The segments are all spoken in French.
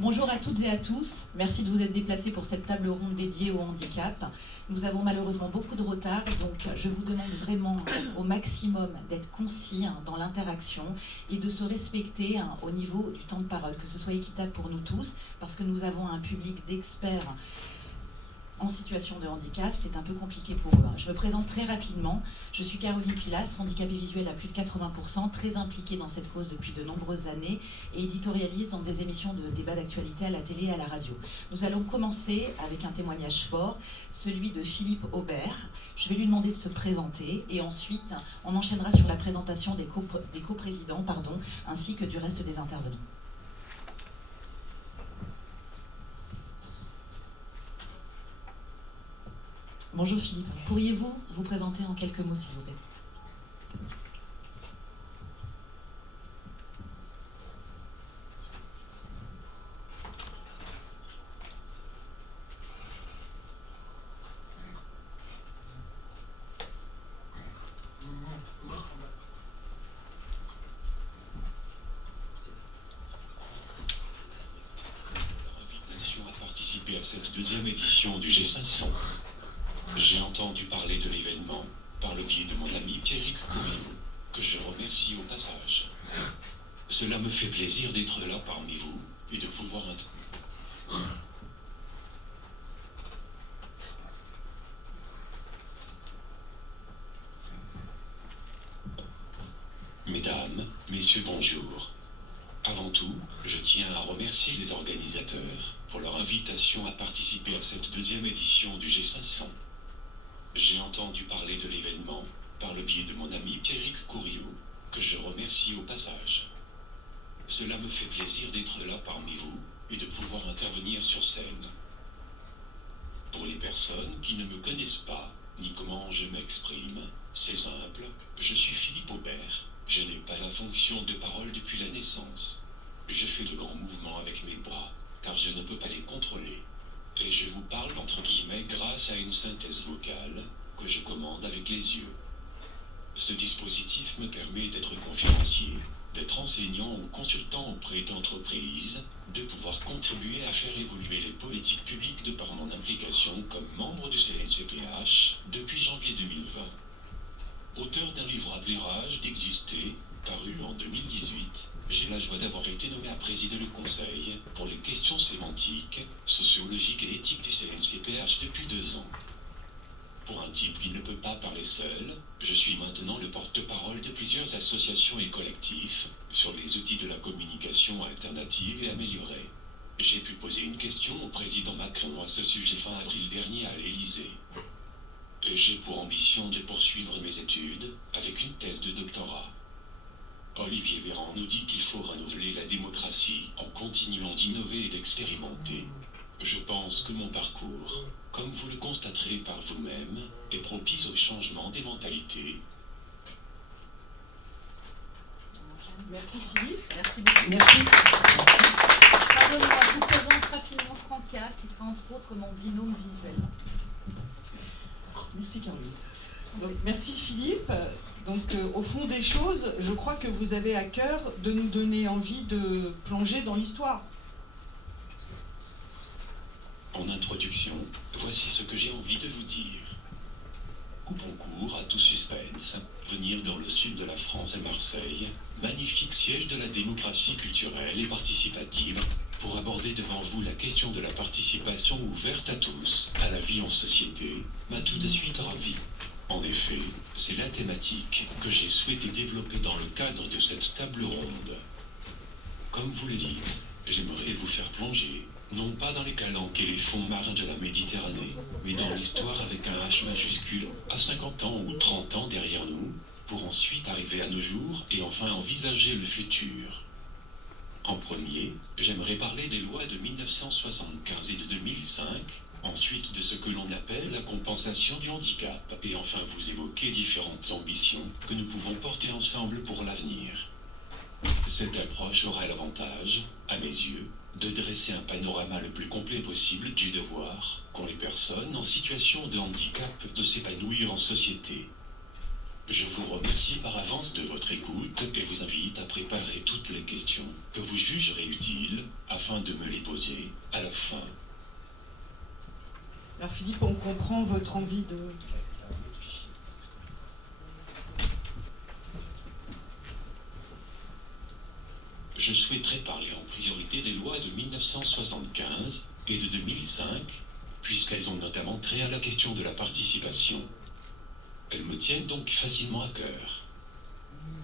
Bonjour à toutes et à tous, merci de vous être déplacés pour cette table ronde dédiée au handicap. Nous avons malheureusement beaucoup de retard, donc je vous demande vraiment au maximum d'être concis dans l'interaction et de se respecter au niveau du temps de parole, que ce soit équitable pour nous tous, parce que nous avons un public d'experts en situation de handicap, c'est un peu compliqué pour eux. Je me présente très rapidement. Je suis Caroline Pilastre, handicapée visuelle à plus de 80%, très impliquée dans cette cause depuis de nombreuses années et éditorialiste dans des émissions de débat d'actualité à la télé et à la radio. Nous allons commencer avec un témoignage fort, celui de Philippe Aubert. Je vais lui demander de se présenter et ensuite on enchaînera sur la présentation des coprésidents, ainsi que du reste des intervenants. Bonjour Philippe, pourriez-vous vous présenter en quelques mots s'il vous plaît? Invitation à participer à cette deuxième édition du G500. J'ai entendu parler de l'événement par le biais de mon ami Pierrick Couriot, que je remercie au passage. Cela me fait plaisir d'être là parmi vous et de pouvoir Mesdames, Messieurs, bonjour. Avant tout, je tiens à remercier les organisateurs pour leur invitation à participer à cette deuxième édition du G500. J'ai entendu parler de l'événement par le biais de mon ami Pierrick Couriot, que je remercie au passage. Cela me fait plaisir d'être là parmi vous et de pouvoir intervenir sur scène. Pour les personnes qui ne me connaissent pas, ni comment je m'exprime, c'est simple, je suis Philippe Aubert. Je n'ai pas la fonction de parole depuis la naissance. Je fais de grands mouvements avec mes bras, car je ne peux pas les contrôler. Et je vous parle entre guillemets grâce à une synthèse vocale que je commande avec les yeux. Ce dispositif me permet d'être conférencier, d'être enseignant ou consultant auprès d'entreprises, de pouvoir contribuer à faire évoluer les politiques publiques de par mon implication comme membre du CNCPH depuis janvier 2020. Auteur d'un livre appelé Rage d'exister, paru en 2018, j'ai la joie d'avoir été nommé à présider le Conseil pour les questions sémantiques, sociologiques et éthiques du CNCPH depuis 2 ans. Pour un type qui ne peut pas parler seul, je suis maintenant le porte-parole de plusieurs associations et collectifs sur les outils de la communication alternative et améliorée. J'ai pu poser une question au président Macron à ce sujet fin avril dernier à l'Élysée. J'ai pour ambition de poursuivre mes études avec une thèse de doctorat. Olivier Véran nous dit qu'il faut renouveler la démocratie en continuant d'innover et d'expérimenter. Je pense que mon parcours, comme vous le constaterez par vous-même, est propice au changement des mentalités. Merci Philippe. Merci beaucoup. Merci. Pardonnez-moi, je vous présente rapidement Franca, qui sera entre autres mon binôme visuel. Merci Caroline. Donc, merci Philippe. Donc au fond des choses, je crois que vous avez à cœur de nous donner envie de plonger dans l'histoire. En introduction, voici ce que j'ai envie de vous dire. Coupons court à tout suspense. Venir dans le sud de la France à Marseille, magnifique siège de la démocratie culturelle et participative, pour aborder devant vous la question de la participation ouverte à tous, à la vie en société, m'a tout de suite ravi. En effet, c'est la thématique que j'ai souhaité développer dans le cadre de cette table ronde. Comme vous le dites, j'aimerais vous faire plonger, non pas dans les calanques et les fonds marins de la Méditerranée, mais dans l'histoire avec un H majuscule, à 50 ans ou 30 ans derrière nous, pour ensuite arriver à nos jours et enfin envisager le futur. En premier, j'aimerais parler des lois de 1975 et de 2005, ensuite de ce que l'on appelle la compensation du handicap, et enfin vous évoquer différentes ambitions que nous pouvons porter ensemble pour l'avenir. Cette approche aura l'avantage, à mes yeux, de dresser un panorama le plus complet possible du devoir qu'ont les personnes en situation de handicap de s'épanouir en société. Je vous remercie par avance de votre écoute et vous invite à préparer toutes les questions que vous jugerez utiles afin de me les poser à la fin. Alors Philippe, on comprend votre envie de... Je souhaiterais parler en priorité des lois de 1975 et de 2005, puisqu'elles ont notamment trait à la question de la participation. Elles me tiennent donc facilement à cœur.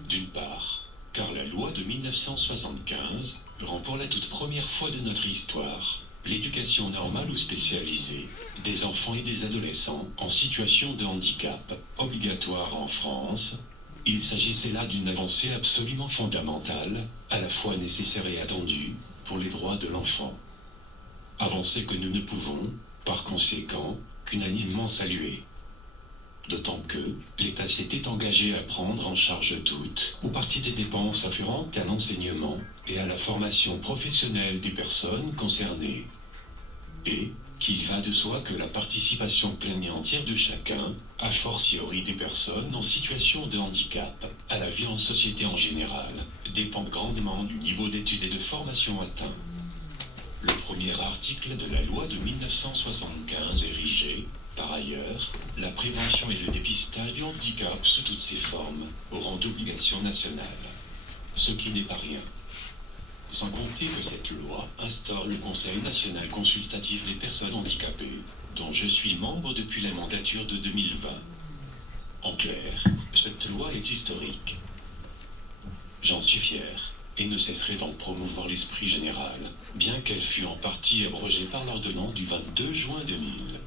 D'une part, car la loi de 1975 rend pour la toute première fois de notre histoire l'éducation normale ou spécialisée des enfants et des adolescents en situation de handicap obligatoire en France. Il s'agissait là d'une avancée absolument fondamentale, à la fois nécessaire et attendue, pour les droits de l'enfant. Avancée que nous ne pouvons, par conséquent, qu'unanimement saluer. D'autant que l'État s'était engagé à prendre en charge toute ou partie des dépenses afférentes à l'enseignement et à la formation professionnelle des personnes concernées. Et qu'il va de soi que la participation pleine et entière de chacun, a fortiori des personnes en situation de handicap, à la vie en société en général, dépend grandement du niveau d'études et de formation atteint. Le premier article de la loi de 1975 érigeait, par ailleurs, la prévention et le dépistage du handicap sous toutes ses formes au rang d'obligation nationale. Ce qui n'est pas rien. Sans compter que cette loi instaure le Conseil national consultatif des personnes handicapées, dont je suis membre depuis la mandature de 2020. En clair, cette loi est historique. J'en suis fier, et ne cesserai d'en promouvoir l'esprit général, bien qu'elle fût en partie abrogée par l'ordonnance du 22 juin 2000.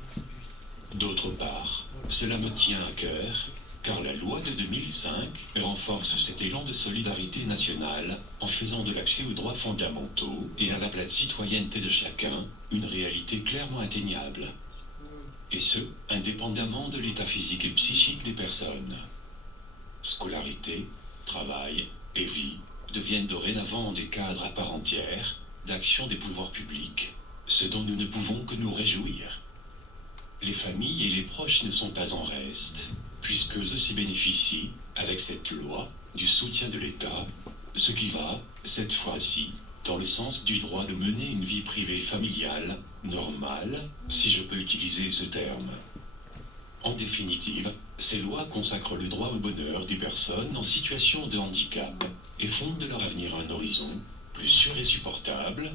D'autre part, cela me tient à cœur, car la loi de 2005 renforce cet élan de solidarité nationale en faisant de l'accès aux droits fondamentaux et à la pleine citoyenneté de chacun une réalité clairement atteignable. Et ce, indépendamment de l'état physique et psychique des personnes. Scolarité, travail et vie deviennent dorénavant des cadres à part entière d'action des pouvoirs publics, ce dont nous ne pouvons que nous réjouir. Les familles et les proches ne sont pas en reste, puisqu'eux aussi bénéficient, avec cette loi, du soutien de l'État, ce qui va, cette fois-ci, dans le sens du droit de mener une vie privée familiale, normale, si je peux utiliser ce terme. En définitive, ces lois consacrent le droit au bonheur des personnes en situation de handicap et fondent de leur avenir un horizon plus sûr et supportable,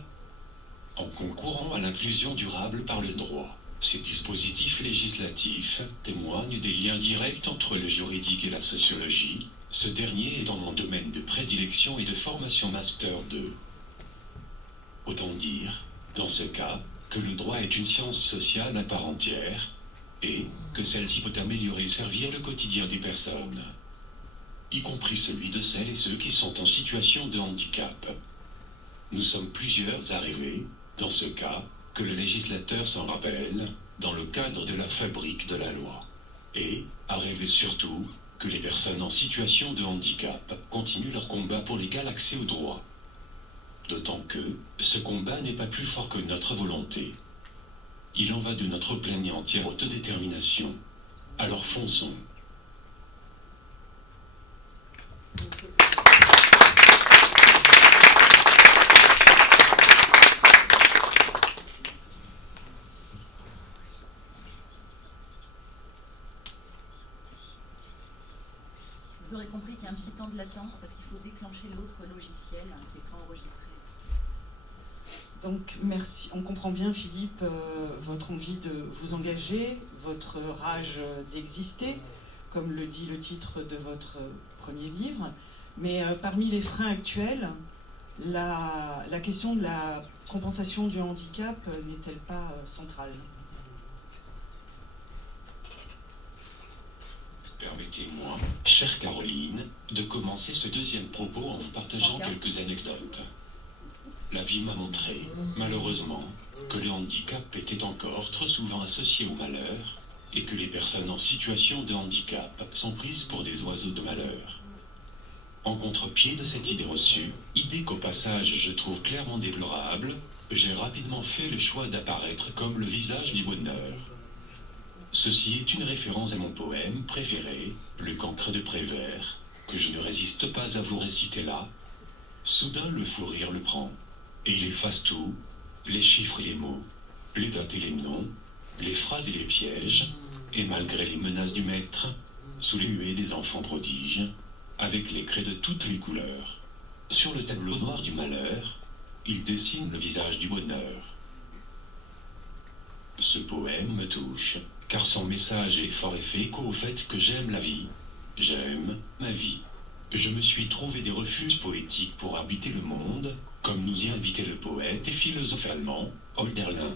en concourant à l'inclusion durable par le droit. Ces dispositifs législatifs témoignent des liens directs entre le juridique et la sociologie, ce dernier est dans mon domaine de prédilection et de formation Master 2. Autant dire, dans ce cas, que le droit est une science sociale à part entière, et que celle-ci peut améliorer et servir le quotidien des personnes, y compris celui de celles et ceux qui sont en situation de handicap. Nous sommes plusieurs à rêver, dans ce cas, que le législateur s'en rappelle dans le cadre de la fabrique de la loi. Et à rêver surtout que les personnes en situation de handicap continuent leur combat pour l'égal accès aux droits. D'autant que ce combat n'est pas plus fort que notre volonté. Il en va de notre pleine et entière autodétermination. Alors fonçons. Vous aurez compris qu'il y a un petit temps de latence parce qu'il faut déclencher l'autre logiciel qui est préenregistré. Donc merci, on comprend bien Philippe, votre envie de vous engager, votre rage d'exister, comme le dit le titre de votre premier livre. Mais parmi les freins actuels, la question de la compensation du handicap n'est-elle pas centrale ? Permettez-moi, chère Caroline, de commencer ce deuxième propos en vous partageant quelques anecdotes. La vie m'a montré, malheureusement, que le handicap était encore trop souvent associé au malheur et que les personnes en situation de handicap sont prises pour des oiseaux de malheur. En contre-pied de cette idée reçue, idée qu'au passage je trouve clairement déplorable, j'ai rapidement fait le choix d'apparaître comme le visage du bonheur. Ceci est une référence à mon poème préféré, Le Cancre de Prévert, que je ne résiste pas à vous réciter là. Soudain le fou rire le prend, et il efface tout, les chiffres et les mots, les dates et les noms, les phrases et les pièges, et malgré les menaces du maître, sous les huées des enfants prodiges, avec les craies de toutes les couleurs, sur le tableau noir du malheur, il dessine le visage du bonheur. Ce poème me touche, car son message est fort et fait écho au fait que j'aime la vie, j'aime ma vie. Je me suis trouvé des refuges poétiques pour habiter le monde, comme nous y invitait le poète et philosophe allemand, Hölderlin.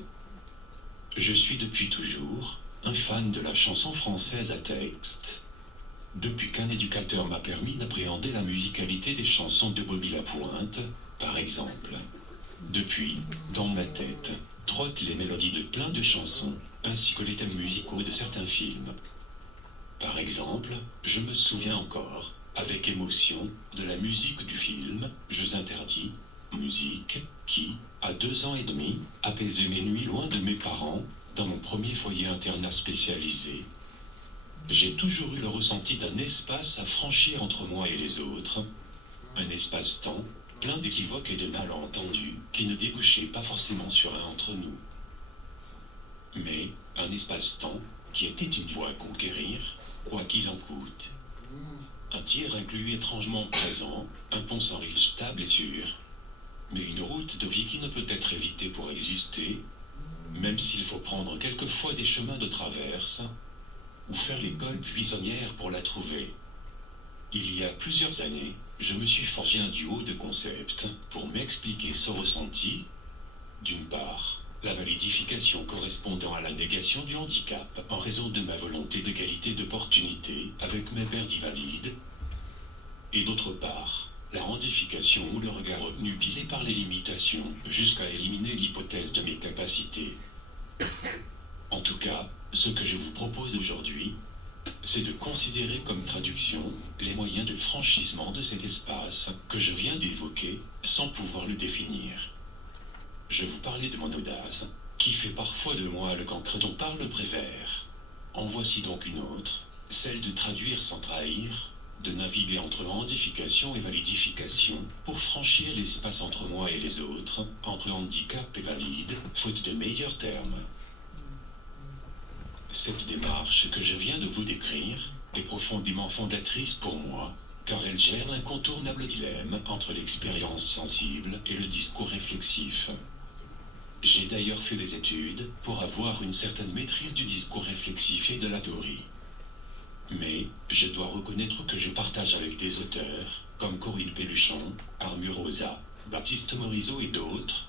Je suis depuis toujours un fan de la chanson française à texte. Depuis qu'un éducateur m'a permis d'appréhender la musicalité des chansons de Bobby Lapointe, par exemple. Depuis, dans ma tête, trottent les mélodies de plein de chansons, ainsi que les thèmes musicaux de certains films. Par exemple, je me souviens encore, avec émotion, de la musique du film Jeux interdits, musique qui, à 2 ans et demi, apaisait mes nuits loin de mes parents, dans mon premier foyer internat spécialisé. J'ai toujours eu le ressenti d'un espace à franchir entre moi et les autres, un espace-temps plein d'équivoques et de malentendus qui ne débouchaient pas forcément sur un entre nous. Mais un espace-temps qui était une voie à conquérir, quoi qu'il en coûte. Un tiers inclus étrangement présent, un pont sans rive stable et sûr, mais une route de vie qui ne peut être évitée pour exister, même s'il faut prendre quelquefois des chemins de traverse, ou faire l'école buissonnière pour la trouver. Il y a plusieurs années, je me suis forgé un duo de concepts pour m'expliquer ce ressenti. D'une part, la validification correspondant à la négation du handicap en raison de ma volonté d'égalité d'opportunité avec mes pairs dits valides, et d'autre part, la randification ou le regard obnubilé par les limitations jusqu'à éliminer l'hypothèse de mes capacités. En tout cas, ce que je vous propose aujourd'hui, c'est de considérer comme traduction les moyens de franchissement de cet espace que je viens d'évoquer sans pouvoir le définir. Je vous parlais de mon audace, qui fait parfois de moi le cancre dont parle Prévert. En voici donc une autre, celle de traduire sans trahir, de naviguer entre randification et validification pour franchir l'espace entre moi et les autres, entre handicap et valide, faute de meilleurs termes. Cette démarche que je viens de vous décrire est profondément fondatrice pour moi, car elle gère l'incontournable dilemme entre l'expérience sensible et le discours réflexif. J'ai d'ailleurs fait des études pour avoir une certaine maîtrise du discours réflexif et de la théorie. Mais je dois reconnaître que je partage avec des auteurs, comme Corinne Pelluchon, Armure Rosa, Baptiste Morisot et d'autres,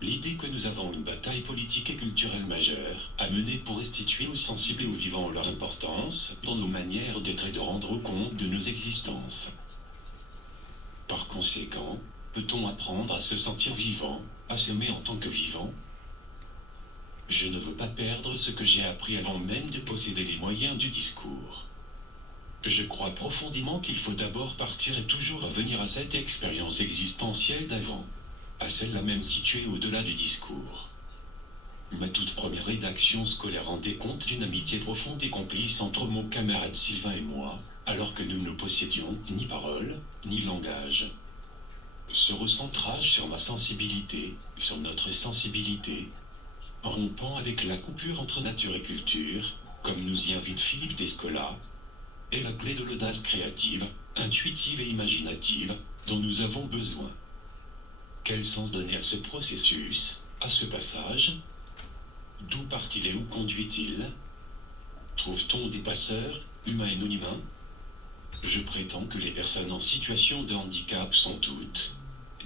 l'idée que nous avons une bataille politique et culturelle majeure à mener pour restituer aux sensibles et aux vivants leur importance dans nos manières d'être et de rendre compte de nos existences. Par conséquent, peut-on apprendre à se sentir vivant, à s'aimer en tant que vivant? Je ne veux pas perdre ce que j'ai appris avant même de posséder les moyens du discours. Je crois profondément qu'il faut d'abord partir et toujours revenir à cette expérience existentielle d'avant, à celle-là même située au-delà du discours. Ma toute première rédaction scolaire rendait compte d'une amitié profonde et complice entre mon camarade Sylvain et moi, alors que nous ne possédions ni parole, ni langage. Ce recentrage sur ma sensibilité, sur notre sensibilité, en rompant avec la coupure entre nature et culture, comme nous y invite Philippe Descola, est la clé de l'audace créative, intuitive et imaginative dont nous avons besoin. Quel sens donner à ce processus, à ce passage? D'où part-il et où conduit-il? Trouve-t-on des passeurs, humains et non humains? Je prétends que les personnes en situation de handicap sont toutes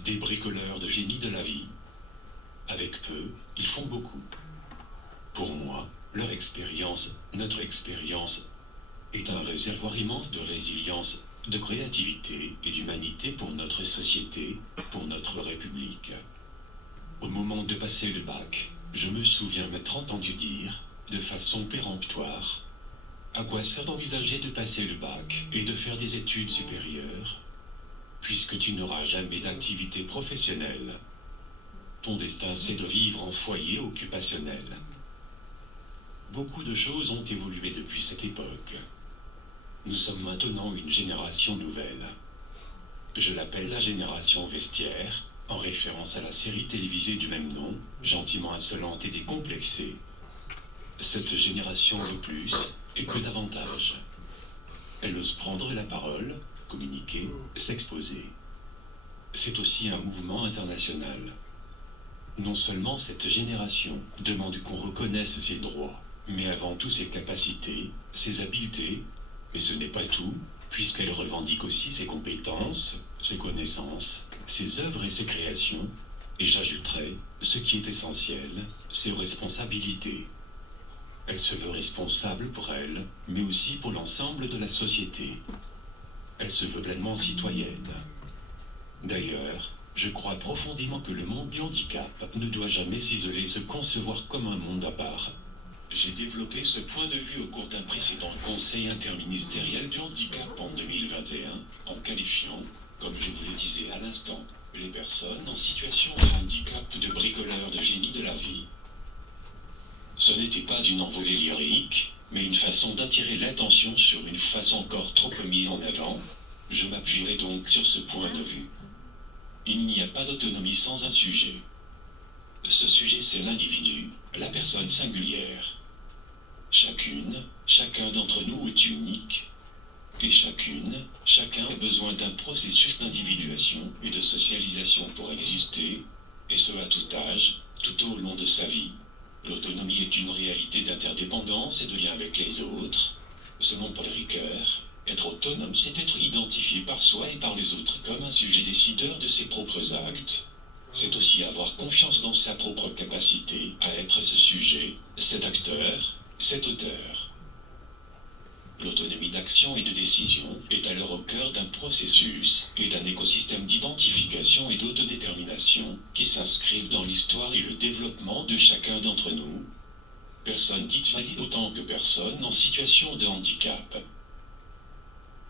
des bricoleurs de génie de la vie. Avec peu, ils font beaucoup. Pour moi, leur expérience, notre expérience, est un réservoir immense de résilience, de créativité et d'humanité pour notre société, pour notre République. Au moment de passer le bac, je me souviens m'être entendu dire, de façon péremptoire, à quoi sert d'envisager de passer le bac et de faire des études supérieures, puisque tu n'auras jamais d'activité professionnelle. Ton destin, c'est de vivre en foyer occupationnel. Beaucoup de choses ont évolué depuis cette époque. Nous sommes maintenant une génération nouvelle. Je l'appelle la génération vestiaire, en référence à la série télévisée du même nom, gentiment insolente et décomplexée. Cette génération veut plus, et que davantage. Elle ose prendre la parole, communiquer, s'exposer. C'est aussi un mouvement international. Non seulement cette génération demande qu'on reconnaisse ses droits, mais avant tout ses capacités, ses habiletés, mais ce n'est pas tout, puisqu'elle revendique aussi ses compétences, ses connaissances, ses œuvres et ses créations, et j'ajouterai, ce qui est essentiel, ses responsabilités. Elle se veut responsable pour elle, mais aussi pour l'ensemble de la société. Elle se veut pleinement citoyenne. D'ailleurs, je crois profondément que le monde du handicap ne doit jamais s'isoler et se concevoir comme un monde à part. J'ai développé ce point de vue au cours d'un précédent conseil interministériel du handicap en 2021, en qualifiant, comme je vous le disais à l'instant, les personnes en situation de handicap de bricoleurs de génie de la vie. Ce n'était pas une envolée lyrique, mais une façon d'attirer l'attention sur une face encore trop peu mise en avant. Je m'appuierai donc sur ce point de vue. Il n'y a pas d'autonomie sans un sujet. Ce sujet, c'est l'individu, la personne singulière. Chacune, chacun d'entre nous est unique, et chacune, chacun a besoin d'un processus d'individuation et de socialisation pour exister, et ce à tout âge, tout au long de sa vie. L'autonomie est une réalité d'interdépendance et de lien avec les autres. Selon Paul Ricoeur, être autonome, c'est être identifié par soi et par les autres comme un sujet décideur de ses propres actes. C'est aussi avoir confiance dans sa propre capacité à être ce sujet, cet acteur, cet auteur. L'autonomie d'action et de décision est alors au cœur d'un processus et d'un écosystème d'identification et d'autodétermination qui s'inscrivent dans l'histoire et le développement de chacun d'entre nous, personne dite valide autant que personne en situation de handicap.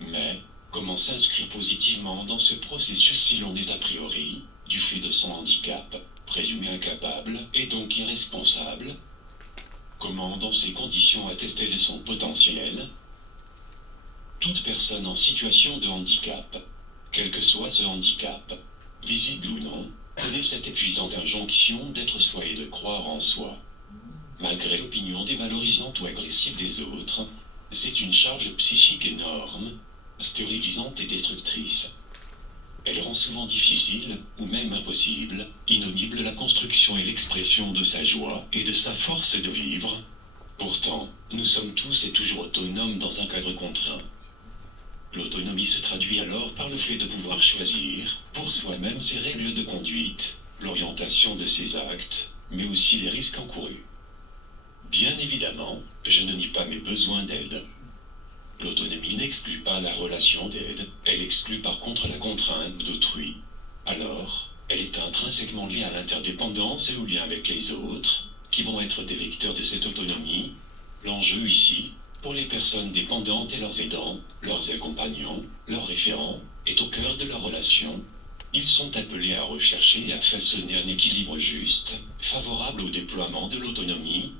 Mais, comment s'inscrire positivement dans ce processus si l'on est a priori, du fait de son handicap, présumé incapable et donc irresponsable? Comment, dans ces conditions, attester de son potentiel? Toute personne en situation de handicap, quel que soit ce handicap, visible ou non, connaît cette épuisante injonction d'être soi et de croire en soi. Malgré l'opinion dévalorisante ou agressive des autres, c'est une charge psychique énorme, stérilisante et destructrice. Elle rend souvent difficile, ou même impossible, inaudible la construction et l'expression de sa joie et de sa force de vivre. Pourtant, nous sommes tous et toujours autonomes dans un cadre contraint. L'autonomie se traduit alors par le fait de pouvoir choisir, pour soi-même, ses règles de conduite, l'orientation de ses actes, mais aussi les risques encourus. Bien évidemment, je ne nie pas mes besoins d'aide. L'autonomie n'exclut pas la relation d'aide, elle exclut par contre la contrainte d'autrui. Alors, elle est intrinsèquement liée à l'interdépendance et au lien avec les autres, qui vont être des vecteurs de cette autonomie. L'enjeu ici, pour les personnes dépendantes et leurs aidants, leurs accompagnants, leurs référents, est au cœur de leur relation. Ils sont appelés à rechercher et à façonner un équilibre juste, favorable au déploiement de l'autonomie.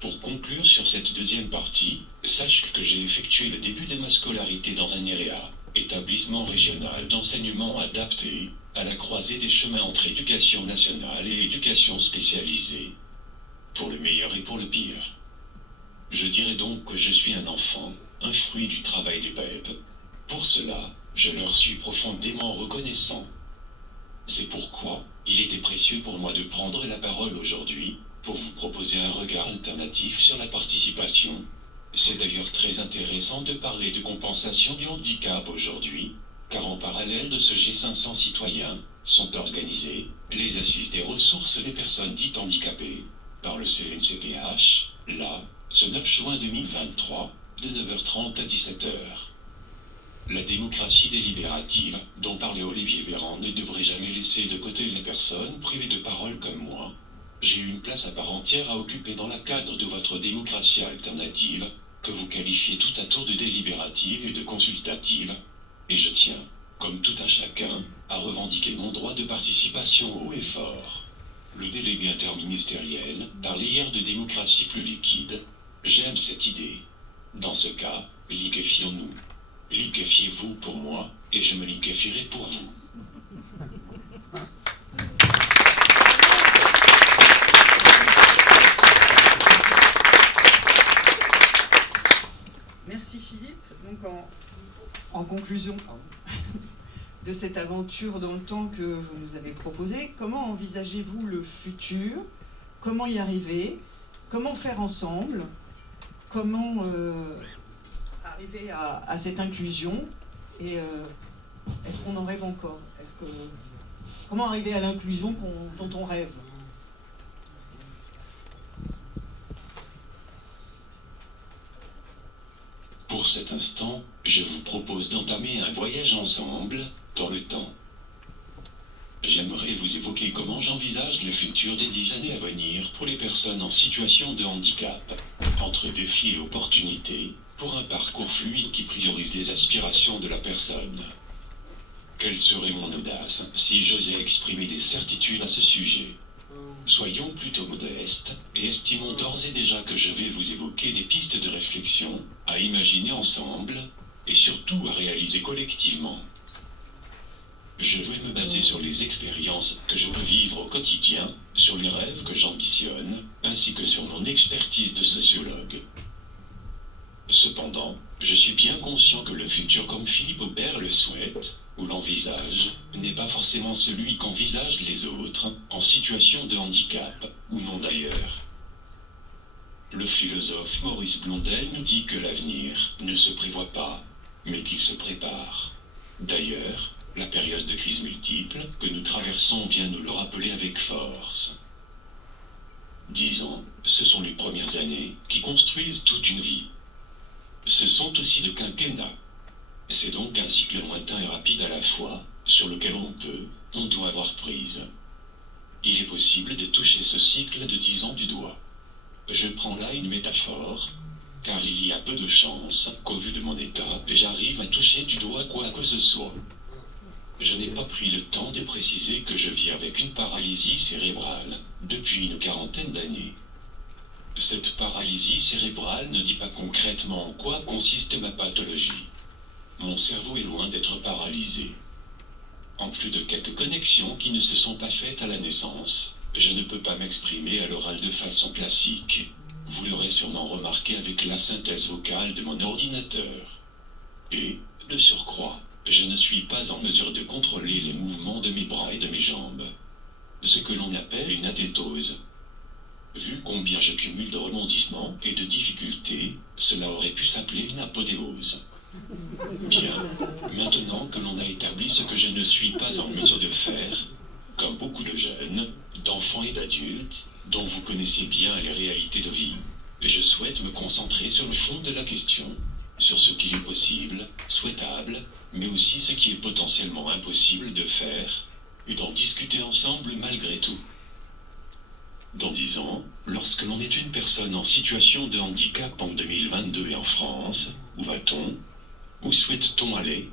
Pour conclure sur cette deuxième partie, sache que j'ai effectué le début de ma scolarité dans un EREA, établissement régional d'enseignement adapté, à la croisée des chemins entre éducation nationale et éducation spécialisée. Pour le meilleur et pour le pire. Je dirais donc que je suis un enfant, un fruit du travail des PEP. Pour cela, je leur suis profondément reconnaissant. C'est pourquoi il était précieux pour moi de prendre la parole aujourd'hui, pour vous proposer un regard alternatif sur la participation. C'est d'ailleurs très intéressant de parler de compensation du handicap aujourd'hui, car en parallèle de ce G500 citoyen, sont organisées les assises des ressources des personnes dites handicapées, par le CNCPH, là, ce 9 juin 2023, de 9h30 à 17h. La démocratie délibérative, dont parlait Olivier Véran, ne devrait jamais laisser de côté les personnes privées de parole comme moi. J'ai une place à part entière à occuper dans le cadre de votre démocratie alternative, que vous qualifiez tout à tour de délibérative et de consultative, et je tiens, comme tout un chacun, à revendiquer mon droit de participation haut et fort. Le délégué interministériel parlait hier de démocratie plus liquide. J'aime cette idée. Dans ce cas, liquéfions-nous. Liquéfiez-vous pour moi, et je me liquéfierai pour vous. Merci Philippe. Donc en conclusion de cette aventure dans le temps que vous nous avez proposée, comment envisagez-vous le futur? Comment y arriver? Comment faire ensemble? Comment arriver à cette inclusion? Et est-ce qu'on en rêve encore? Comment arriver à l'inclusion dont on rêve? Pour cet instant, je vous propose d'entamer un voyage ensemble dans le temps. J'aimerais vous évoquer comment j'envisage le futur des 10 années à venir pour les personnes en situation de handicap, entre défis et opportunités, pour un parcours fluide qui priorise les aspirations de la personne. Quelle serait mon audace si j'osais exprimer des certitudes à ce sujet? Soyons plutôt modestes et estimons d'ores et déjà que je vais vous évoquer des pistes de réflexion à imaginer ensemble et surtout à réaliser collectivement. Je vais me baser sur les expériences que je peux vivre au quotidien, sur les rêves que j'ambitionne, ainsi que sur mon expertise de sociologue. Cependant, je suis bien conscient que le futur comme Philippe Aubert le souhaite, ou l'envisage, n'est pas forcément celui qu'envisagent les autres, en situation de handicap, ou non d'ailleurs. Le philosophe Maurice Blondel nous dit que l'avenir ne se prévoit pas, mais qu'il se prépare. D'ailleurs, la période de crise multiple que nous traversons vient nous le rappeler avec force. 10 ans, ce sont les premières années qui construisent toute une vie. Ce sont aussi de quinquennats. C'est donc un cycle lointain et rapide à la fois, sur lequel on doit avoir prise. Il est possible de toucher ce cycle de 10 ans du doigt. Je prends là une métaphore, car il y a peu de chances qu'au vu de mon état, j'arrive à toucher du doigt quoi que ce soit. Je n'ai pas pris le temps de préciser que je vis avec une paralysie cérébrale depuis une quarantaine d'années. Cette paralysie cérébrale ne dit pas concrètement en quoi consiste ma pathologie. Mon cerveau est loin d'être paralysé. En plus de quelques connexions qui ne se sont pas faites à la naissance, je ne peux pas m'exprimer à l'oral de façon classique. Vous l'aurez sûrement remarqué avec la synthèse vocale de mon ordinateur. Et, de surcroît, je ne suis pas en mesure de contrôler les mouvements de mes bras et de mes jambes. Ce que l'on appelle une athétose. Vu combien je cumule de rebondissements et de difficultés, cela aurait pu s'appeler une apothéose. Bien, maintenant que l'on a établi ce que je ne suis pas en mesure de faire, comme beaucoup de jeunes, d'enfants et d'adultes, dont vous connaissez bien les réalités de vie, je souhaite me concentrer sur le fond de la question, sur ce qu'il est possible, souhaitable, mais aussi ce qui est potentiellement impossible de faire, et d'en discuter ensemble malgré tout. Dans 10 ans, lorsque l'on est une personne en situation de handicap en 2022 et en France, où va-t-on? Où souhaite-t-on aller?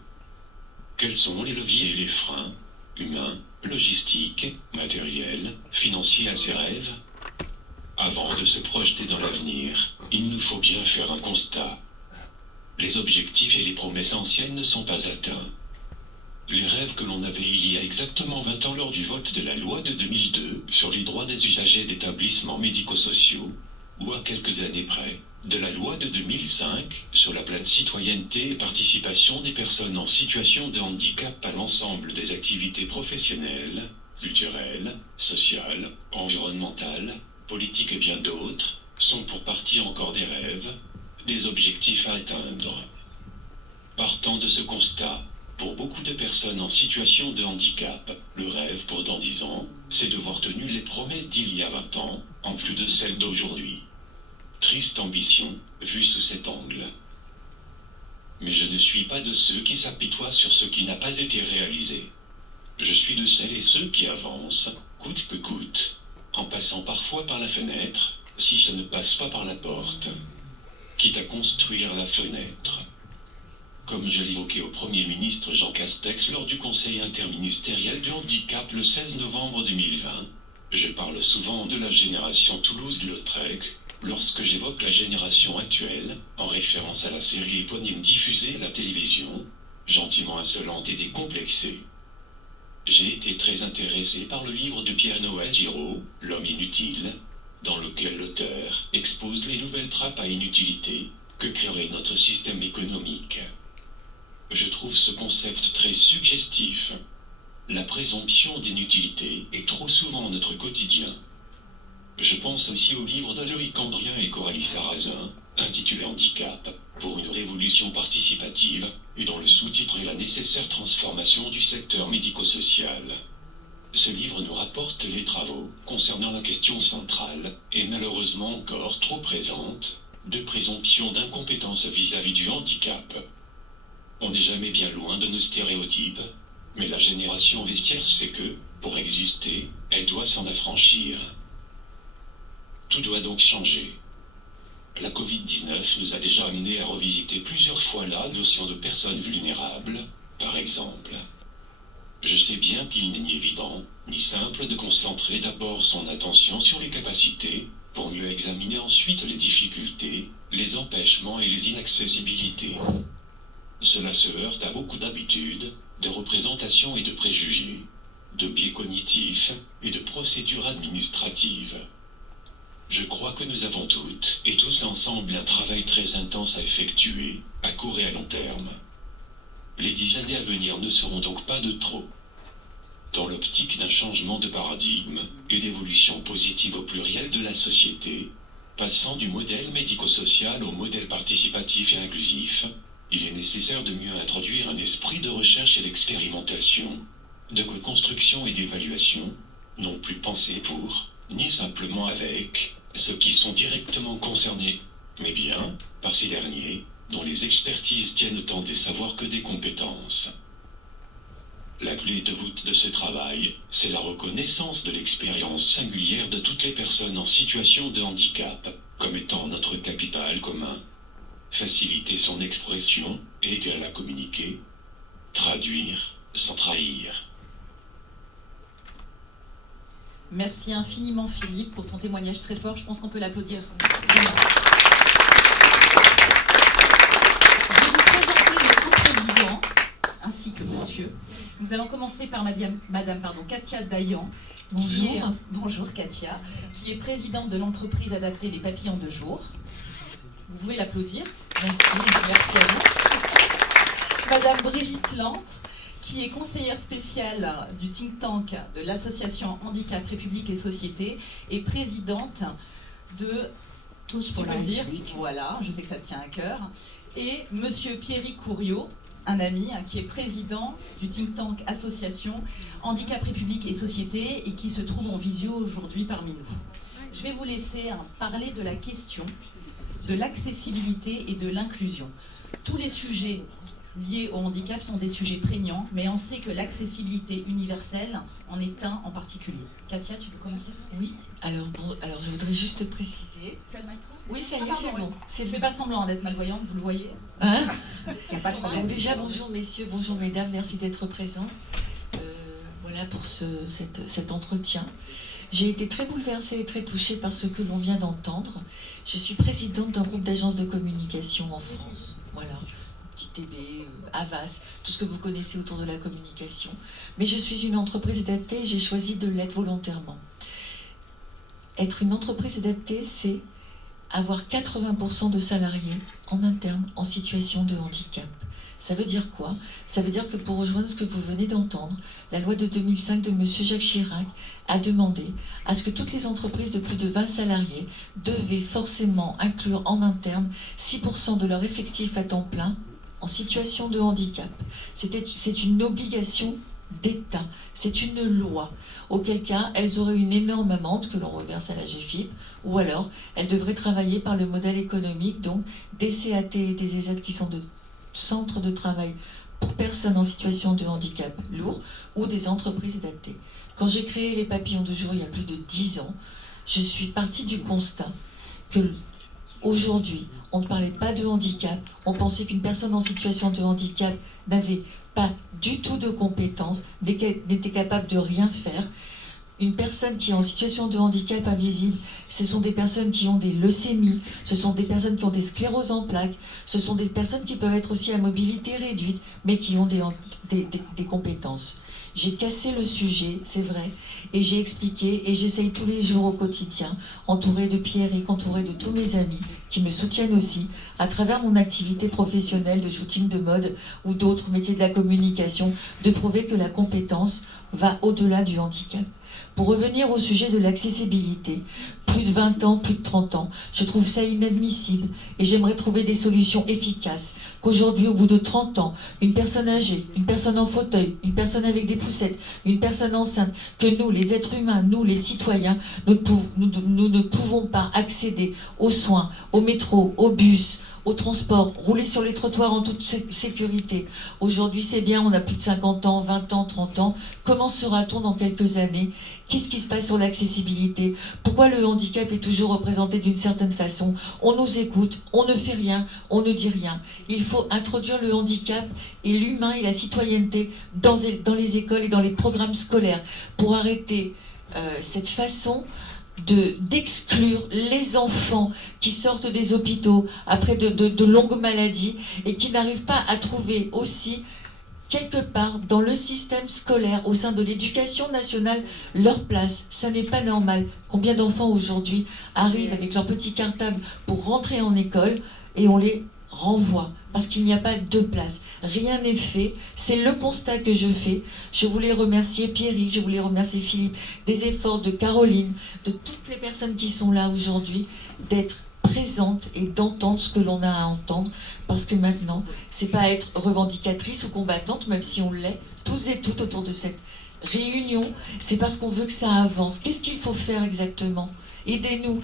Quels sont les leviers et les freins, humains, logistiques, matériels, financiers à ces rêves? Avant de se projeter dans l'avenir, il nous faut bien faire un constat. Les objectifs et les promesses anciennes ne sont pas atteints. Les rêves que l'on avait il y a exactement 20 ans lors du vote de la loi de 2002 sur les droits des usagers d'établissements médico-sociaux, ou à quelques années près, de la loi de 2005 sur la pleine citoyenneté et participation des personnes en situation de handicap à l'ensemble des activités professionnelles, culturelles, sociales, environnementales, politiques et bien d'autres, sont pour partie encore des rêves, des objectifs à atteindre. Partant de ce constat, pour beaucoup de personnes en situation de handicap, le rêve pour dans 10 ans, c'est de voir tenues les promesses d'il y a 20 ans, en plus de celles d'aujourd'hui. Triste ambition, vue sous cet angle. Mais je ne suis pas de ceux qui s'apitoient sur ce qui n'a pas été réalisé. Je suis de celles et ceux qui avancent, coûte que coûte, en passant parfois par la fenêtre, si ça ne passe pas par la porte, quitte à construire la fenêtre. Comme je l'évoquais au Premier ministre Jean Castex lors du Conseil interministériel du handicap le 16 novembre 2020, je parle souvent de la génération Toulouse-Lautrec, Lorsque j'évoque la génération actuelle, en référence à la série éponyme diffusée à la télévision, gentiment insolente et décomplexée, j'ai été très intéressé par le livre de Pierre-Noël Giraud, L'homme inutile, dans lequel l'auteur expose les nouvelles trappes à inutilité que créerait notre système économique. Je trouve ce concept très suggestif. La présomption d'inutilité est trop souvent notre quotidien. Je pense aussi au livre de Loïc Andrien et Coralie Sarrazin, intitulé Handicap, pour une révolution participative, et dont le sous-titre est la nécessaire transformation du secteur médico-social. Ce livre nous rapporte les travaux concernant la question centrale, et malheureusement encore trop présente, de présomption d'incompétence vis-à-vis du handicap. On n'est jamais bien loin de nos stéréotypes, mais la génération vestiaire sait que, pour exister, elle doit s'en affranchir. Tout doit donc changer. La Covid-19 nous a déjà amené à revisiter plusieurs fois la notion de personnes vulnérables, par exemple. Je sais bien qu'il n'est ni évident, ni simple de concentrer d'abord son attention sur les capacités, pour mieux examiner ensuite les difficultés, les empêchements et les inaccessibilités. Cela se heurte à beaucoup d'habitudes, de représentations et de préjugés, de biais cognitifs et de procédures administratives. Je crois que nous avons toutes et tous ensemble un travail très intense à effectuer, à court et à long terme. Les 10 années à venir ne seront donc pas de trop. Dans l'optique d'un changement de paradigme et d'évolution positive au pluriel de la société, passant du modèle médico-social au modèle participatif et inclusif, il est nécessaire de mieux introduire un esprit de recherche et d'expérimentation, de co-construction et d'évaluation, non plus pensé pour, ni simplement avec, ceux qui sont directement concernés, mais bien par ces derniers, dont les expertises tiennent autant des savoirs que des compétences. La clé de voûte de ce travail, c'est la reconnaissance de l'expérience singulière de toutes les personnes en situation de handicap, comme étant notre capital commun, faciliter son expression et aider à la communiquer, traduire sans trahir. Merci infiniment Philippe pour ton témoignage très fort. Je pense qu'on peut l'applaudir. Je vais vous présenter le co-président ainsi que monsieur. Nous allons commencer par Madame Katia Dayan. Bonjour Katia, qui est présidente de l'entreprise adaptée Les Papillons de Jour. Vous pouvez l'applaudir. Merci à vous. Madame Brigitte Lante, qui est conseillère spéciale du think tank de l'association Handicap, République et Société et présidente de Tous pour la République. Voilà, je sais que ça te tient à cœur. Et monsieur Pierrick Couriot, un ami qui est président du think tank association Handicap, République et Société et qui se trouve en visio aujourd'hui parmi nous. Je vais vous laisser parler de la question de l'accessibilité et de l'inclusion. Tous les sujets liés au handicap sont des sujets prégnants, mais on sait que l'accessibilité universelle en est un en particulier. Katia, tu veux commencer ? Oui, alors je voudrais juste préciser. Tu as le micro ? Oui, ça y est, c'est bon. Je ne fais pas semblant d'être malvoyante, vous le voyez ? Hein ? Il n'y a pas de problème. Donc déjà, bonjour messieurs, bonjour mesdames, merci d'être présentes. Voilà pour cet entretien. J'ai été très bouleversée et très touchée par ce que l'on vient d'entendre. Je suis présidente d'un groupe d'agences de communication en France. Voilà. Petit TB, Havas, tout ce que vous connaissez autour de la communication. Mais je suis une entreprise adaptée et j'ai choisi de l'être volontairement. Être une entreprise adaptée, c'est avoir 80% de salariés en interne en situation de handicap. Ça veut dire quoi ? Ça veut dire que pour rejoindre ce que vous venez d'entendre, la loi de 2005 de M. Jacques Chirac a demandé à ce que toutes les entreprises de plus de 20 salariés devaient forcément inclure en interne 6% de leur effectif à temps plein en situation de handicap. C'est une obligation d'État, c'est une loi, auquel cas elles auraient une énorme amende que l'on reverse à la GFIP, ou alors elles devraient travailler par le modèle économique, donc des CAT et des ESAT qui sont de centres de travail pour personnes en situation de handicap lourd ou des entreprises adaptées. Quand j'ai créé les Papillons de Jour il y a plus de 10 ans, je suis partie du constat que aujourd'hui, on ne parlait pas de handicap, on pensait qu'une personne en situation de handicap n'avait pas du tout de compétences, n'était capable de rien faire. Une personne qui est en situation de handicap invisible, ce sont des personnes qui ont des leucémies, ce sont des personnes qui ont des scléroses en plaques, ce sont des personnes qui peuvent être aussi à mobilité réduite, mais qui ont des compétences. J'ai cassé le sujet, c'est vrai, et j'ai expliqué, et j'essaye tous les jours au quotidien, entourée de Pierrick, entourée de tous mes amis, qui me soutiennent aussi, à travers mon activité professionnelle de shooting de mode ou d'autres métiers de la communication, de prouver que la compétence va au-delà du handicap. Pour revenir au sujet de l'accessibilité, plus de 20 ans, plus de 30 ans, je trouve ça inadmissible et j'aimerais trouver des solutions efficaces. Qu'aujourd'hui, au bout de 30 ans, une personne âgée, une personne en fauteuil, une personne avec des poussettes, une personne enceinte, que nous, les êtres humains, nous, les citoyens, nous ne pouvons pas accéder aux soins, au métro, au bus, au transport, rouler sur les trottoirs en toute sécurité. Aujourd'hui, c'est bien, on a plus de 50 ans, 20 ans, 30 ans. Comment sera-t-on dans quelques années? Qu'est-ce qui se passe sur l'accessibilité? Pourquoi le handicap est toujours représenté d'une certaine façon? On nous écoute, on ne fait rien, on ne dit rien. Il faut introduire le handicap et l'humain et la citoyenneté dans les écoles et dans les programmes scolaires pour arrêter cette façon d'exclure les enfants qui sortent des hôpitaux après de longues maladies et qui n'arrivent pas à trouver aussi quelque part dans le système scolaire, au sein de l'éducation nationale, leur place. Ça n'est pas normal. Combien d'enfants aujourd'hui arrivent avec leur petit cartable pour rentrer en école et on les renvoie parce qu'il n'y a pas de place. Rien n'est fait. C'est le constat que je fais. Je voulais remercier Pierrick, je voulais remercier Philippe, des efforts de Caroline, de toutes les personnes qui sont là aujourd'hui, d'être présente et d'entendre ce que l'on a à entendre, parce que maintenant, c'est pas être revendicatrice ou combattante, même si on l'est, tous et toutes autour de cette réunion, c'est parce qu'on veut que ça avance. Qu'est-ce qu'il faut faire exactement ? Aidez-nous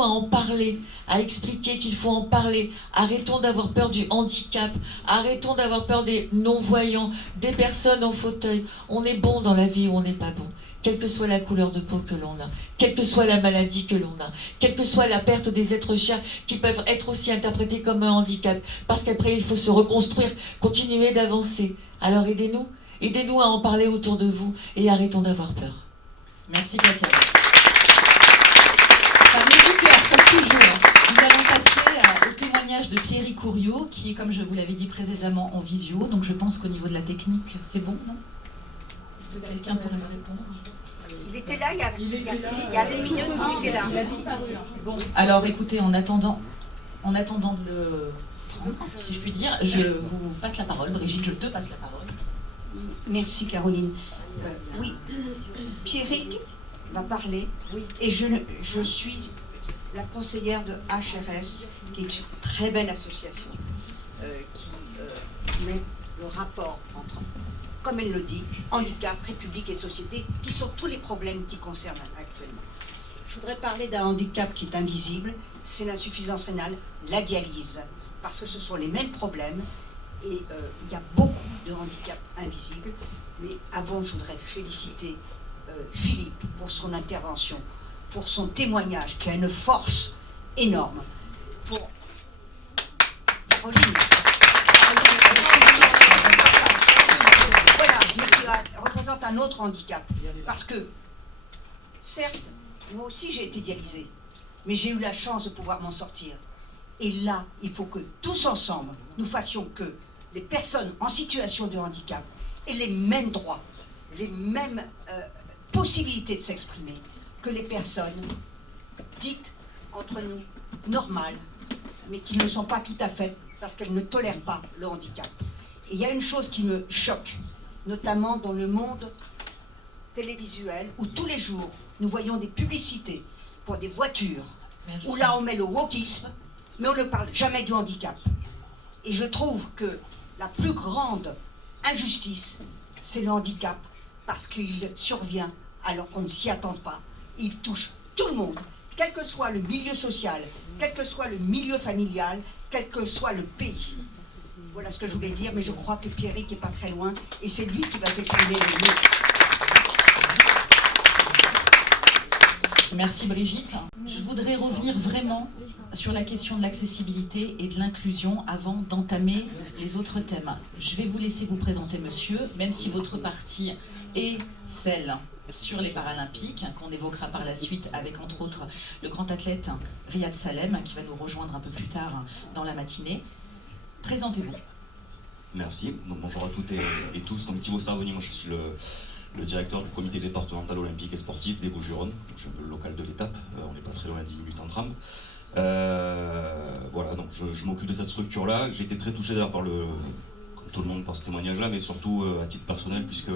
à en parler, à expliquer qu'il faut en parler. Arrêtons d'avoir peur du handicap, arrêtons d'avoir peur des non-voyants, des personnes en fauteuil. On est bon dans la vie ou on n'est pas bon, quelle que soit la couleur de peau que l'on a, quelle que soit la maladie que l'on a, quelle que soit la perte des êtres chers qui peuvent être aussi interprétés comme un handicap, parce qu'après il faut se reconstruire, continuer d'avancer. Alors aidez-nous à en parler autour de vous et arrêtons d'avoir peur. Merci Katia. Ça venait du cœur, comme toujours. Nous allons passer au témoignage de Pierrick Couriot, qui est, comme je vous l'avais dit précédemment, en visio. Donc je pense qu'au niveau de la technique, c'est bon, non ? Quelqu'un pourrait me répondre ? Il était là, il y a une minute, il était là. Il a disparu. Bon. Alors écoutez, en attendant de le prendre, si je puis dire, je vous passe la parole. Brigitte, je te passe la parole. Merci Caroline. Oui, Pierrick va parler. Oui. Et je suis la conseillère de HRS, qui est une très belle association qui met le rapport entre, comme elle le dit, handicap, république et société, qui sont tous les problèmes qui concernent actuellement. Je voudrais parler d'un handicap qui est invisible, c'est l'insuffisance rénale, la dialyse, parce que ce sont les mêmes problèmes et il y a beaucoup de handicaps invisibles. Mais avant, je voudrais féliciter Philippe pour son intervention, pour son témoignage qui a une force énorme. Pour Caroline, voilà, mais qui représente un autre handicap. Parce que, certes, moi aussi j'ai été dialysée, mais j'ai eu la chance de pouvoir m'en sortir. Et là, il faut que tous ensemble, nous fassions que les personnes en situation de handicap aient les mêmes droits, les mêmes possibilités de s'exprimer que les personnes dites entre nous normales, mais qui ne le sont pas tout à fait parce qu'elles ne tolèrent pas le handicap. Et il y a une chose qui me choque, notamment dans le monde télévisuel, où tous les jours nous voyons des publicités pour des voitures, Merci. où là on met le wokisme, mais on ne parle jamais du handicap. Et je trouve que la plus grande injustice, c'est le handicap, parce qu'il survient alors qu'on ne s'y attend pas. Il touche tout le monde, quel que soit le milieu social, quel que soit le milieu familial, quel que soit le pays. Voilà ce que je voulais dire, mais je crois que Pierrick n'est pas très loin, et c'est lui qui va s'exprimer le mieux. Merci Brigitte. Je voudrais revenir vraiment sur la question de l'accessibilité et de l'inclusion avant d'entamer les autres thèmes. Je vais vous laisser vous présenter, monsieur, même si votre partie est celle sur les Paralympiques, qu'on évoquera par la suite avec entre autres le grand athlète Riyad Salem, qui va nous rejoindre un peu plus tard dans la matinée. Présentez-vous. Merci. Donc, bonjour à toutes et tous. Donc, Thibaut Sarvoni, moi je suis le directeur du comité départemental olympique et sportif des Bouches-du-Rhône. Je suis un peu le local de l'étape. On n'est pas très loin, à 10 minutes en tram. Voilà, donc je m'occupe de cette structure-là. J'ai été très touché d'ailleurs par comme tout le monde, par ce témoignage-là, mais surtout à titre personnel, puisque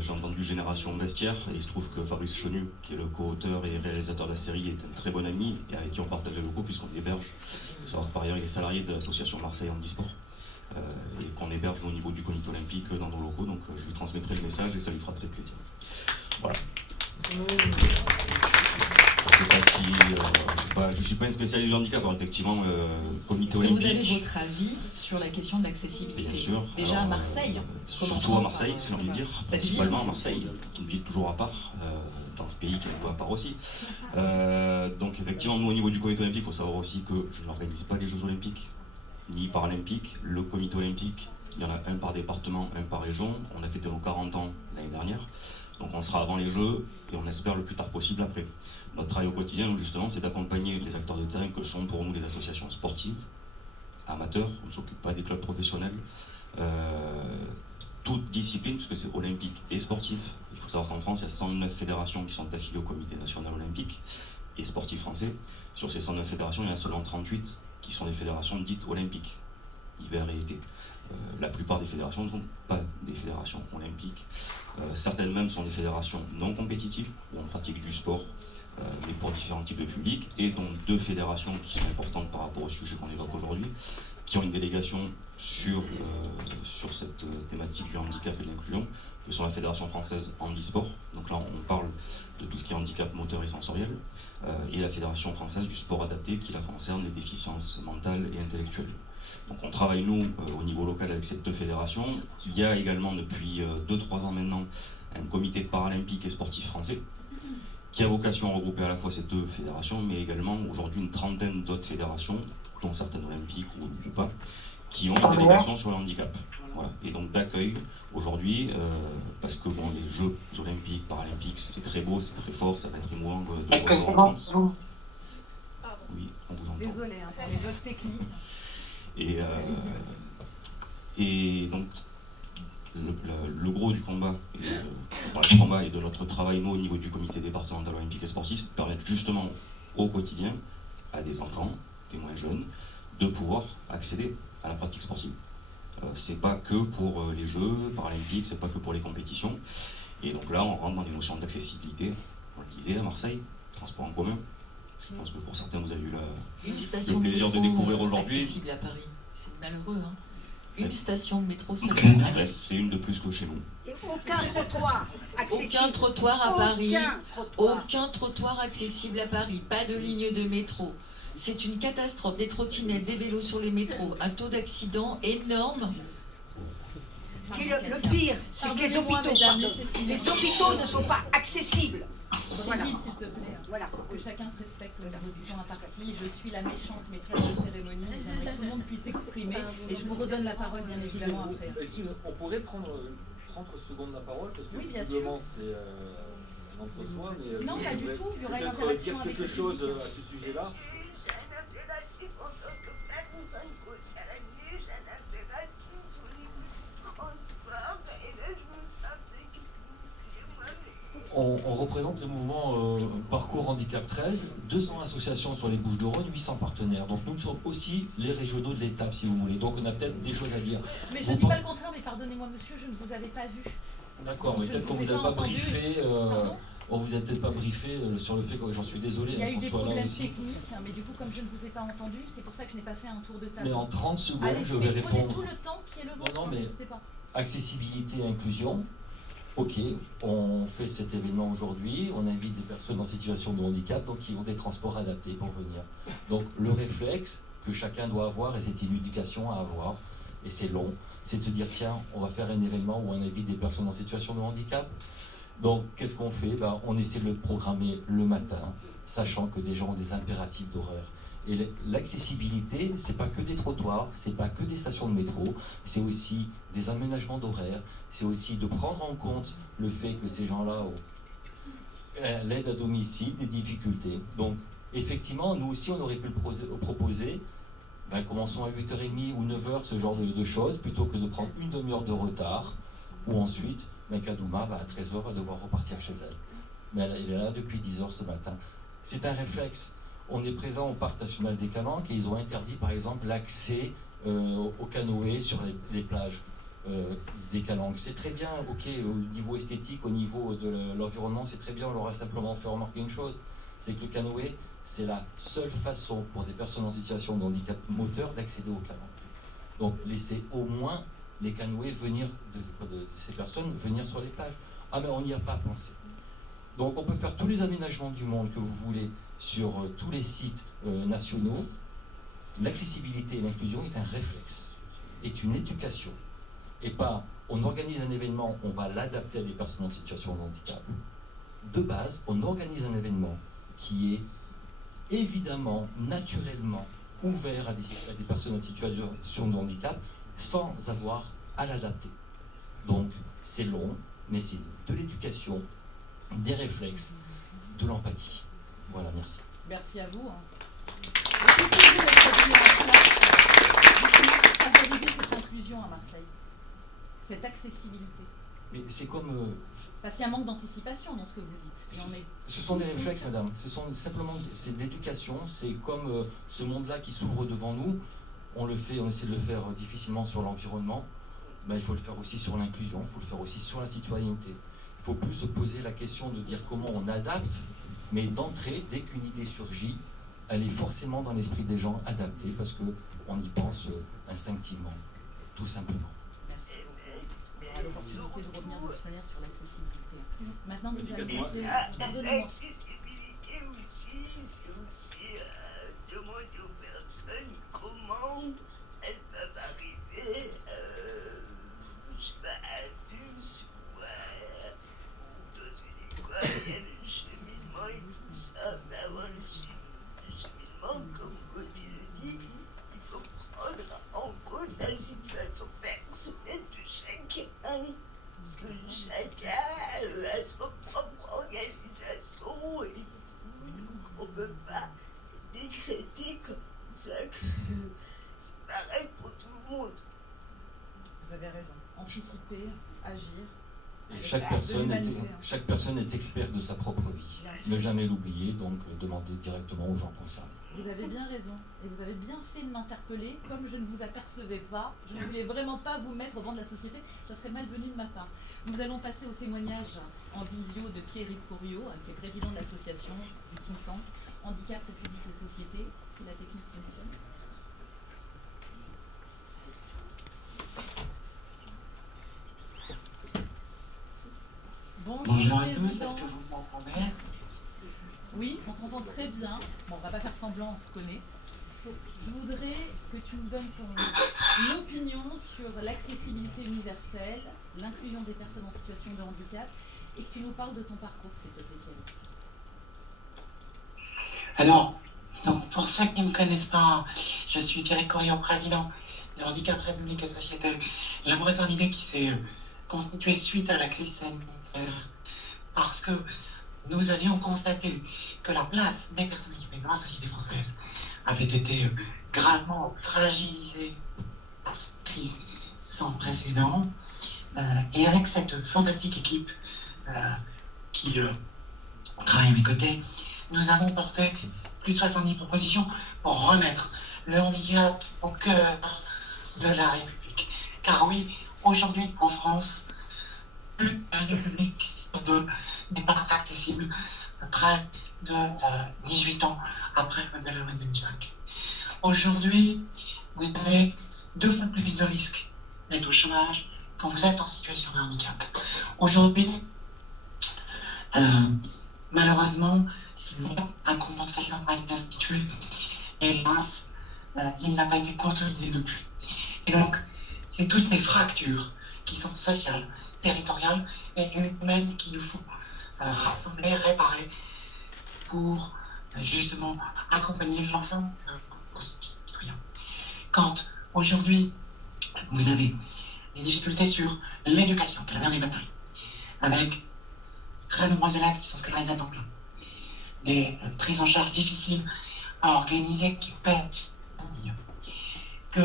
j'ai entendu Génération Vestiaire, et il se trouve que Fabrice Chenu, qui est le co-auteur et réalisateur de la série, est un très bon ami, et avec qui on partage les locaux, puisqu'on héberge. Il faut savoir que par ailleurs, il est salarié de l'association Marseille Handisport. Et qu'on héberge au niveau du comité olympique dans nos locaux, donc je lui transmettrai le message et ça lui fera très plaisir. Voilà. Je ne sais pas si... je ne suis pas un spécialiste du handicap, alors effectivement, comité olympique... Est-ce que vous avez votre avis sur la question de l'accessibilité? Bien sûr. Déjà alors, à Marseille surtout à Marseille, si j'ai envie de dire. Principalement à Marseille, qui est une ville toujours à part, dans ce pays qui est un peu à part aussi. Donc effectivement, nous au niveau du comité olympique, il faut savoir aussi que je n'organise pas les Jeux olympiques, ni paralympiques. Le comité olympique, il y en a un par département, un par région. On a fêté nos 40 ans l'année dernière. Donc on sera avant les Jeux et on espère le plus tard possible après. Notre travail au quotidien, justement, c'est d'accompagner les acteurs de terrain que sont pour nous les associations sportives, amateurs, on ne s'occupe pas des clubs professionnels. Toute discipline, puisque c'est olympique et sportif. Il faut savoir qu'en France, il y a 109 fédérations qui sont affiliées au comité national olympique et sportif français. Sur ces 109 fédérations, il y en a seulement 38 qui sont des fédérations dites olympiques, hiver et été. La plupart des fédérations ne sont pas des fédérations olympiques. Certaines même sont des fédérations non compétitives, où on pratique du sport, mais pour différents types de publics, et dont 2 fédérations qui sont importantes par rapport au sujet qu'on évoque aujourd'hui, qui ont une délégation sur cette thématique du handicap et de l'inclusion, que sont la Fédération française handisport, donc là on parle de tout ce qui est handicap moteur et sensoriel, et la Fédération française du sport adapté, qui la concerne les déficiences mentales et intellectuelles. Donc on travaille nous au niveau local avec ces 2 fédérations. Il y a également depuis 2-3 ans maintenant un comité paralympique et sportif français, qui a vocation à regrouper à la fois ces 2 fédérations, mais également aujourd'hui une trentaine d'autres fédérations, dont certaines olympiques ou pas, qui ont une délégation sur le handicap. Voilà. Et donc d'accueil aujourd'hui, parce que bon, les Jeux olympiques, paralympiques, c'est très beau, c'est très fort, ça va être émouvant de Est-ce que c'est en bon? France. Oui, on vous entend. Désolé, pour les choses techniques. Et donc le gros du combat, et de notre travail nous au niveau du comité départemental olympique et sportif, c'est de permettre justement au quotidien à des enfants, des moins jeunes, de pouvoir accéder à la pratique sportive. C'est pas que pour les Jeux paralympiques, c'est pas que pour les compétitions. Et donc là, on rentre dans les notions d'accessibilité. On le disait à Marseille, transport en commun. Je pense que pour certains, vous avez eu le plaisir de découvrir aujourd'hui. Accessible à Paris, c'est malheureux, hein. Une station de métro seulement. C'est une de plus que chez nous. Et aucun trottoir accessible. Aucun trottoir à Paris. Trottoir. Aucun trottoir accessible à Paris. Pas de ligne de métro. C'est une catastrophe. Des trottinettes, des vélos sur les métros, un taux d'accident énorme. Ce qui est le pire, c'est que les hôpitaux ne sont pas accessibles. Voilà. S'il te plaît. Voilà. Que chacun se respecte au niveau du temps imparti. Je suis la méchante maîtresse de cérémonie. J'aimerais que tout le monde puisse s'exprimer. Et je vous redonne la parole bien évidemment après. On pourrait prendre 30 secondes la parole parce que Oui, bien visiblement c'est un entre-soi. Mais Non, pas du tout. Il y aura une peut-être interaction dire avec quelque le chose public. à ce sujet-là. On représente le mouvement Parcours Handicap 13, 200 associations sur les Bouches-du-Rhône, 800 partenaires. Donc nous sommes aussi les régionaux de l'étape, si vous voulez. Donc on a peut-être des choses à dire. Mais je ne dis pas le contraire, mais pardonnez-moi monsieur, je ne vous avais pas vu. D'accord, mais peut-être qu'on vous a pas briefé. On vous a peut-être pas briefé sur le fait que j'en suis désolé Il y a eu qu'on des soit là problèmes aussi. techniques, mais du coup, comme je ne vous ai pas entendu, c'est pour ça que je n'ai pas fait un tour de table. Mais en 30 secondes, Allez, je vais prenez répondre. tout le temps qui est le vôtre. Non, mais n'hésitez pas. accessibilité et inclusion. Ok, on fait cet événement aujourd'hui, on invite des personnes en situation de handicap, donc qui ont des transports adaptés pour venir. Donc le réflexe que chacun doit avoir, et c'est une éducation à avoir, et c'est long, c'est de se dire tiens, on va faire un événement où on invite des personnes en situation de handicap. Donc, qu'est-ce qu'on fait? On essaie de le programmer le matin, sachant que des gens ont des impératifs d'horaire. Et l'accessibilité, c'est pas que des trottoirs, c'est pas que des stations de métro, c'est aussi des aménagements d'horaire, c'est aussi de prendre en compte le fait que ces gens-là ont l'aide à domicile, des difficultés. Donc, effectivement, nous aussi, on aurait pu le proposer, commençons à 8h30 ou 9h, ce genre de choses, plutôt que de prendre une demi-heure de retard, ou ensuite, Kadouma, à 13h, va devoir repartir chez elle. Mais elle est là depuis 10h ce matin. C'est un réflexe. On est présent au parc national des Calanques et ils ont interdit, par exemple, l'accès au canoë sur les plages des Calanques. C'est très bien, ok, au niveau esthétique, au niveau de l'environnement, c'est très bien. On leur a simplement fait remarquer une chose, c'est que le canoë, c'est la seule façon pour des personnes en situation de handicap moteur d'accéder aux Calanques. Donc, laissez au moins les canoës venir, de ces personnes venir sur les plages. Ah, mais on n'y a pas pensé. Donc, on peut faire tous les aménagements du monde que vous voulez sur tous les sites nationaux. L'accessibilité et l'inclusion est un réflexe, est une éducation. Et pas, on organise un événement, on va l'adapter à des personnes en situation de handicap. De base, on organise un événement qui est évidemment, naturellement ouvert à des personnes en situation de handicap sans avoir à l'adapter. Donc, c'est long, mais c'est de l'éducation, des réflexes, de l'empathie. Voilà, merci. Merci à vous. Favoriser cette inclusion à Marseille, cette accessibilité. Mais c'est comme... Parce qu'il y a un manque d'anticipation dans ce que vous dites. Ce sont des réflexes, madame. Ce sont simplement c'est de l'éducation. C'est comme ce monde-là qui s'ouvre devant nous. On essaie de le faire difficilement sur l'environnement. Mais il faut le faire aussi sur l'inclusion, il faut le faire aussi sur la citoyenneté. Il ne faut plus se poser la question de dire comment on adapte, mais d'entrée, dès qu'une idée surgit, elle est forcément dans l'esprit des gens adaptée parce qu'on y pense instinctivement, tout simplement. Merci beaucoup. On aura l'opportunité de revenir de toute manière sur l'accessibilité. Maintenant que vous avez passé... L'accessibilité aussi, c'est aussi demander aux personnes comment elles peuvent arriver à un bus ou dans une école, il y a le cheminement et tout ça, mais avant le cheminement, comme Gauthier le dit, il faut prendre en compte la situation personnelle de chacun, parce que chacun a son propre organisation et tout, donc on ne peut pas décréter comme ça que c'est pareil pour tout le monde. Vous avez raison. Anticiper, agir. Et chaque personne est experte de sa propre vie. Ne jamais l'oublier, donc demander directement aux gens concernés. Vous avez bien raison. Et vous avez bien fait de m'interpeller. Comme je ne vous apercevais pas, je ne voulais vraiment pas vous mettre au banc de la société. Ça serait malvenu de ma part. Nous allons passer au témoignage en visio de Pierre-Yves Couriot, qui est président de l'association du think tank Handicap, République et Société. Si la technique fonctionne. Bonjour à tous, est-ce que vous m'entendez? Oui, on t'entend très bien. Bon, on va pas faire semblant, on se connaît. Je voudrais que tu nous donnes ton opinion sur l'accessibilité universelle, l'inclusion des personnes en situation de handicap, et que tu nous parles de ton parcours, s'il te plaît, Thierry. Alors, donc pour ceux qui ne me connaissent pas, je suis Pierre-Yves Couriot, président de Handicap, République et Société, laboratoire d'idées qui s'est constitué suite à la crise sanitaire, parce que nous avions constaté que la place des personnes handicapées dans la société française avait été gravement fragilisée par cette crise sans précédent. Et avec cette fantastique équipe qui travaille à mes côtés, nous avons porté plus de 70 propositions pour remettre le handicap au cœur de la République. Car oui, aujourd'hui en France, plus d'un public sur deux n'est pas accessible près de 18 ans après le code de la loi de 2005. Aujourd'hui, vous avez 2 fois plus vite de risques d'être au chômage quand vous êtes en situation de handicap. Aujourd'hui, malheureusement, si la compensation a été instituée, hélas, il n'a pas été consolidé depuis. Et donc, c'est toutes ces fractures qui sont sociales, territoriale et humaine qu'il nous faut rassembler, réparer pour justement accompagner l'ensemble de nos citoyens. Quand aujourd'hui vous avez des difficultés sur l'éducation, qui est la mère des batailles, avec très nombreux élèves qui sont scolarisés à temps plein, des prises en charge difficiles à organiser qui pètent, que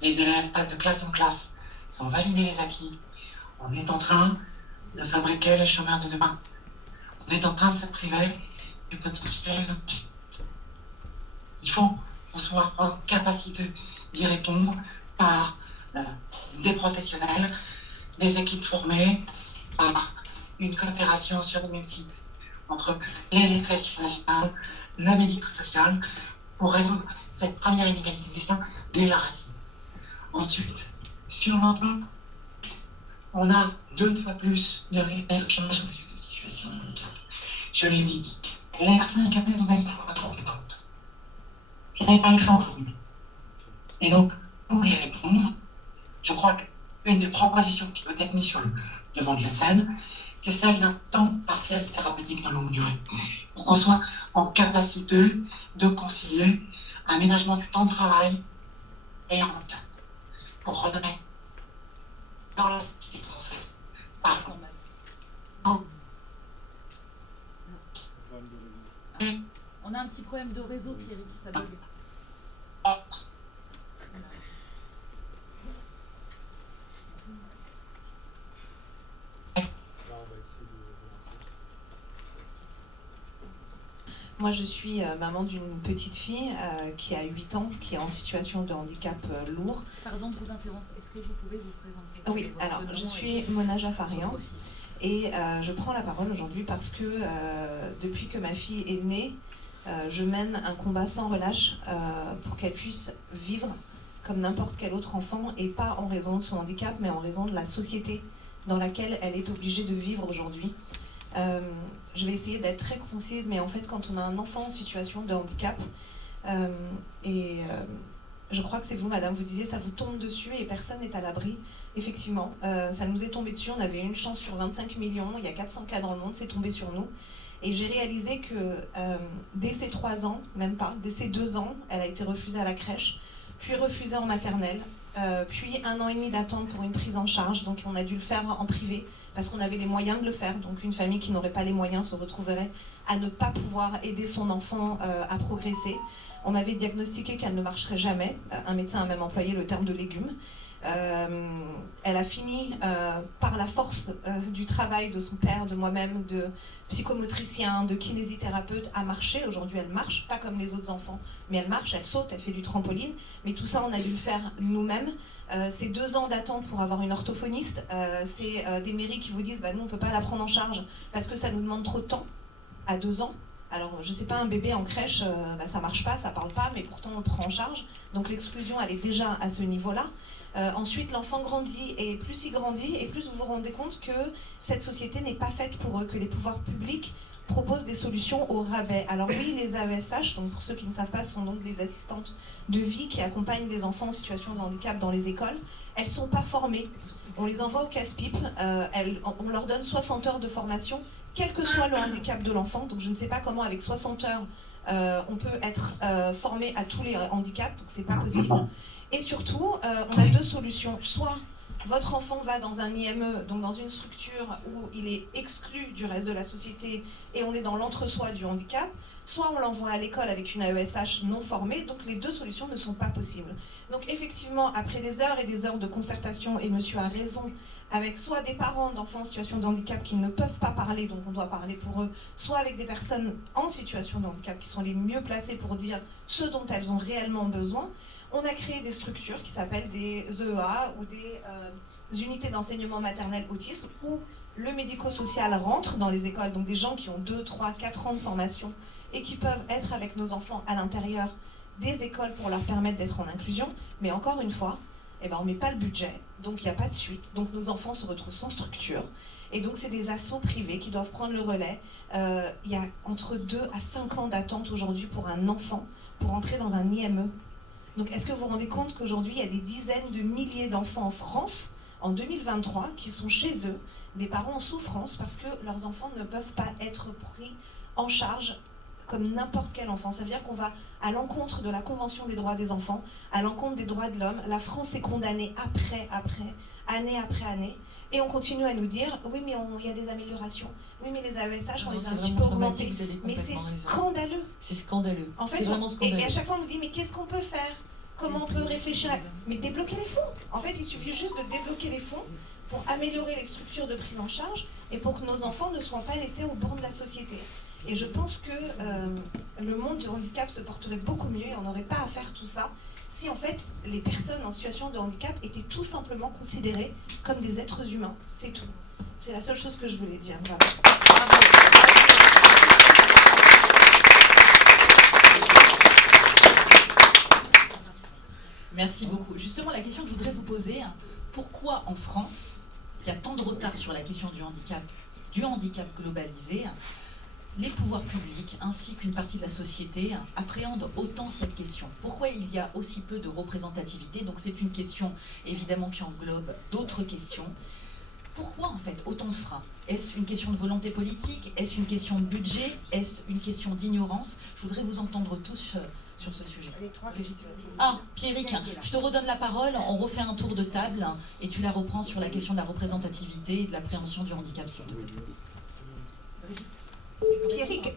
les élèves passent de classe en classe sans valider les acquis, on est en train de fabriquer les chômeurs de demain. On est en train de se priver du potentiel. Il faut qu'on soit en capacité d'y répondre par des professionnels, des équipes formées, par une coopération sur les mêmes sites entre l'éducation nationale, la médico-sociale, pour résoudre cette première inégalité de destin dès la racine. Ensuite, sur l'emploi, on a 2 fois plus de réels chômage que de situation de handicap. Je l'ai dit, les personnes handicapées sont à trop de compte. Ce n'est pas le cas aujourd'hui. Et donc, pour y répondre, je crois qu'une des propositions qui doit être mise sur le devant de la scène, c'est celle d'un temps partiel thérapeutique de longue durée. Pour qu'on soit en capacité de concilier aménagement du temps de travail et en temps. Pour redonner dans la société française. Pardon. On a un petit problème de réseau, Thierry, ça bug. Moi, je suis maman d'une petite fille qui a 8 ans, qui est en situation de handicap lourd. Pardon de vous interrompre, est-ce que vous pouvez vous présenter? Oui, alors je suis Mona Jafarian et je prends la parole aujourd'hui parce que depuis que ma fille est née, je mène un combat sans relâche pour qu'elle puisse vivre comme n'importe quel autre enfant et pas en raison de son handicap, mais en raison de la société dans laquelle elle est obligée de vivre aujourd'hui. Je vais essayer d'être très concise, mais en fait, quand on a un enfant en situation de handicap, je crois que c'est vous, madame, vous disiez, ça vous tombe dessus et personne n'est à l'abri. Effectivement, ça nous est tombé dessus, on avait une chance sur 25 millions, il y a 400 cas dans le monde, c'est tombé sur nous. Et j'ai réalisé que dès ses 3 ans, même pas, dès ses 2 ans, elle a été refusée à la crèche, puis refusée en maternelle, puis 1 an et demi d'attente pour une prise en charge, donc on a dû le faire en privé, parce qu'on avait les moyens de le faire. Donc une famille qui n'aurait pas les moyens se retrouverait à ne pas pouvoir aider son enfant à progresser. On m'avait diagnostiqué qu'elle ne marcherait jamais. Un médecin a même employé le terme de légume. Elle a fini par la force du travail de son père, de moi-même, de psychomotricien, de kinésithérapeute, à marcher. Aujourd'hui, elle marche, pas comme les autres enfants, mais elle marche, elle saute, elle fait du trampoline. Mais tout ça, on a dû le faire nous-mêmes. C'est 2 ans d'attente pour avoir une orthophoniste. C'est des mairies qui vous disent nous, on ne peut pas la prendre en charge parce que ça nous demande trop de temps, à 2 ans. Alors, je ne sais pas, un bébé en crèche, ça ne marche pas, ça ne parle pas, mais pourtant on le prend en charge. Donc l'exclusion, elle est déjà à ce niveau-là. Ensuite, l'enfant grandit, et plus il grandit, et plus vous vous rendez compte que cette société n'est pas faite pour eux, que les pouvoirs publics proposent des solutions au rabais. Alors oui, les AESH, donc pour ceux qui ne savent pas, ce sont donc des assistantes de vie qui accompagnent des enfants en situation de handicap dans les écoles. Elles ne sont pas formées. On les envoie au casse-pipe, on leur donne 60 heures de formation, quel que soit le handicap de l'enfant. Donc je ne sais pas comment avec 60 heures on peut être formé à tous les handicaps, donc c'est pas possible. Et surtout, on a 2 solutions. Soit votre enfant va dans un IME, donc dans une structure où il est exclu du reste de la société et on est dans l'entre-soi du handicap, soit on l'envoie à l'école avec une AESH non formée, donc les 2 solutions ne sont pas possibles. Donc effectivement, après des heures et des heures de concertation, et monsieur a raison, avec soit des parents d'enfants en situation de handicap qui ne peuvent pas parler, donc on doit parler pour eux, soit avec des personnes en situation de handicap qui sont les mieux placées pour dire ce dont elles ont réellement besoin, on a créé des structures qui s'appellent des EEA ou des unités d'enseignement maternel autisme où le médico-social rentre dans les écoles, donc des gens qui ont 2, 3, 4 ans de formation et qui peuvent être avec nos enfants à l'intérieur des écoles pour leur permettre d'être en inclusion. Mais encore une fois, on ne met pas le budget, donc il n'y a pas de suite. Donc nos enfants se retrouvent sans structure. Et donc c'est des assos privés qui doivent prendre le relais. Il y a entre 2 à 5 ans d'attente aujourd'hui pour un enfant pour entrer dans un IME. Donc est-ce que vous vous rendez compte qu'aujourd'hui, il y a des dizaines de milliers d'enfants en France en 2023 qui sont chez eux, des parents en souffrance parce que leurs enfants ne peuvent pas être pris en charge comme n'importe quel enfant. Ça veut dire qu'on va à l'encontre de la Convention des droits des enfants, à l'encontre des droits de l'homme. La France est condamnée année après année. Et on continue à nous dire, oui, mais il y a des améliorations. Oui, mais les AESH, on les a un petit peu augmentés. Mais c'est scandaleux. C'est scandaleux. En fait, c'est vraiment scandaleux. Et à chaque fois, on nous dit, mais qu'est-ce qu'on peut faire? Comment on peut réfléchir Mais débloquer les fonds. En fait, il suffit juste de débloquer les fonds pour améliorer les structures de prise en charge et pour que nos enfants ne soient pas laissés au banc de la société. Et je pense que le monde du handicap se porterait beaucoup mieux et on n'aurait pas à faire tout ça si en fait les personnes en situation de handicap étaient tout simplement considérées comme des êtres humains. C'est tout. C'est la seule chose que je voulais dire. Voilà. Merci beaucoup. Justement, la question que je voudrais vous poser, pourquoi en France, il y a tant de retard sur la question du handicap globalisé, les pouvoirs publics ainsi qu'une partie de la société appréhendent autant cette question? Pourquoi il y a aussi peu de représentativité? Donc c'est une question évidemment qui englobe d'autres questions. Pourquoi en fait autant de freins? Est-ce une question de volonté politique? Est-ce une question de budget? Est-ce une question d'ignorance? Je voudrais vous entendre tous sur ce sujet. Ah, Pierrick, je te redonne la parole, on refait un tour de table et tu la reprends sur la question de la représentativité et de l'appréhension du handicap, s'il te plaît. Pierrick,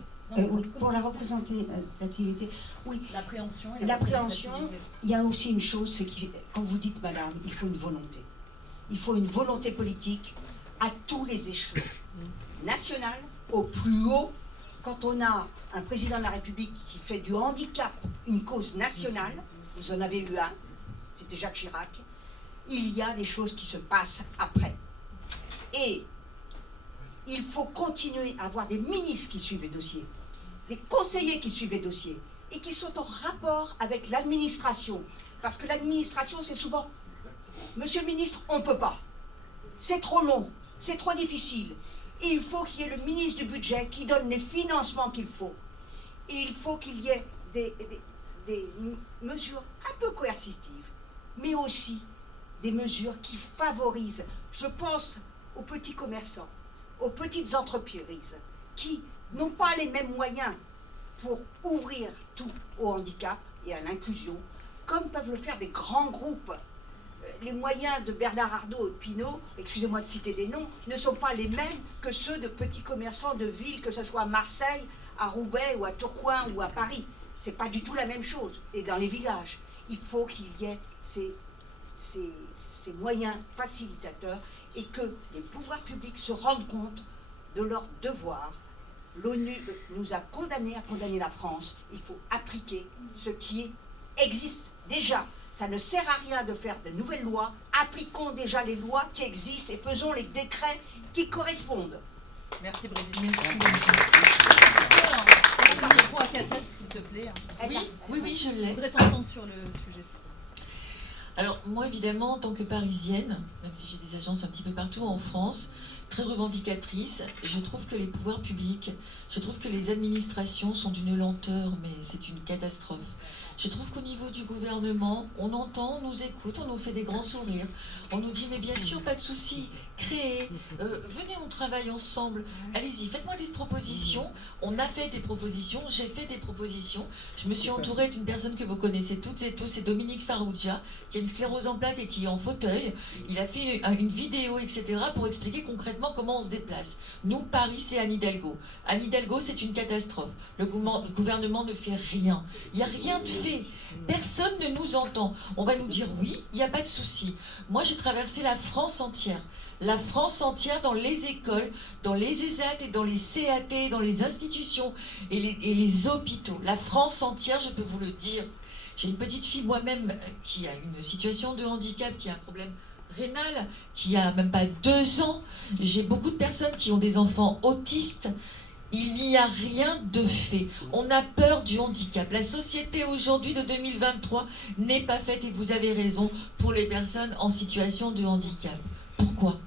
pour la représentativité, oui. L'appréhension. L'appréhension, il y a aussi une chose, c'est que, quand vous dites, madame, il faut une volonté. Il faut une volonté politique à tous les échelons. National, au plus haut, quand on a un président de la République qui fait du handicap une cause nationale, vous en avez eu un, c'était Jacques Chirac, il y a des choses qui se passent après. Et il faut continuer à avoir des ministres qui suivent les dossiers, des conseillers qui suivent les dossiers, et qui sont en rapport avec l'administration. Parce que l'administration, c'est souvent « Monsieur le ministre, on ne peut pas. C'est trop long, c'est trop difficile. » Et il faut qu'il y ait le ministre du budget qui donne les financements qu'il faut. Et il faut qu'il y ait des mesures un peu coercitives, mais aussi des mesures qui favorisent. Je pense aux petits commerçants, aux petites entreprises qui n'ont pas les mêmes moyens pour ouvrir tout au handicap et à l'inclusion, comme peuvent le faire des grands groupes. Les moyens de Bernard Arnault et de Pinault, excusez-moi de citer des noms, ne sont pas les mêmes que ceux de petits commerçants de villes, que ce soit à Marseille, à Roubaix ou à Tourcoing ou à Paris. C'est pas du tout la même chose. Et dans les villages, il faut qu'il y ait ces moyens facilitateurs et que les pouvoirs publics se rendent compte de leur devoir. L'ONU nous a condamnés à condamner la France. Il faut appliquer ce qui existe déjà. Ça ne sert à rien de faire de nouvelles lois. Appliquons déjà les lois qui existent et faisons les décrets qui correspondent. Merci Brigitte. Merci. Un micro à Catel, s'il te plaît. Oui, je l'ai. Je voudrais t'entendre sur le sujet. Alors moi évidemment en tant que parisienne, même si j'ai des agences un petit peu partout en France, très revendicatrice, je trouve que les pouvoirs publics, je trouve que les administrations sont d'une lenteur, mais c'est une catastrophe. Je trouve qu'au niveau du gouvernement, on entend, on nous écoute, on nous fait des grands sourires, on nous dit mais bien sûr pas de souci, créez, venez on travaille ensemble, allez-y, faites-moi des propositions. On a fait des propositions, j'ai fait des propositions, je me suis entourée d'une personne que vous connaissez toutes et tous, c'est Dominique Farrugia, qui a une sclérose en plaques et qui est en fauteuil. Il a fait une vidéo, etc. pour expliquer concrètement comment on se déplace. Nous, Paris, c'est Anne Hidalgo. Anne Hidalgo, c'est une catastrophe. Le gouvernement ne fait rien. Il n'y a rien de fait. Personne ne nous entend. On va nous dire oui, il n'y a pas de souci. Moi, j'ai traversé la France entière. La France entière dans les écoles, dans les ESAT et dans les CAT, dans les institutions et les hôpitaux. La France entière, je peux vous le dire. J'ai une petite fille moi-même qui a une situation de handicap, qui a un problème rénal, qui a même pas 2 ans. J'ai beaucoup de personnes qui ont des enfants autistes. Il n'y a rien de fait. On a peur du handicap. La société aujourd'hui de 2023 n'est pas faite, et vous avez raison, pour les personnes en situation de handicap. Pourquoi ?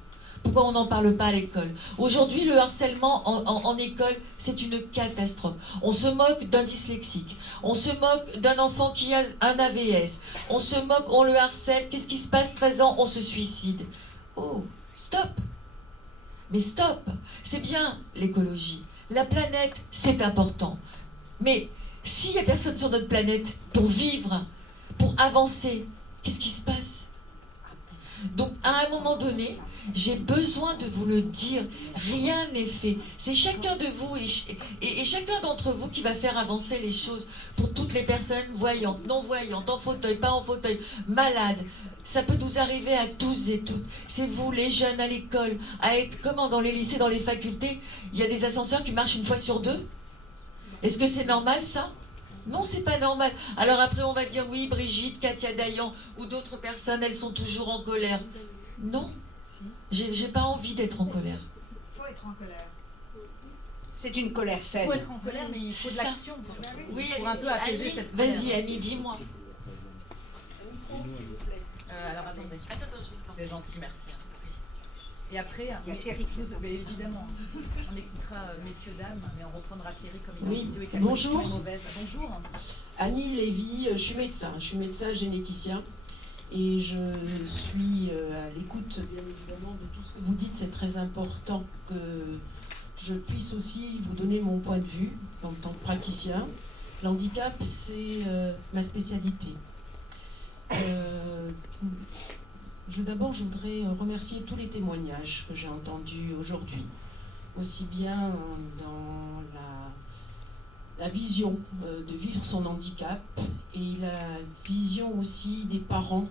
Pourquoi on n'en parle pas à l'école? Aujourd'hui, le harcèlement en école, c'est une catastrophe. On se moque d'un dyslexique, on se moque d'un enfant qui a un AVS, on se moque, on le harcèle. Qu'est-ce qui se passe? 13 ans, on se suicide. Oh, stop! Mais stop! C'est bien l'écologie. La planète, c'est important. Mais s'il n'y a personne sur notre planète pour vivre, pour avancer, qu'est-ce qui se passe? Donc, à un moment donné, j'ai besoin de vous le dire, rien n'est fait. C'est chacun de vous et chacun d'entre vous qui va faire avancer les choses pour toutes les personnes voyantes, non-voyantes, en fauteuil, pas en fauteuil, malades. Ça peut nous arriver à tous et toutes. C'est vous, les jeunes à l'école, à être comment dans les lycées, dans les facultés, il y a des ascenseurs qui marchent 1 fois sur 2. Est-ce que c'est normal, ça? Non, c'est pas normal. Alors après, on va dire, oui, Brigitte, Katia Dayan ou d'autres personnes, elles sont toujours en colère. Non, j'ai pas envie d'être en colère. Il faut être en colère. C'est une colère saine. Il faut être en colère, mais il faut de l'action Oui, pour un peu apaiser Annie, cette colère. vas-y, Annie, dis-moi. Alors attendez. C'est gentil, merci. Et après, il y a Pierry. Mais évidemment, on écoutera messieurs, dames, mais on reprendra Pierry comme il Oui, dit. bonjour. Bonjour. Annie Lévy, je suis médecin généticien et je suis à l'écoute bien évidemment de tout ce que vous dites. C'est très important que je puisse aussi vous donner mon point de vue en tant que praticien. L'handicap, c'est ma spécialité. D'abord, je voudrais remercier tous les témoignages que j'ai entendus aujourd'hui, aussi bien dans la vision de vivre son handicap et la vision aussi des parents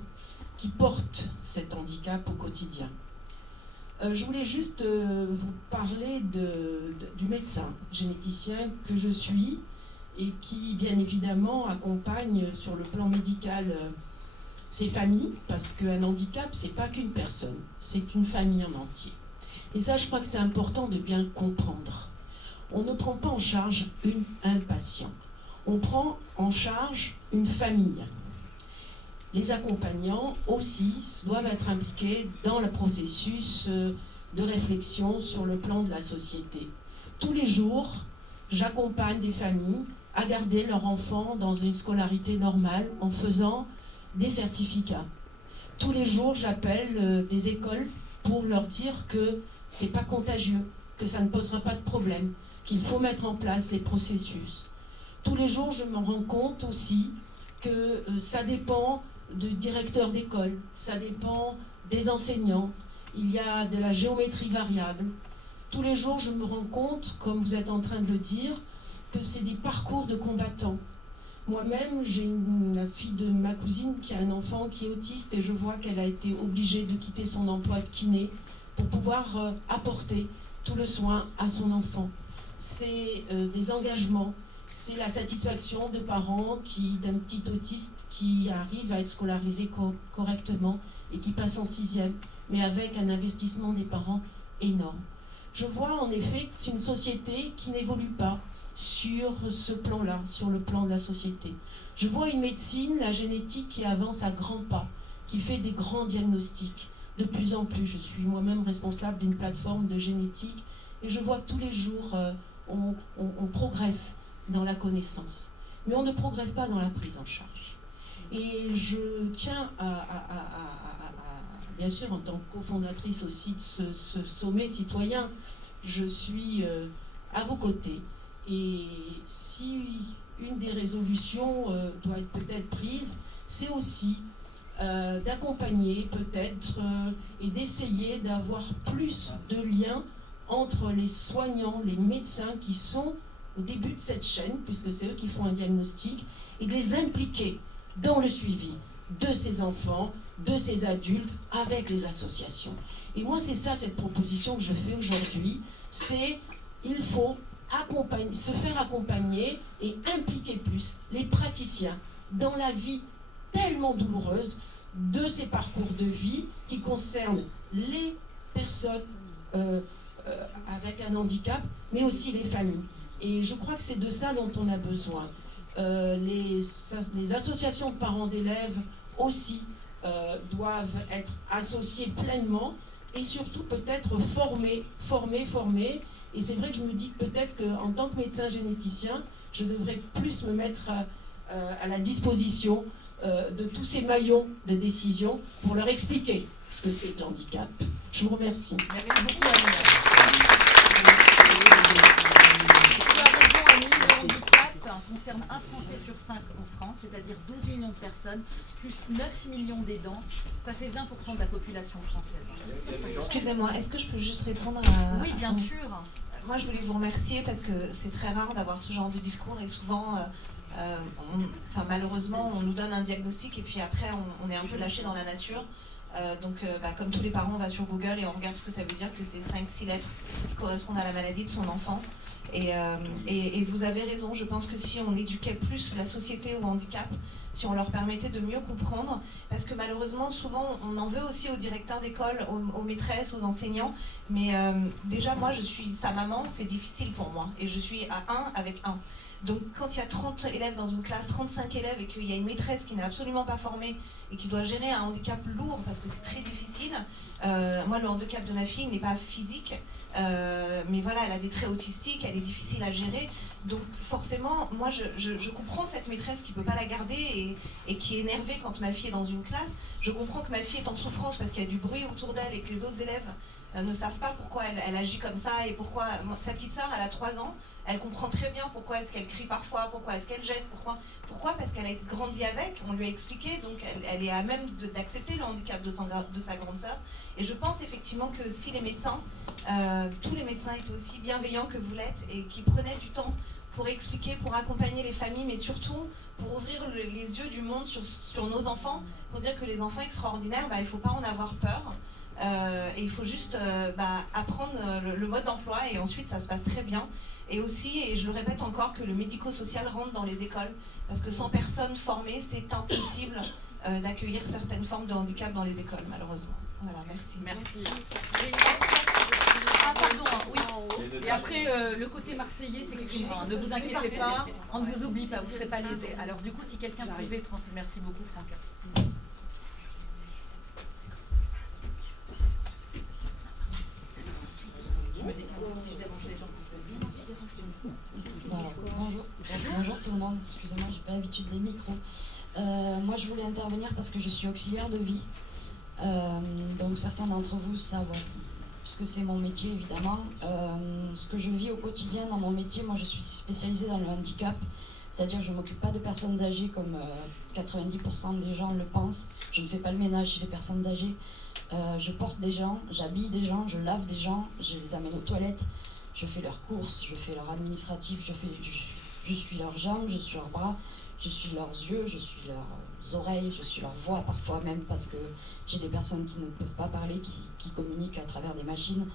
qui portent cet handicap au quotidien. Je voulais juste vous parler du médecin généticien que je suis et qui, bien évidemment, accompagne sur le plan médical ces familles, parce qu'un handicap, c'est pas qu'une personne, c'est une famille en entier. Et ça, je crois que c'est important de bien le comprendre. On ne prend pas en charge un patient, on prend en charge une famille. Les accompagnants aussi doivent être impliqués dans le processus de réflexion sur le plan de la société. Tous les jours, j'accompagne des familles à garder leur enfant dans une scolarité normale en faisant des certificats. Tous les jours, j'appelle des écoles pour leur dire que c'est pas contagieux, que ça ne posera pas de problème, qu'il faut mettre en place les processus. Tous les jours, je me rends compte aussi que ça dépend du directeur d'école, ça dépend des enseignants, il y a de la géométrie variable. Tous les jours, je me rends compte, comme vous êtes en train de le dire, que c'est des parcours de combattants. Moi-même, j'ai la fille de ma cousine qui a un enfant qui est autiste et je vois qu'elle a été obligée de quitter son emploi de kiné pour pouvoir apporter tout le soin à son enfant. C'est des engagements, c'est la satisfaction de parents d'un petit autiste qui arrive à être scolarisé correctement et qui passe en 6e, mais avec un investissement des parents énorme. Je vois en effet que c'est une société qui n'évolue pas sur ce plan-là, sur le plan de la société. Je vois une médecine, la génétique, qui avance à grands pas, qui fait des grands diagnostics. De plus en plus, je suis moi-même responsable d'une plateforme de génétique et je vois que tous les jours, on progresse dans la connaissance. Mais on ne progresse pas dans la prise en charge. Et je tiens bien sûr, en tant que cofondatrice aussi de ce sommet citoyen, je suis à vos côtés. Et si une des résolutions doit être peut-être prise, c'est aussi d'accompagner peut-être et d'essayer d'avoir plus de liens entre les soignants, les médecins qui sont au début de cette chaîne, puisque c'est eux qui font un diagnostic, et de les impliquer dans le suivi de ces enfants, de ces adultes, avec les associations. Et moi, c'est ça, cette proposition que je fais aujourd'hui, c'est il faut se faire accompagner et impliquer plus les praticiens dans la vie tellement douloureuse de ces parcours de vie qui concernent les personnes avec un handicap, mais aussi les familles. Et je crois que c'est de ça dont on a besoin. Les associations de parents d'élèves aussi doivent être associées pleinement et surtout peut-être former. Et c'est vrai que je me dis que peut-être qu'en tant que médecin généticien, je devrais plus me mettre à la disposition de tous ces maillons de décision pour leur expliquer ce que c'est que le handicap. Je vous remercie. Merci beaucoup, Annie. Tu as raison, Annie, le handicap concerne un Français sur 5 en France, c'est-à-dire 12 millions de personnes, plus 9 millions d'aidants. Ça fait 20% de la population française. Excusez-moi, est-ce que je peux juste répondre à... Oui, bien sûr. Moi, je voulais vous remercier parce que c'est très rare d'avoir ce genre de discours et souvent, malheureusement, on nous donne un diagnostic et puis après, on est un peu lâché dans la nature. Comme tous les parents, on va sur Google et on regarde ce que ça veut dire, que c'est 5-6 lettres qui correspondent à la maladie de son enfant. Et vous avez raison, je pense que si on éduquait plus la société au handicap, si on leur permettait de mieux comprendre, parce que malheureusement, souvent, on en veut aussi aux directeurs d'école, aux maîtresses, aux enseignants, mais déjà, moi, je suis sa maman, c'est difficile pour moi, et je suis à 1 avec 1. Donc quand il y a 30 élèves dans une classe, 35 élèves, et qu'il y a une maîtresse qui n'est absolument pas formée et qui doit gérer un handicap lourd, parce que c'est très difficile, moi, le handicap de ma fille n'est pas physique, mais voilà, elle a des traits autistiques, elle est difficile à gérer. Donc forcément, moi je comprends cette maîtresse qui ne peut pas la garder et qui est énervée quand ma fille est dans une classe. Je comprends que ma fille est en souffrance parce qu'il y a du bruit autour d'elle et que les autres élèves ne savent pas pourquoi elle agit comme ça et pourquoi... Sa petite sœur, elle a 3 ans, elle comprend très bien pourquoi est-ce qu'elle crie parfois, pourquoi est-ce qu'elle jette, pourquoi parce qu'elle a grandi avec, on lui a expliqué, donc elle est à même d'accepter le handicap de sa grande sœur. Et je pense effectivement que si les médecins, tous les médecins étaient aussi bienveillants que vous l'êtes et qui prenaient du temps pour expliquer, pour accompagner les familles, mais surtout pour ouvrir les yeux du monde sur nos enfants, pour dire que les enfants extraordinaires, il ne faut pas en avoir peur. Et il faut juste apprendre le mode d'emploi et ensuite ça se passe très bien. Et aussi, et je le répète encore, que le médico-social rentre dans les écoles parce que sans personnes formées, c'est impossible d'accueillir certaines formes de handicap dans les écoles, malheureusement. Voilà, merci. Merci. Ah pardon, oui. Et après, le côté marseillais s'exprimera. Ne vous inquiétez pas, on ne vous oublie pas, vous ne serez pas lésés. Alors du coup, si quelqu'un pouvait transmettre... Merci beaucoup, Franck. Je me décale si je dérange les gens. Alors, bonjour tout le monde, excusez-moi, j'ai pas l'habitude des micros. Moi je voulais intervenir parce que je suis auxiliaire de vie. Donc certains d'entre vous savent, puisque c'est mon métier évidemment. Ce que je vis au quotidien dans mon métier, moi je suis spécialisée dans le handicap, c'est-à-dire que je ne m'occupe pas de personnes âgées comme 90% des gens le pensent. Je ne fais pas le ménage chez les personnes âgées. Je porte des gens, j'habille des gens, je lave des gens, je les amène aux toilettes, je fais leurs courses, je fais leur administratif, je suis leurs jambes, je suis leurs bras, je suis leurs yeux, je suis leurs oreilles, je suis leur voix parfois même parce que j'ai des personnes qui ne peuvent pas parler, qui communiquent à travers des machines.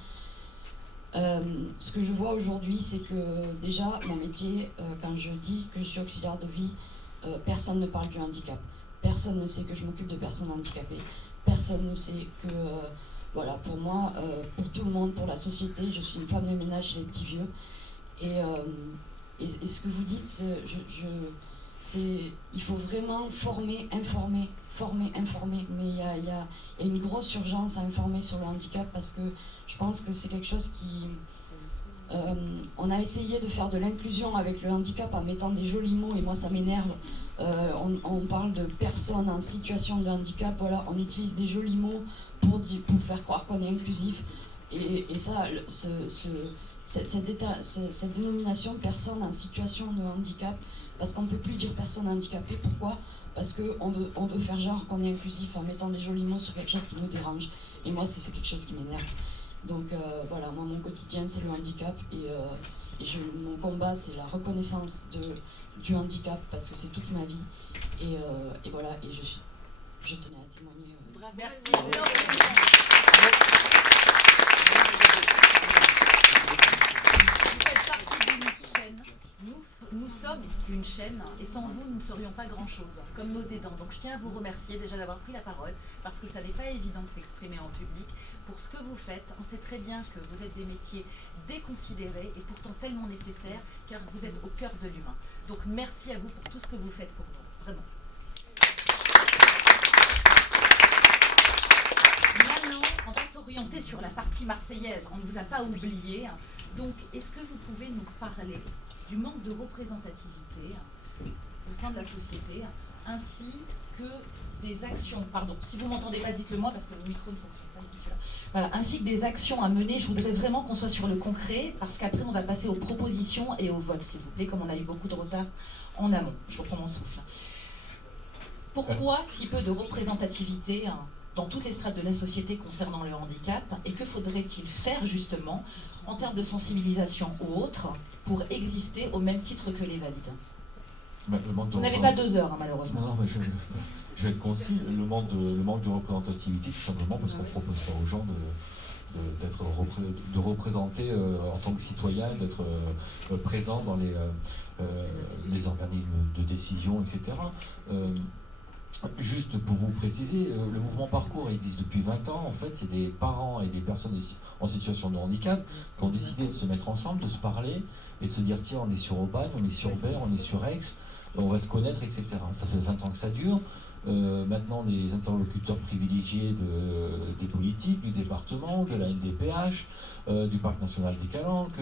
Ce que je vois aujourd'hui, c'est que déjà, mon métier, quand je dis que je suis auxiliaire de vie, personne ne parle du handicap. Personne ne sait que je m'occupe de personnes handicapées. Personne ne sait que, voilà, pour moi, pour tout le monde, pour la société, je suis une femme de ménage chez les petits vieux. Et ce que vous dites, il faut vraiment former, informer. Mais il y a une grosse urgence à informer sur le handicap parce que je pense que c'est quelque chose qui... on a essayé de faire de l'inclusion avec le handicap en mettant des jolis mots et moi ça m'énerve. On parle de personnes en situation de handicap, voilà, on utilise des jolis mots pour faire croire qu'on est inclusif. Et ça, cette dénomination personne en situation de handicap, parce qu'on ne peut plus dire personne handicapée, pourquoi ? Parce qu'on veut faire genre qu'on est inclusif en mettant des jolis mots sur quelque chose qui nous dérange. Et moi, c'est quelque chose qui m'énerve. Donc voilà, moi, mon quotidien, c'est le handicap. Mon combat, c'est la reconnaissance du handicap, parce que c'est toute ma vie. Et voilà, et je tenais à témoigner. Merci. Nous sommes une chaîne et sans vous, nous ne serions pas grand-chose, comme nos aidants. Donc je tiens à vous remercier déjà d'avoir pris la parole, parce que ça n'est pas évident de s'exprimer en public. Pour ce que vous faites, on sait très bien que vous êtes des métiers déconsidérés et pourtant tellement nécessaires, car vous êtes au cœur de l'humain. Donc merci à vous pour tout ce que vous faites pour nous, vraiment. Maintenant, on va s'orienter sur la partie marseillaise. On ne vous a pas oublié. Donc, est-ce que vous pouvez nous parler du manque de représentativité au sein de la société, ainsi que des actions, pardon, si vous m'entendez pas, dites-le moi parce que le micro ne fonctionne pas depuis celui-là. Voilà, ainsi que des actions à mener. Je voudrais vraiment qu'on soit sur le concret parce qu'après on va passer aux propositions et aux votes, s'il vous plaît, comme on a eu beaucoup de retard en amont. Je reprends mon souffle. Pourquoi si peu de représentativité dans toutes les strates de la société concernant le handicap, et que faudrait-il faire justement en termes de sensibilisation ou autres pour exister au même titre que les valides? Vous n'avez pas 2 heures, malheureusement. Non, mais je vais être concis. Le manque de représentativité, tout simplement parce qu'on ne propose pas aux gens de représenter en tant que citoyen, d'être présent dans les organismes de décision, etc. Juste pour vous préciser, le mouvement Parcours existe depuis 20 ans. En fait, c'est des parents et des personnes en situation de handicap qui ont décidé de se mettre ensemble, de se parler et de se dire tiens, on est sur Aubagne, on est sur Berre, on est sur Aix, on va se connaître, etc. Ça fait 20 ans que ça dure. Maintenant, les interlocuteurs privilégiés des politiques, du département, de la MDPH, du Parc national des Calanques,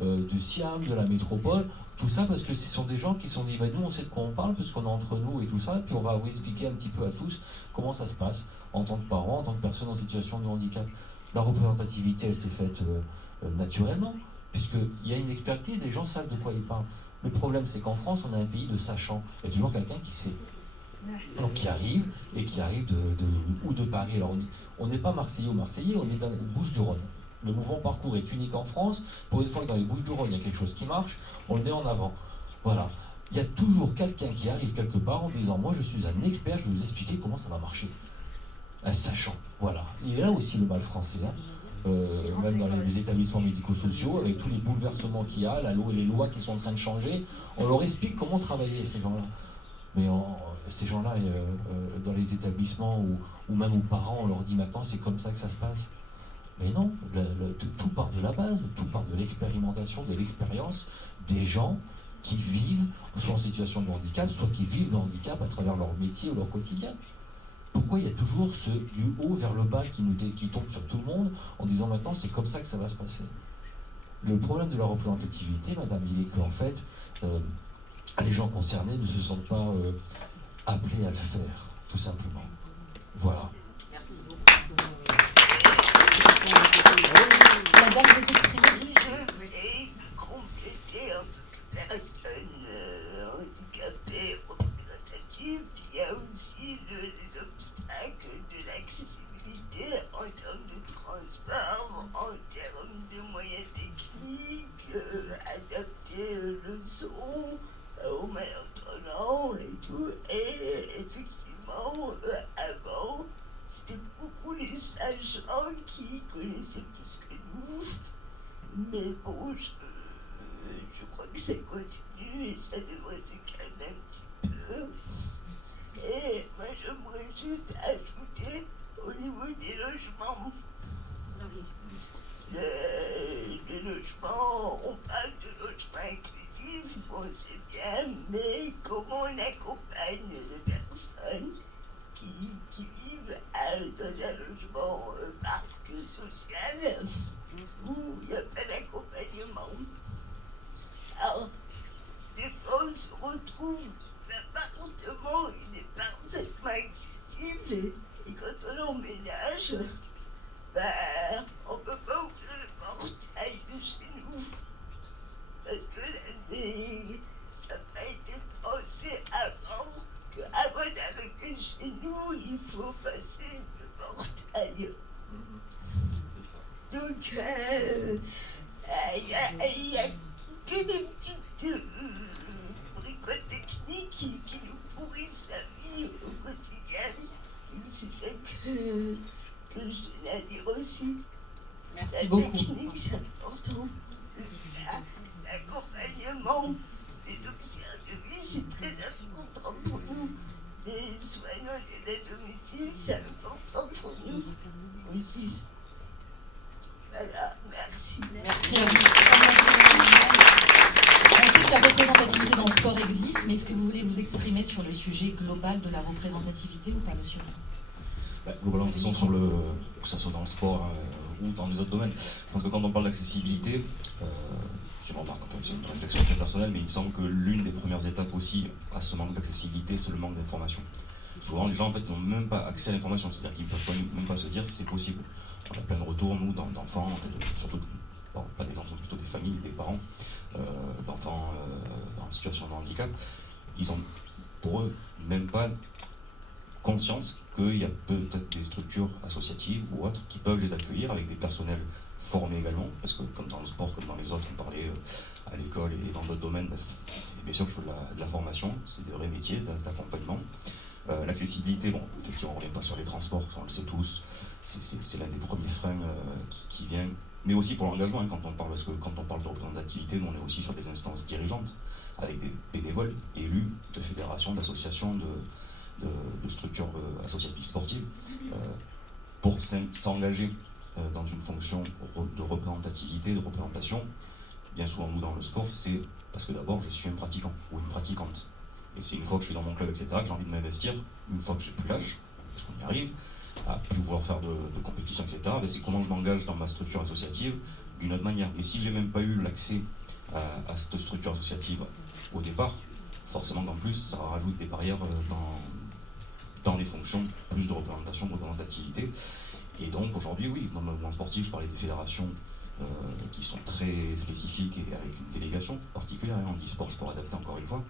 du SIAM, de la métropole, tout ça parce que ce sont des gens qui se sont dit, nous on sait de quoi on parle, parce qu'on est entre nous et tout ça, et puis on va vous expliquer un petit peu à tous comment ça se passe en tant que parents, en tant que personnes en situation de handicap. La représentativité, elle s'est faite naturellement, puisqu'il y a une expertise, les gens savent de quoi ils parlent. Le problème, c'est qu'en France, on a un pays de sachants. Il y a toujours quelqu'un qui sait. Donc qui arrive, et qui arrive de Paris. Alors on n'est pas Marseillais ou Marseillais, on est dans les Bouches-du-Rhône. Le mouvement Parcours est unique en France. Pour une fois que dans les Bouches-du-Rhône, il y a quelque chose qui marche, on le met en avant. Voilà. Il y a toujours quelqu'un qui arrive quelque part en disant « Moi, je suis un expert, je vais vous expliquer comment ça va marcher. » Un sachant. Voilà. Il est là aussi le mal français. Même dans les établissements médico-sociaux, avec tous les bouleversements qu'il y a, les lois qui sont en train de changer, on leur explique comment travailler, ces gens-là. Mais ces gens-là, dans les établissements ou même aux parents, on leur dit maintenant c'est comme ça que ça se passe. Mais non, tout part de la base, tout part de l'expérimentation, de l'expérience des gens qui vivent, soit en situation de handicap, soit qui vivent le handicap à travers leur métier ou leur quotidien. Pourquoi il y a toujours ce du haut vers le bas qui tombe sur tout le monde en disant maintenant c'est comme ça que ça va se passer? Le problème de la représentativité, madame, il est qu'en fait, les gens concernés ne se sentent pas appelés à le faire, tout simplement. Voilà. Merci beaucoup. Madame, vous exprimez? Je voulais compléter un peu que personne handicapée représentative. Il y a aussi les obstacles de l'accessibilité en termes de transport, en termes de moyens techniques, adapter le son aux malentendants et tout. Et effectivement, avant, c'était beaucoup les sages-gens qui connaissaient plus que nous. Mais bon, je crois que ça continue et ça devrait se calmer un petit peu. Et moi, j'aimerais juste ajouter au niveau des logements. Le logement, on parle de logement inclusif, bon c'est bien, mais comment on accompagne les personnes qui vivent dans un logement parc social où il n'y a pas d'accompagnement? Alors, des fois on se retrouve, l'appartement il est parfaitement accessible et quand on emménage, on ne peut pas ouvrir le portail de chez nous parce que ça n'a pas été pensé avant qu'avant d'arriver chez nous, il faut passer le portail. Donc, il y a que des petites bricoles techniques qui nous pourrissent la vie au quotidien. Et c'est ça que je tenais à dire aussi. Merci beaucoup. La technique, c'est important. L'accompagnement des auxiliaires de vie, c'est très important pour nous. Les soignants et l'aide à domicile, c'est important pour nous aussi. Voilà, merci. Merci à vous. On sait que la représentativité dans le sport existe, mais est-ce que vous voulez vous exprimer sur le sujet global de la représentativité ou pas, monsieur? Globalement, de toute façon, que ce soit dans le sport ou dans les autres domaines. Donc, quand on parle d'accessibilité, c'est une réflexion très personnelle, mais il me semble que l'une des premières étapes aussi à ce manque d'accessibilité, c'est le manque d'information. souvent les gens en fait n'ont même pas accès à l'information, c'est-à-dire qu'ils ne peuvent même pas se dire que c'est possible. On a plein de retours, nous, d'enfants, surtout, bon, pas des enfants, plutôt des familles, des parents, d'enfants en situation de handicap. Ils ont, pour eux, même pas conscience qu'il y a peut-être des structures associatives ou autres qui peuvent les accueillir avec des personnels formés également, parce que comme dans le sport, comme dans les autres, on parlait à l'école et dans d'autres domaines, bien sûr qu'il faut de la formation, c'est des vrais métiers d'accompagnement. L'accessibilité, bon, effectivement, on ne revient pas sur les transports, on le sait tous, c'est l'un des premiers freins qui vient, mais aussi pour l'engagement, hein, parce que quand on parle de représentativité, nous on est aussi sur des instances dirigeantes, avec des bénévoles élus de fédérations, d'associations, de structures associatives sportives, pour s'engager dans une fonction de représentativité, de représentation. Bien souvent, nous, dans le sport, c'est parce que d'abord, je suis un pratiquant ou une pratiquante. Et c'est une fois que je suis dans mon club, etc., que j'ai envie de m'investir, une fois que j'ai plus l'âge, parce qu'on y arrive, à pouvoir faire de compétition, etc., ben c'est comment je m'engage dans ma structure associative d'une autre manière. Mais si j'ai même pas eu l'accès à cette structure associative au départ, forcément qu'en plus, ça rajoute des barrières dans les fonctions, plus de représentation, de représentativité. Et donc aujourd'hui, oui, dans le mouvement sportif, je parlais des fédérations qui sont très spécifiques et avec une délégation particulière, hein, handisport, sport adapté encore une fois,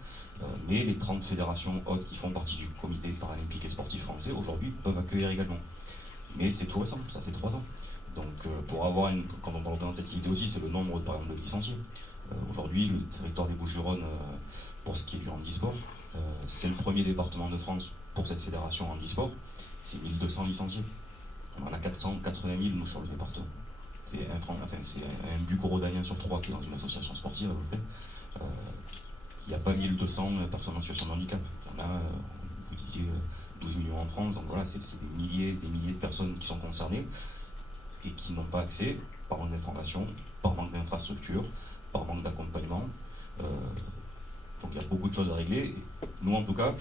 mais les 30 fédérations hautes qui font partie du comité paralympique et sportif français aujourd'hui peuvent accueillir également. Mais c'est tout récent, ça fait 3 ans. Donc pour avoir quand on parle de représentativité aussi, c'est le nombre par exemple de licenciés. Aujourd'hui, le territoire des Bouches-du-Rhône, pour ce qui est du handisport, c'est le premier département de France pour cette fédération handisport, c'est 1200 licenciés. On en a 480 000 nous sur le département. C'est un bucco-rhodanien sur 3 qui est dans une association sportive à peu près. Il n'y a pas 1200 personnes en situation de handicap. On a, vous disiez, 12 millions en France, donc voilà, c'est des milliers de personnes qui sont concernées et qui n'ont pas accès par manque d'information, par manque d'infrastructure, par manque d'accompagnement. Donc il y a beaucoup de choses à régler. Nous en tout cas,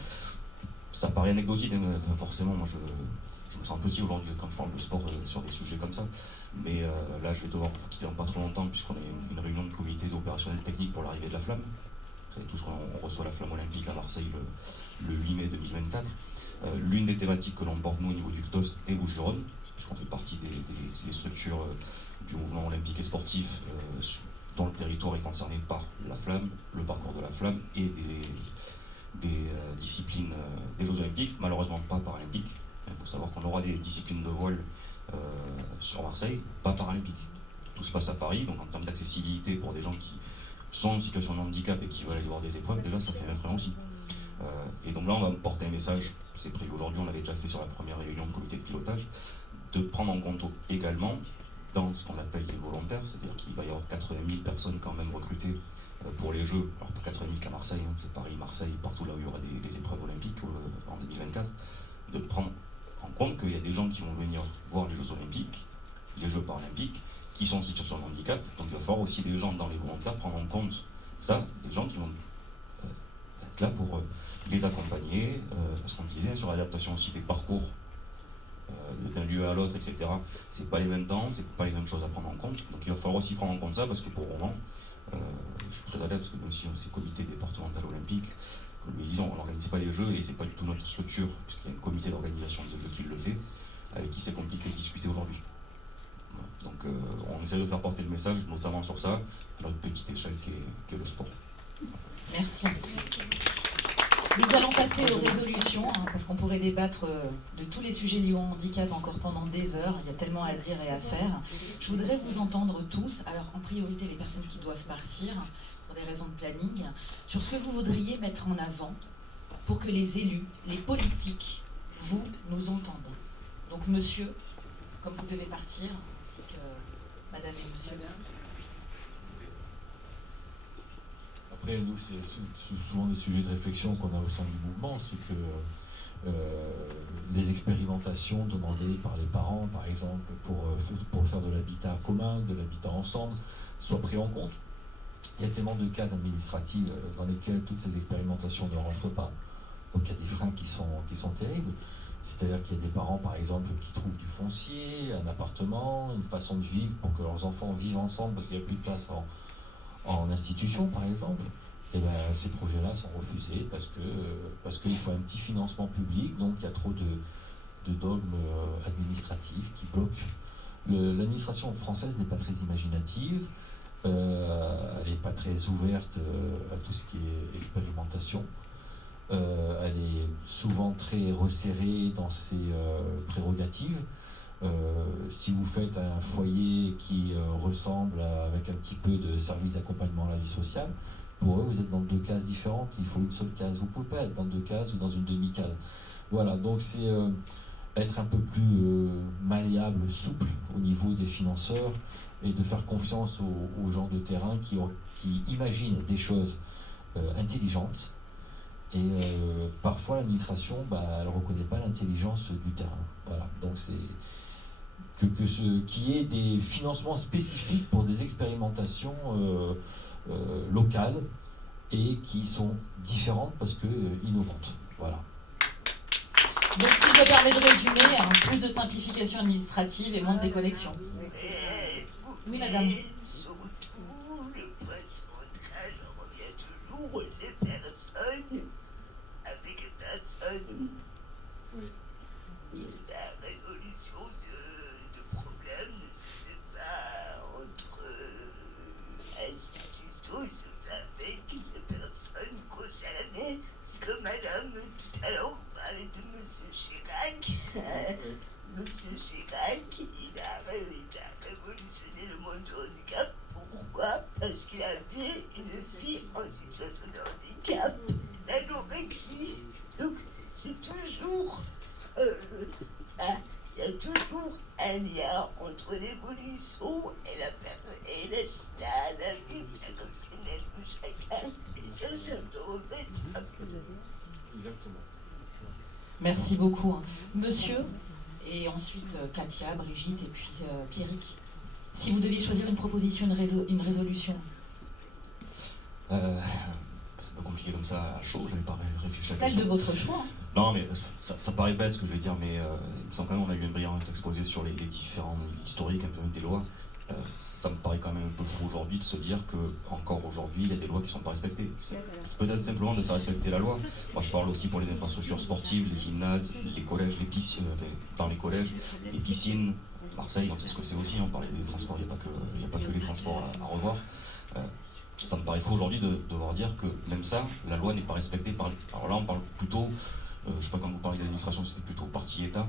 ça paraît anecdotique, hein, forcément, moi je me sens petit aujourd'hui quand je parle de sport sur des sujets comme ça. Mais là, je vais devoir vous quitter dans pas trop longtemps puisqu'on a une réunion de comité d'opérationnel technique pour l'arrivée de la flamme. Vous savez tous qu'on reçoit la flamme olympique à Marseille le 8 mai 2024. L'une des thématiques que l'on porte nous au niveau du CTOS des Bouches-du-Rhône, puisqu'on fait partie des structures du mouvement olympique et sportif dont le territoire est concerné par la flamme, le parcours de la flamme et des disciplines des Jeux olympiques, malheureusement pas paralympiques. Il faut savoir qu'on aura des disciplines de voile sur Marseille, pas paralympiques. Tout se passe à Paris, donc en termes d'accessibilité pour des gens qui sont en situation de handicap et qui veulent aller voir des épreuves, déjà ça fait un frein aussi. Et donc là, on va porter un message, c'est prévu aujourd'hui, on l'avait déjà fait sur la première réunion de comité de pilotage, de prendre en compte également dans ce qu'on appelle les volontaires, c'est-à-dire qu'il va y avoir 80 000 personnes quand même recrutées pour les Jeux, alors pas 80 000 qu'à Marseille, hein, c'est Paris, Marseille, partout là où il y aura des épreuves olympiques en 2024, de prendre en compte qu'il y a des gens qui vont venir voir les Jeux olympiques, les Jeux paralympiques, qui sont en situation de handicap, donc il va falloir aussi des gens dans les volontaires prendre en compte ça, des gens qui vont être là pour les accompagner, parce qu'on disait sur l'adaptation aussi des parcours d'un lieu à l'autre, etc. C'est pas les mêmes temps, c'est pas les mêmes choses à prendre en compte, donc il va falloir aussi prendre en compte ça, parce que pour le moment, je suis très à l'aise, parce que même si c'est comité départemental olympique, comme nous le disions, on n'organise pas les Jeux et c'est pas du tout notre structure, puisqu'il y a un comité d'organisation des Jeux qui le fait, avec qui c'est compliqué de discuter aujourd'hui. Donc on essaie de faire porter le message, notamment sur ça, à notre petite échelle qui est le sport. Merci. Nous allons passer aux résolutions, hein, parce qu'on pourrait débattre de tous les sujets liés au handicap encore pendant des heures. Il y a tellement à dire et à faire. Je voudrais vous entendre tous, alors en priorité les personnes qui doivent partir, pour des raisons de planning, sur ce que vous voudriez mettre en avant pour que les élus, les politiques, vous, nous entendent. Donc monsieur, comme vous devez partir, ainsi que madame et monsieur. Après, nous, c'est souvent des sujets de réflexion qu'on a au sein du mouvement, c'est que les expérimentations demandées par les parents, par exemple, pour faire de l'habitat commun, de l'habitat ensemble, soient prises en compte. Il y a tellement de cases administratives dans lesquelles toutes ces expérimentations ne rentrent pas. Donc il y a des freins qui sont terribles. C'est-à-dire qu'il y a des parents, par exemple, qui trouvent du foncier, un appartement, une façon de vivre pour que leurs enfants vivent ensemble parce qu'il n'y a plus de place en institution, par exemple. et ben, ces projets-là sont refusés parce qu'il faut un petit financement public, donc il y a trop de dogmes administratifs qui bloquent. L'administration française n'est pas très imaginative, elle n'est pas très ouverte à tout ce qui est expérimentation. Elle est souvent très resserrée dans ses prérogatives. Si vous faites un foyer qui ressemble avec un petit peu de service d'accompagnement à la vie sociale, pour eux, vous êtes dans deux cases différentes. Il faut une seule case. Vous ne pouvez pas être dans deux cases ou dans une demi-case. Voilà, donc c'est être un peu plus malléable, souple au niveau des financeurs et de faire confiance aux gens de terrain qui imaginent des choses intelligentes. Et parfois, l'administration, elle ne reconnaît pas l'intelligence du terrain. Voilà. Donc, c'est qu'il y ait des financements spécifiques pour des expérimentations locales et qui sont différentes parce que innovantes. Voilà. Donc, si je me permets de résumer, plus de simplification administrative et moins de déconnexion. Oui, madame. Et surtout, le point central revient toujours les personnes avec les personnes. Oui. La résolution de problèmes ne se fait pas entre institutions, il se fait avec les personnes concernées. Puisque madame, tout à l'heure, vous parlez de monsieur Chirac. Monsieur Chirac, il a révolutionné le monde du handicap. Pourquoi? Parce qu'il a fait une fille en situation de handicap, l'anorexie. Donc, c'est toujours... il y a toujours un lien entre l'évolution et la vie personnelle de chacun. Et ça, c'est regrettable. Exactement. Merci beaucoup. Monsieur, et ensuite Katia, Brigitte et puis Pierrick. Si vous deviez choisir une proposition, une résolution. C'est pas compliqué comme ça, à chaud, je n'avais pas réfléchi à la Celle question. de votre choix. Non, mais ça paraît bête ce que je vais dire, mais il me semble quand même qu'on a eu un brillant exposé sur les différents historiques un peu des lois. Ça me paraît quand même un peu fou aujourd'hui de se dire que encore aujourd'hui il y a des lois qui ne sont pas respectées. C'est peut-être simplement de faire respecter la loi. Moi je parle aussi pour les infrastructures sportives, les gymnases, les collèges, les piscines, dans les collèges, les piscines. Marseille, on sait ce que c'est aussi, on parlait des transports, il n'y a pas que les transports à revoir. Ça me paraît fou aujourd'hui de devoir dire que même ça, la loi n'est pas respectée par... Alors là on parle plutôt, je ne sais pas quand vous parlez d'administration, c'était plutôt partie État.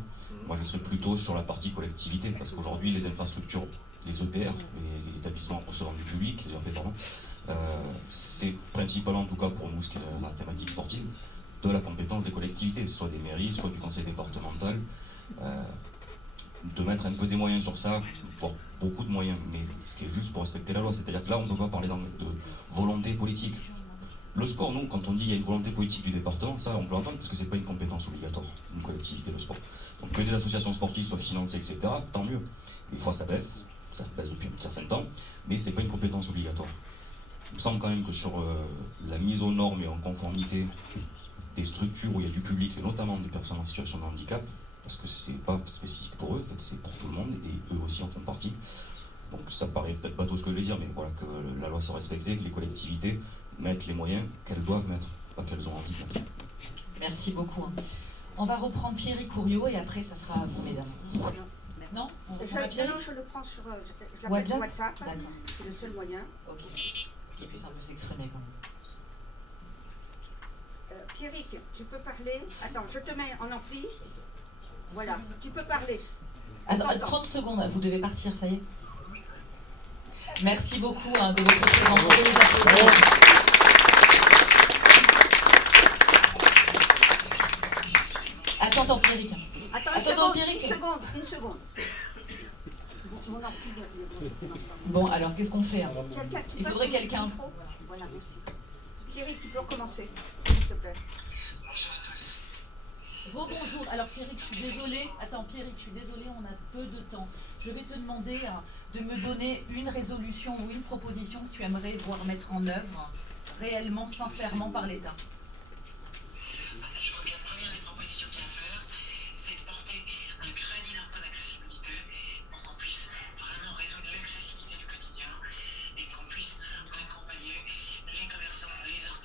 Moi je serais plutôt sur la partie collectivité, parce qu'aujourd'hui les infrastructures, les EPR, les établissements recevant du public, les ERP, pardon, c'est principalement, en tout cas pour nous, ce qui est dans la thématique sportive, de la compétence des collectivités, soit des mairies, soit du conseil départemental, de mettre un peu des moyens sur ça, voire beaucoup de moyens, mais ce qui est juste pour respecter la loi, c'est-à-dire que là on ne peut pas parler de volonté politique. Le sport, nous, quand on dit qu'il y a une volonté politique du département, ça on peut l'entendre parce que c'est pas une compétence obligatoire, une collectivité, le sport. Donc que des associations sportives soient financées, etc., tant mieux. Des fois ça baisse depuis un certain temps, mais c'est pas une compétence obligatoire. Il me semble quand même que sur la mise aux normes et en conformité des structures où il y a du public, et notamment des personnes en situation de handicap, parce que c'est pas spécifique pour eux, en fait, c'est pour tout le monde, et eux aussi en font partie. Donc ça paraît peut-être pas tout ce que je vais dire, mais voilà, que la loi soit respectée, que les collectivités mettent les moyens qu'elles doivent mettre, pas qu'elles ont envie de mettre. Merci beaucoup. On va reprendre Pierrick Couriot et après ça sera à vous, mesdames. Non, Non, je le prends sur je l'appelle sur WhatsApp. D'accord. C'est le seul moyen. Ok. Qu'il puisse un peu s'exprimer quand même. Pierrick, tu peux parler. Attends, je te mets en ampli. Voilà, tu peux parler. Attends, 30 secondes, vous devez partir, ça y est. Merci beaucoup de votre présence. Les applaudissements. Attends, Pierrick. Attends, Pierrick. Une seconde. Mon ampli, bon, alors, qu'est-ce qu'on fait Il faudrait quelqu'un. Voilà, merci. Pierrick, tu peux recommencer, s'il te plaît. Bonjour à tous. Bonjour. Alors Pierrick, je suis désolée. Attends Pierrick, je suis désolée, on a peu de temps. Je vais te demander de me donner une résolution ou une proposition que tu aimerais voir mettre en œuvre réellement, sincèrement par l'État. Je crois que la première des propositions qu'il y a à faire, c'est de porter un crédit d'impôt d'accessibilité pour qu'on puisse vraiment résoudre l'accessibilité du quotidien et qu'on puisse accompagner les commerçants, les artisans,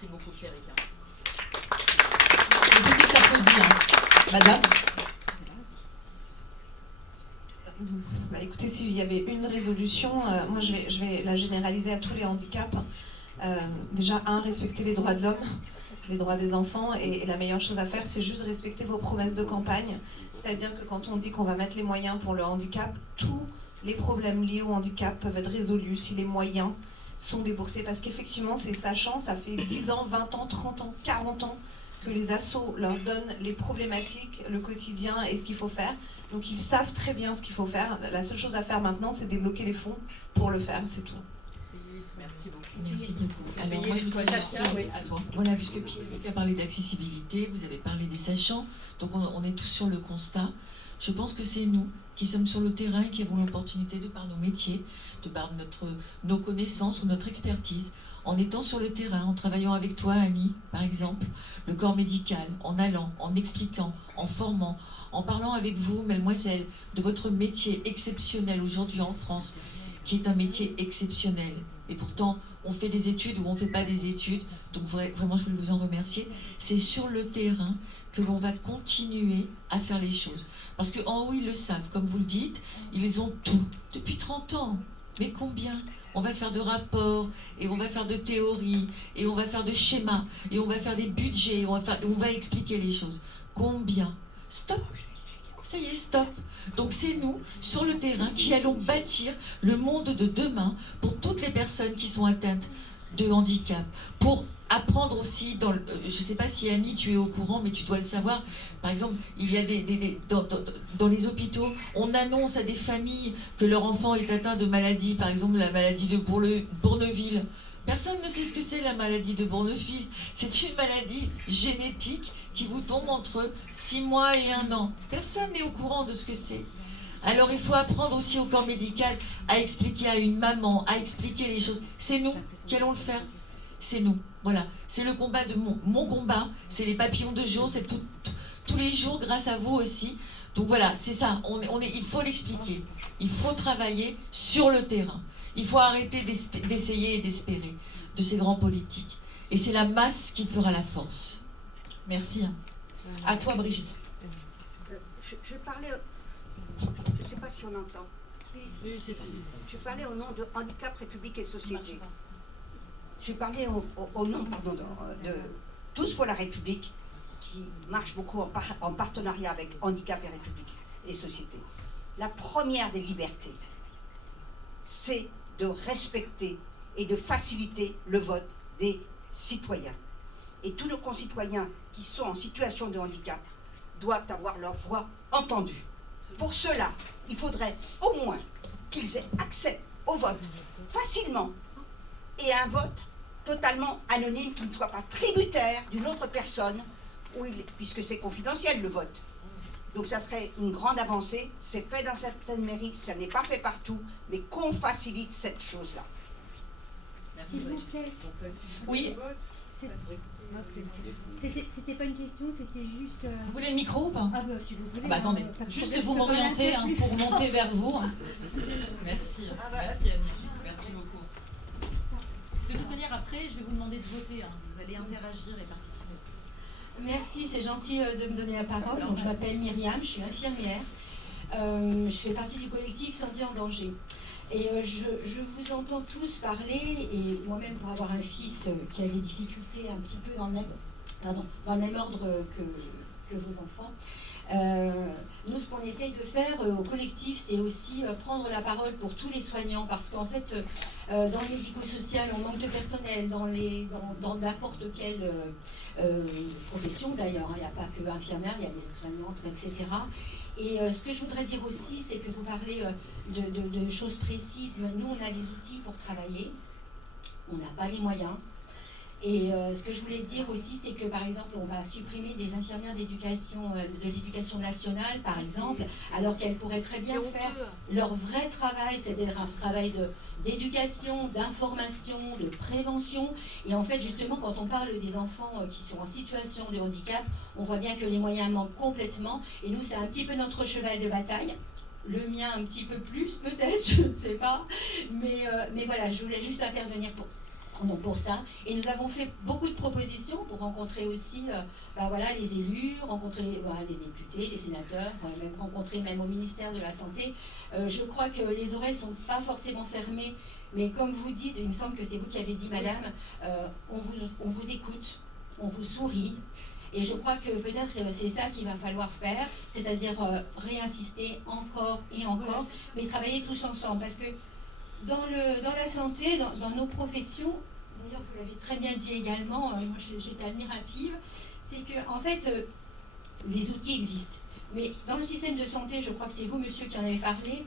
Merci beaucoup, Pierrick. Le public applaudit, hein. Madame. Bah, écoutez, s'il y avait une résolution, moi je vais la généraliser à tous les handicaps. Déjà, respecter les droits de l'homme, les droits des enfants, et la meilleure chose à faire, c'est juste respecter vos promesses de campagne. C'est-à-dire que quand on dit qu'on va mettre les moyens pour le handicap, tous les problèmes liés au handicap peuvent être résolus si les moyens sont déboursés. Parce qu'effectivement, c'est sachant, ça fait 10 ans, 20 ans, 30 ans, 40 ans que les assos leur donnent les problématiques, le quotidien et ce qu'il faut faire. Donc ils savent très bien ce qu'il faut faire. La seule chose à faire maintenant, c'est débloquer les fonds pour le faire, c'est tout. Merci beaucoup. Merci beaucoup. Alors moi je voudrais juste, voilà, puisque Pierre a parlé d'accessibilité, vous avez parlé des sachants, donc on est tous sur le constat. Je pense que c'est nous qui sommes sur le terrain et qui avons l'opportunité, de par nos métiers, de par nos connaissances ou notre expertise, en étant sur le terrain, en travaillant avec toi, Annie, par exemple, le corps médical, en allant, en expliquant, en formant, en parlant avec vous, mesdemoiselles, de votre métier exceptionnel aujourd'hui en France, qui est un métier exceptionnel. Et pourtant, on fait des études ou on ne fait pas des études. Donc vraiment, je voulais vous en remercier. C'est sur le terrain que l'on va continuer à faire les choses. Parce qu'en haut, ils le savent. Comme vous le dites, ils ont tout. Depuis 30 ans. Mais combien ? On va faire de rapports, et on va faire de théories, et on va faire de schémas, et on va faire des budgets, et on va expliquer les choses. Combien ? Stop ! Ça y est, stop. Donc c'est nous, sur le terrain, qui allons bâtir le monde de demain pour toutes les personnes qui sont atteintes de handicap. Pour apprendre aussi, je ne sais pas si Annie, tu es au courant, mais tu dois le savoir. Par exemple, il y a dans les hôpitaux, on annonce à des familles que leur enfant est atteint de maladie, par exemple la maladie de Bourneville. Personne ne sait ce que c'est la maladie de Bourneville. C'est une maladie génétique qui vous tombe entre 6 mois et 1 an. Personne n'est au courant de ce que c'est. Alors il faut apprendre aussi au corps médical à expliquer à une maman, à expliquer les choses. C'est nous qui allons le faire. C'est nous. Voilà. C'est le combat de mon combat. C'est les papillons de jour. C'est tous les jours grâce à vous aussi. Donc voilà, c'est ça. Il faut l'expliquer. Il faut travailler sur le terrain. Il faut arrêter d'essayer et d'espérer de ces grands politiques. Et c'est la masse qui fera la force. Merci. À toi, Brigitte. Je parlais, je ne sais pas si on entend. Je parlais au nom de Handicap, République et Société. Je parlais au nom de Tous pour la République, qui marche beaucoup en partenariat avec Handicap et République et Société. La première des libertés, c'est de respecter et de faciliter le vote des citoyens. Et tous nos concitoyens qui sont en situation de handicap doivent avoir leur voix entendue. Pour cela, il faudrait au moins qu'ils aient accès au vote facilement et à un vote totalement anonyme qui ne soit pas tributaire d'une autre personne, puisque c'est confidentiel le vote. Donc ça serait une grande avancée. C'est fait dans certaines mairies, ça n'est pas fait partout, mais qu'on facilite cette chose-là. S'il vous plaît. Oui. C'était pas une question, c'était juste... Vous voulez le micro ou pas? Ah bah, si vous voulez. Bah attendez, juste vous m'orientez pour monter vers vous. Merci, merci Annie, merci beaucoup. De toute manière, après, je vais vous demander de voter. Vous allez interagir et participer. Merci, c'est gentil de me donner la parole. Donc, je m'appelle Myriam, je suis infirmière. Je fais partie du collectif Santé en danger. Et je vous entends tous parler, et moi-même pour avoir un fils qui a des difficultés un petit peu dans le même ordre que vos enfants. Nous, ce qu'on essaye de faire au collectif, c'est aussi prendre la parole pour tous les soignants, parce qu'en fait, dans le médico-social, on manque de personnel, dans n'importe quelle profession d'ailleurs, il n'y a pas que infirmières, il y a des soignantes, etc. Et ce que je voudrais dire aussi, c'est que vous parlez de choses précises, mais nous, on a des outils pour travailler, on n'a pas les moyens. Et ce que je voulais dire aussi, c'est que par exemple, on va supprimer des infirmières d'éducation, de l'éducation nationale, par exemple, alors qu'elles pourraient très bien faire leur vrai travail, c'est-à-dire un travail d'éducation, d'information, de prévention. Et en fait, justement, quand on parle des enfants qui sont en situation de handicap, on voit bien que les moyens manquent complètement. Et nous, c'est un petit peu notre cheval de bataille. Le mien un petit peu plus, peut-être, je ne sais pas. Mais voilà, je voulais juste intervenir pour Donc pour ça, et nous avons fait beaucoup de propositions pour rencontrer aussi voilà, les élus, rencontrer les députés, les sénateurs, même rencontrer même au ministère de la Santé. Je crois que les oreilles ne sont pas forcément fermées, mais comme vous dites, il me semble que c'est vous qui avez dit, madame, on vous écoute, on vous sourit, et je crois que peut-être c'est ça qu'il va falloir faire, c'est-à-dire réinsister encore et encore, mais travailler tous ensemble, parce que dans la santé, dans nos professions, d'ailleurs vous l'avez très bien dit également, moi j'étais admirative, c'est que en fait les outils existent. Mais dans le système de santé, je crois que c'est vous, monsieur, qui en avez parlé,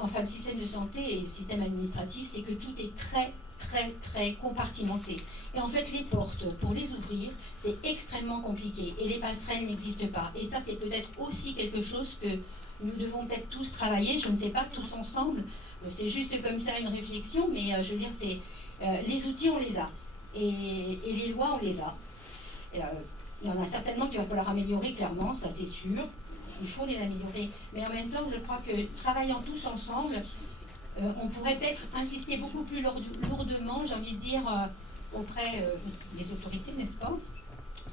enfin le système de santé et le système administratif, c'est que tout est très, très, très compartimenté. Et en fait, les portes, pour les ouvrir, c'est extrêmement compliqué. Et les passerelles n'existent pas. Et ça, c'est peut-être aussi quelque chose que nous devons peut-être tous travailler, je ne sais pas, tous ensemble. C'est juste comme ça une réflexion, mais je veux dire, c'est les outils, on les a. Et les lois, on les a. Il y en a certainement qu'il va falloir améliorer, clairement, ça c'est sûr. Il faut les améliorer. Mais en même temps, je crois que travaillant tous ensemble, on pourrait peut-être insister beaucoup plus lourdement, j'ai envie de dire, auprès des autorités, n'est-ce pas,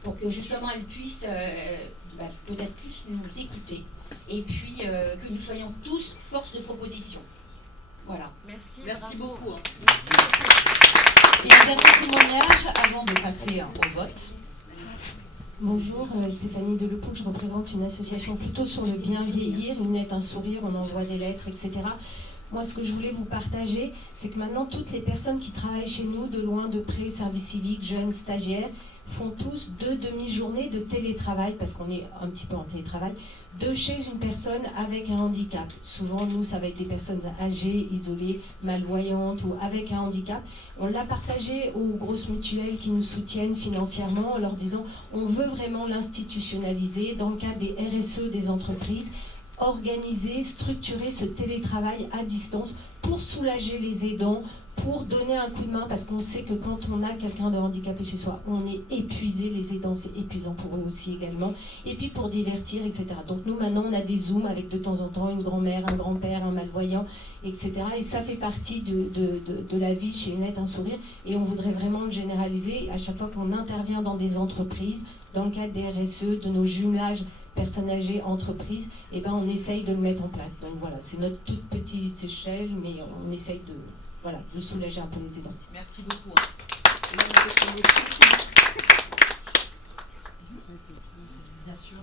pour que justement elles puissent peut-être plus nous écouter. Et puis que nous soyons tous force de proposition. Voilà. Merci beaucoup. Et un dernier témoignage avant de passer au vote. Bonjour, Stéphanie Delepoule, je représente une association plutôt sur le bien vieillir, une lettre, un sourire, on envoie des lettres, etc. Moi, ce que je voulais vous partager, c'est que maintenant, toutes les personnes qui travaillent chez nous, de loin, de près, service civique, jeunes, stagiaires, font tous 2 demi-journées de télétravail, parce qu'on est un petit peu en télétravail, de chez une personne avec un handicap. Souvent, nous, ça va être des personnes âgées, isolées, malvoyantes ou avec un handicap. On l'a partagé aux grosses mutuelles qui nous soutiennent financièrement en leur disant on veut vraiment l'institutionnaliser dans le cadre des RSE des entreprises, organiser, structurer ce télétravail à distance pour soulager les aidants, pour donner un coup de main, parce qu'on sait que quand on a quelqu'un de handicapé chez soi, on est épuisé, les aidants c'est épuisant pour eux aussi également, et puis pour divertir, etc. Donc nous maintenant on a des Zooms avec de temps en temps une grand-mère, un grand-père, un malvoyant, etc. Et ça fait partie de la vie chez Une lettre, un sourire, et on voudrait vraiment le généraliser à chaque fois qu'on intervient dans des entreprises, dans le cadre des RSE, de nos jumelages personnes âgées, entreprises, et ben on essaye de le mettre en place. Donc voilà, c'est notre toute petite échelle, mais on essaye de soulager un peu les aidants. Merci beaucoup. Bien sûr.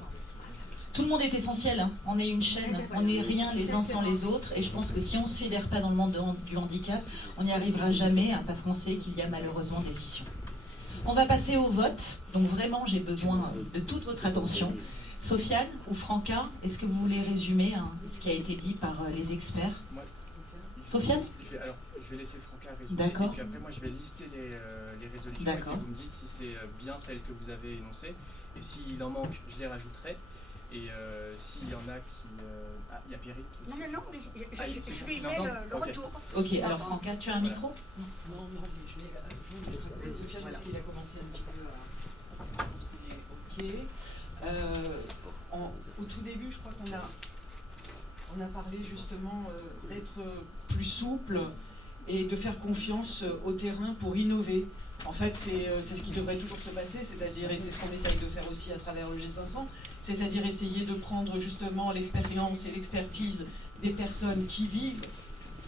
Tout le monde est essentiel, hein. On est une chaîne, on n'est rien les uns sans les autres, et je pense que si on ne se fédère pas dans le monde du handicap, on n'y arrivera jamais, hein, parce qu'on sait qu'il y a malheureusement des scissions. On va passer au vote, donc vraiment j'ai besoin de toute votre attention. Sofiane ou Franca, est-ce que vous voulez résumer ce qui a été dit par les experts? Sofiane? Je vais laisser Franca résumer. D'accord. Et puis après, moi, je vais lister les résolutions. D'accord. Et puis vous me dites si c'est bien celles que vous avez énoncées. Et s'il en manque, je les rajouterai. Et s'il y en a qui... il y a Pierrick qui... Non, mais je lui tu mets l'entends le retour. Ok, alors Franca, tu as un micro? Non, mais je vais mettre Sofiane parce qu'il a commencé un petit peu à... Je pense qu'on est ok. Au tout début, je crois qu'on a parlé justement d'être plus souple et de faire confiance au terrain pour innover. En fait, c'est ce qui devrait toujours se passer, c'est-à-dire, et c'est ce qu'on essaye de faire aussi à travers le G500, c'est-à-dire essayer de prendre justement l'expérience et l'expertise des personnes qui vivent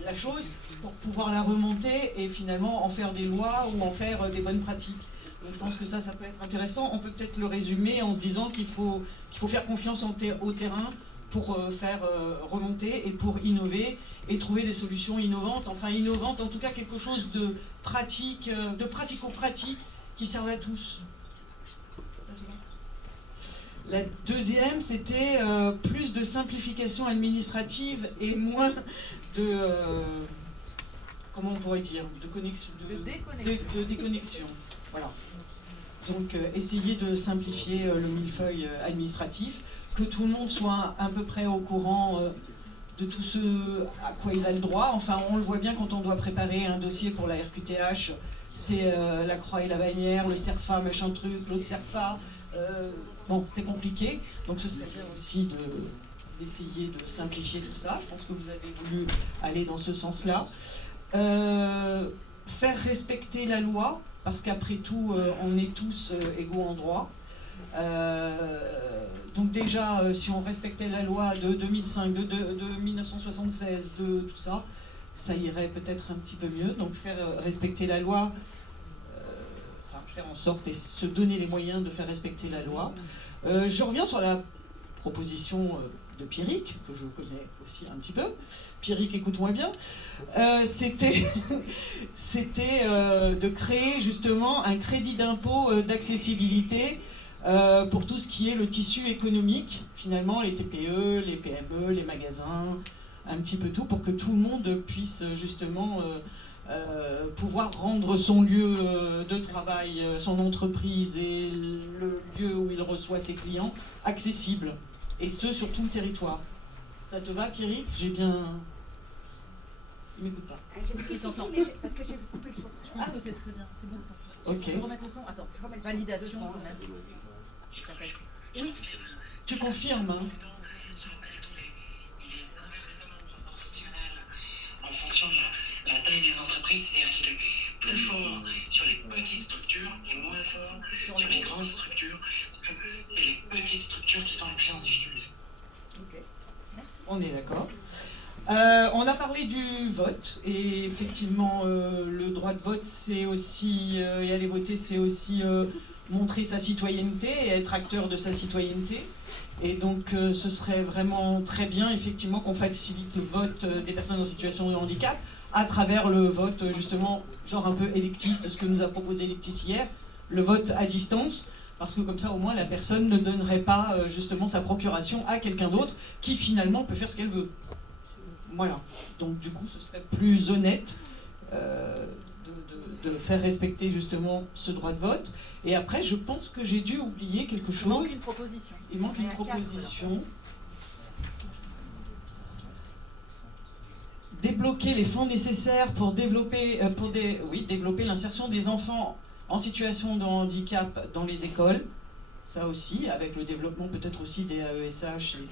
la chose pour pouvoir la remonter et finalement en faire des lois ou en faire des bonnes pratiques. Donc je pense que ça peut être intéressant. On peut peut-être le résumer en se disant qu'il faut faire confiance au terrain pour faire remonter et pour innover et trouver des solutions innovantes. Enfin innovantes, en tout cas quelque chose de pratique, de pratico-pratique qui serve à tous. La deuxième, c'était plus de simplification administrative et moins de... comment on pourrait dire? De connexion. De déconnexion. Voilà. Donc essayer de simplifier le millefeuille administratif, que tout le monde soit à peu près au courant de tout ce à quoi il a le droit. Enfin, on le voit bien quand on doit préparer un dossier pour la RQTH, c'est la croix et la bannière, le CERFA, machin truc, l'autre CERFA. Bon, c'est compliqué. Donc ce serait bien aussi d'essayer de simplifier tout ça. Je pense que vous avez voulu aller dans ce sens-là. faire respecter la loi, parce qu'après tout, on est tous égaux en droit. Donc déjà, si on respectait la loi de 2005, de 1976, de tout ça, ça irait peut-être un petit peu mieux. Donc faire respecter la loi, faire en sorte et se donner les moyens de faire respecter la loi. Je reviens sur la proposition de Pierrick, que je connais aussi un petit peu. Pierrick, écoute-moi bien. C'était de créer justement un crédit d'impôt d'accessibilité pour tout ce qui est le tissu économique, finalement les TPE, les PME, les magasins, un petit peu tout, pour que tout le monde puisse justement pouvoir rendre son lieu de travail, son entreprise et le lieu où il reçoit ses clients accessible, et ce sur tout le territoire. Ça te va, Pierrick? J'ai bien... Il m'écoute pas. Parce que j'ai coupé le son. Je pense que c'est très bien, c'est bon. Ok. Tu peux remettre le son? Attends, validation quand même. Oui. Tu confirmes, hein? En fonction de la taille des entreprises, c'est-à-dire qu'il est plus fort sur les petites structures et moins fort sur les grandes structures, parce que c'est les petites structures qui sont les plus en difficulté. Ok. On est d'accord. On a parlé du vote, et effectivement, le droit de vote, c'est aussi, et aller voter, c'est aussi montrer sa citoyenneté et être acteur de sa citoyenneté. Et donc, ce serait vraiment très bien, effectivement, qu'on facilite le vote des personnes en situation de handicap à travers le vote, justement, genre un peu électiste, ce que nous a proposé Electis hier, le vote à distance, parce que comme ça, au moins, la personne ne donnerait pas, justement, sa procuration à quelqu'un d'autre qui, finalement, peut faire ce qu'elle veut. Voilà. Donc, du coup, ce serait plus honnête de faire respecter, justement, ce droit de vote. Et après, je pense que j'ai dû oublier quelque chose. Il manque une proposition. Il manque une proposition. Débloquer les fonds nécessaires pour développer, développer l'insertion des enfants en situation de handicap dans les écoles. Ça aussi, avec le développement peut-être aussi des AESH et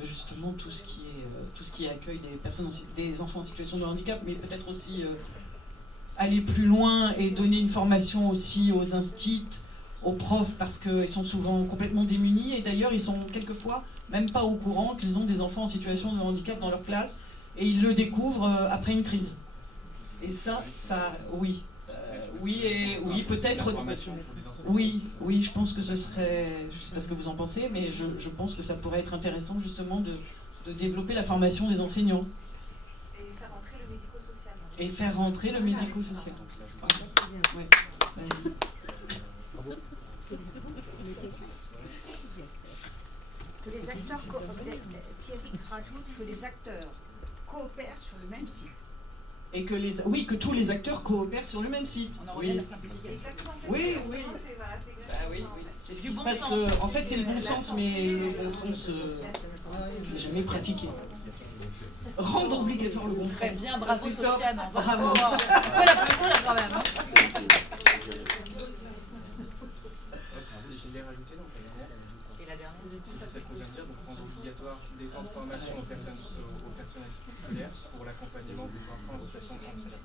de justement tout ce qui est accueil des personnes, des enfants en situation de handicap, mais peut-être aussi aller plus loin et donner une formation aussi aux instits, aux profs, parce qu'ils sont souvent complètement démunis, et d'ailleurs ils sont quelquefois même pas au courant qu'ils ont des enfants en situation de handicap dans leur classe, et ils le découvrent après une crise. Et ça oui. Oui, peut-être... Oui, je pense que ce serait... Je ne sais pas ce que vous en pensez, mais je pense que ça pourrait être intéressant justement de développer la formation des enseignants. Et faire rentrer le médico-social. Ouais, vas-y. Que les acteurs, Pierrick rajoute que les acteurs coopèrent sur le même site. Et que tous les acteurs coopèrent sur le même site. On en revient à la simplification. Oui. C'est ce qui se passe. En fait, c'est le bon sens, mais le bon sens, je n'ai jamais pratiqué. Rendre obligatoire le bon sens. Très bien, bravo Sofiane. Bravo. On peut l'applaudir quand même. Je l'ai rajouté donc la dernière. Et la dernière, c'est celle qu'on vient de dire, donc rendre obligatoire des temps de formation aux personnels scolaires pour l'accompagnement des enfants en situation de handicap.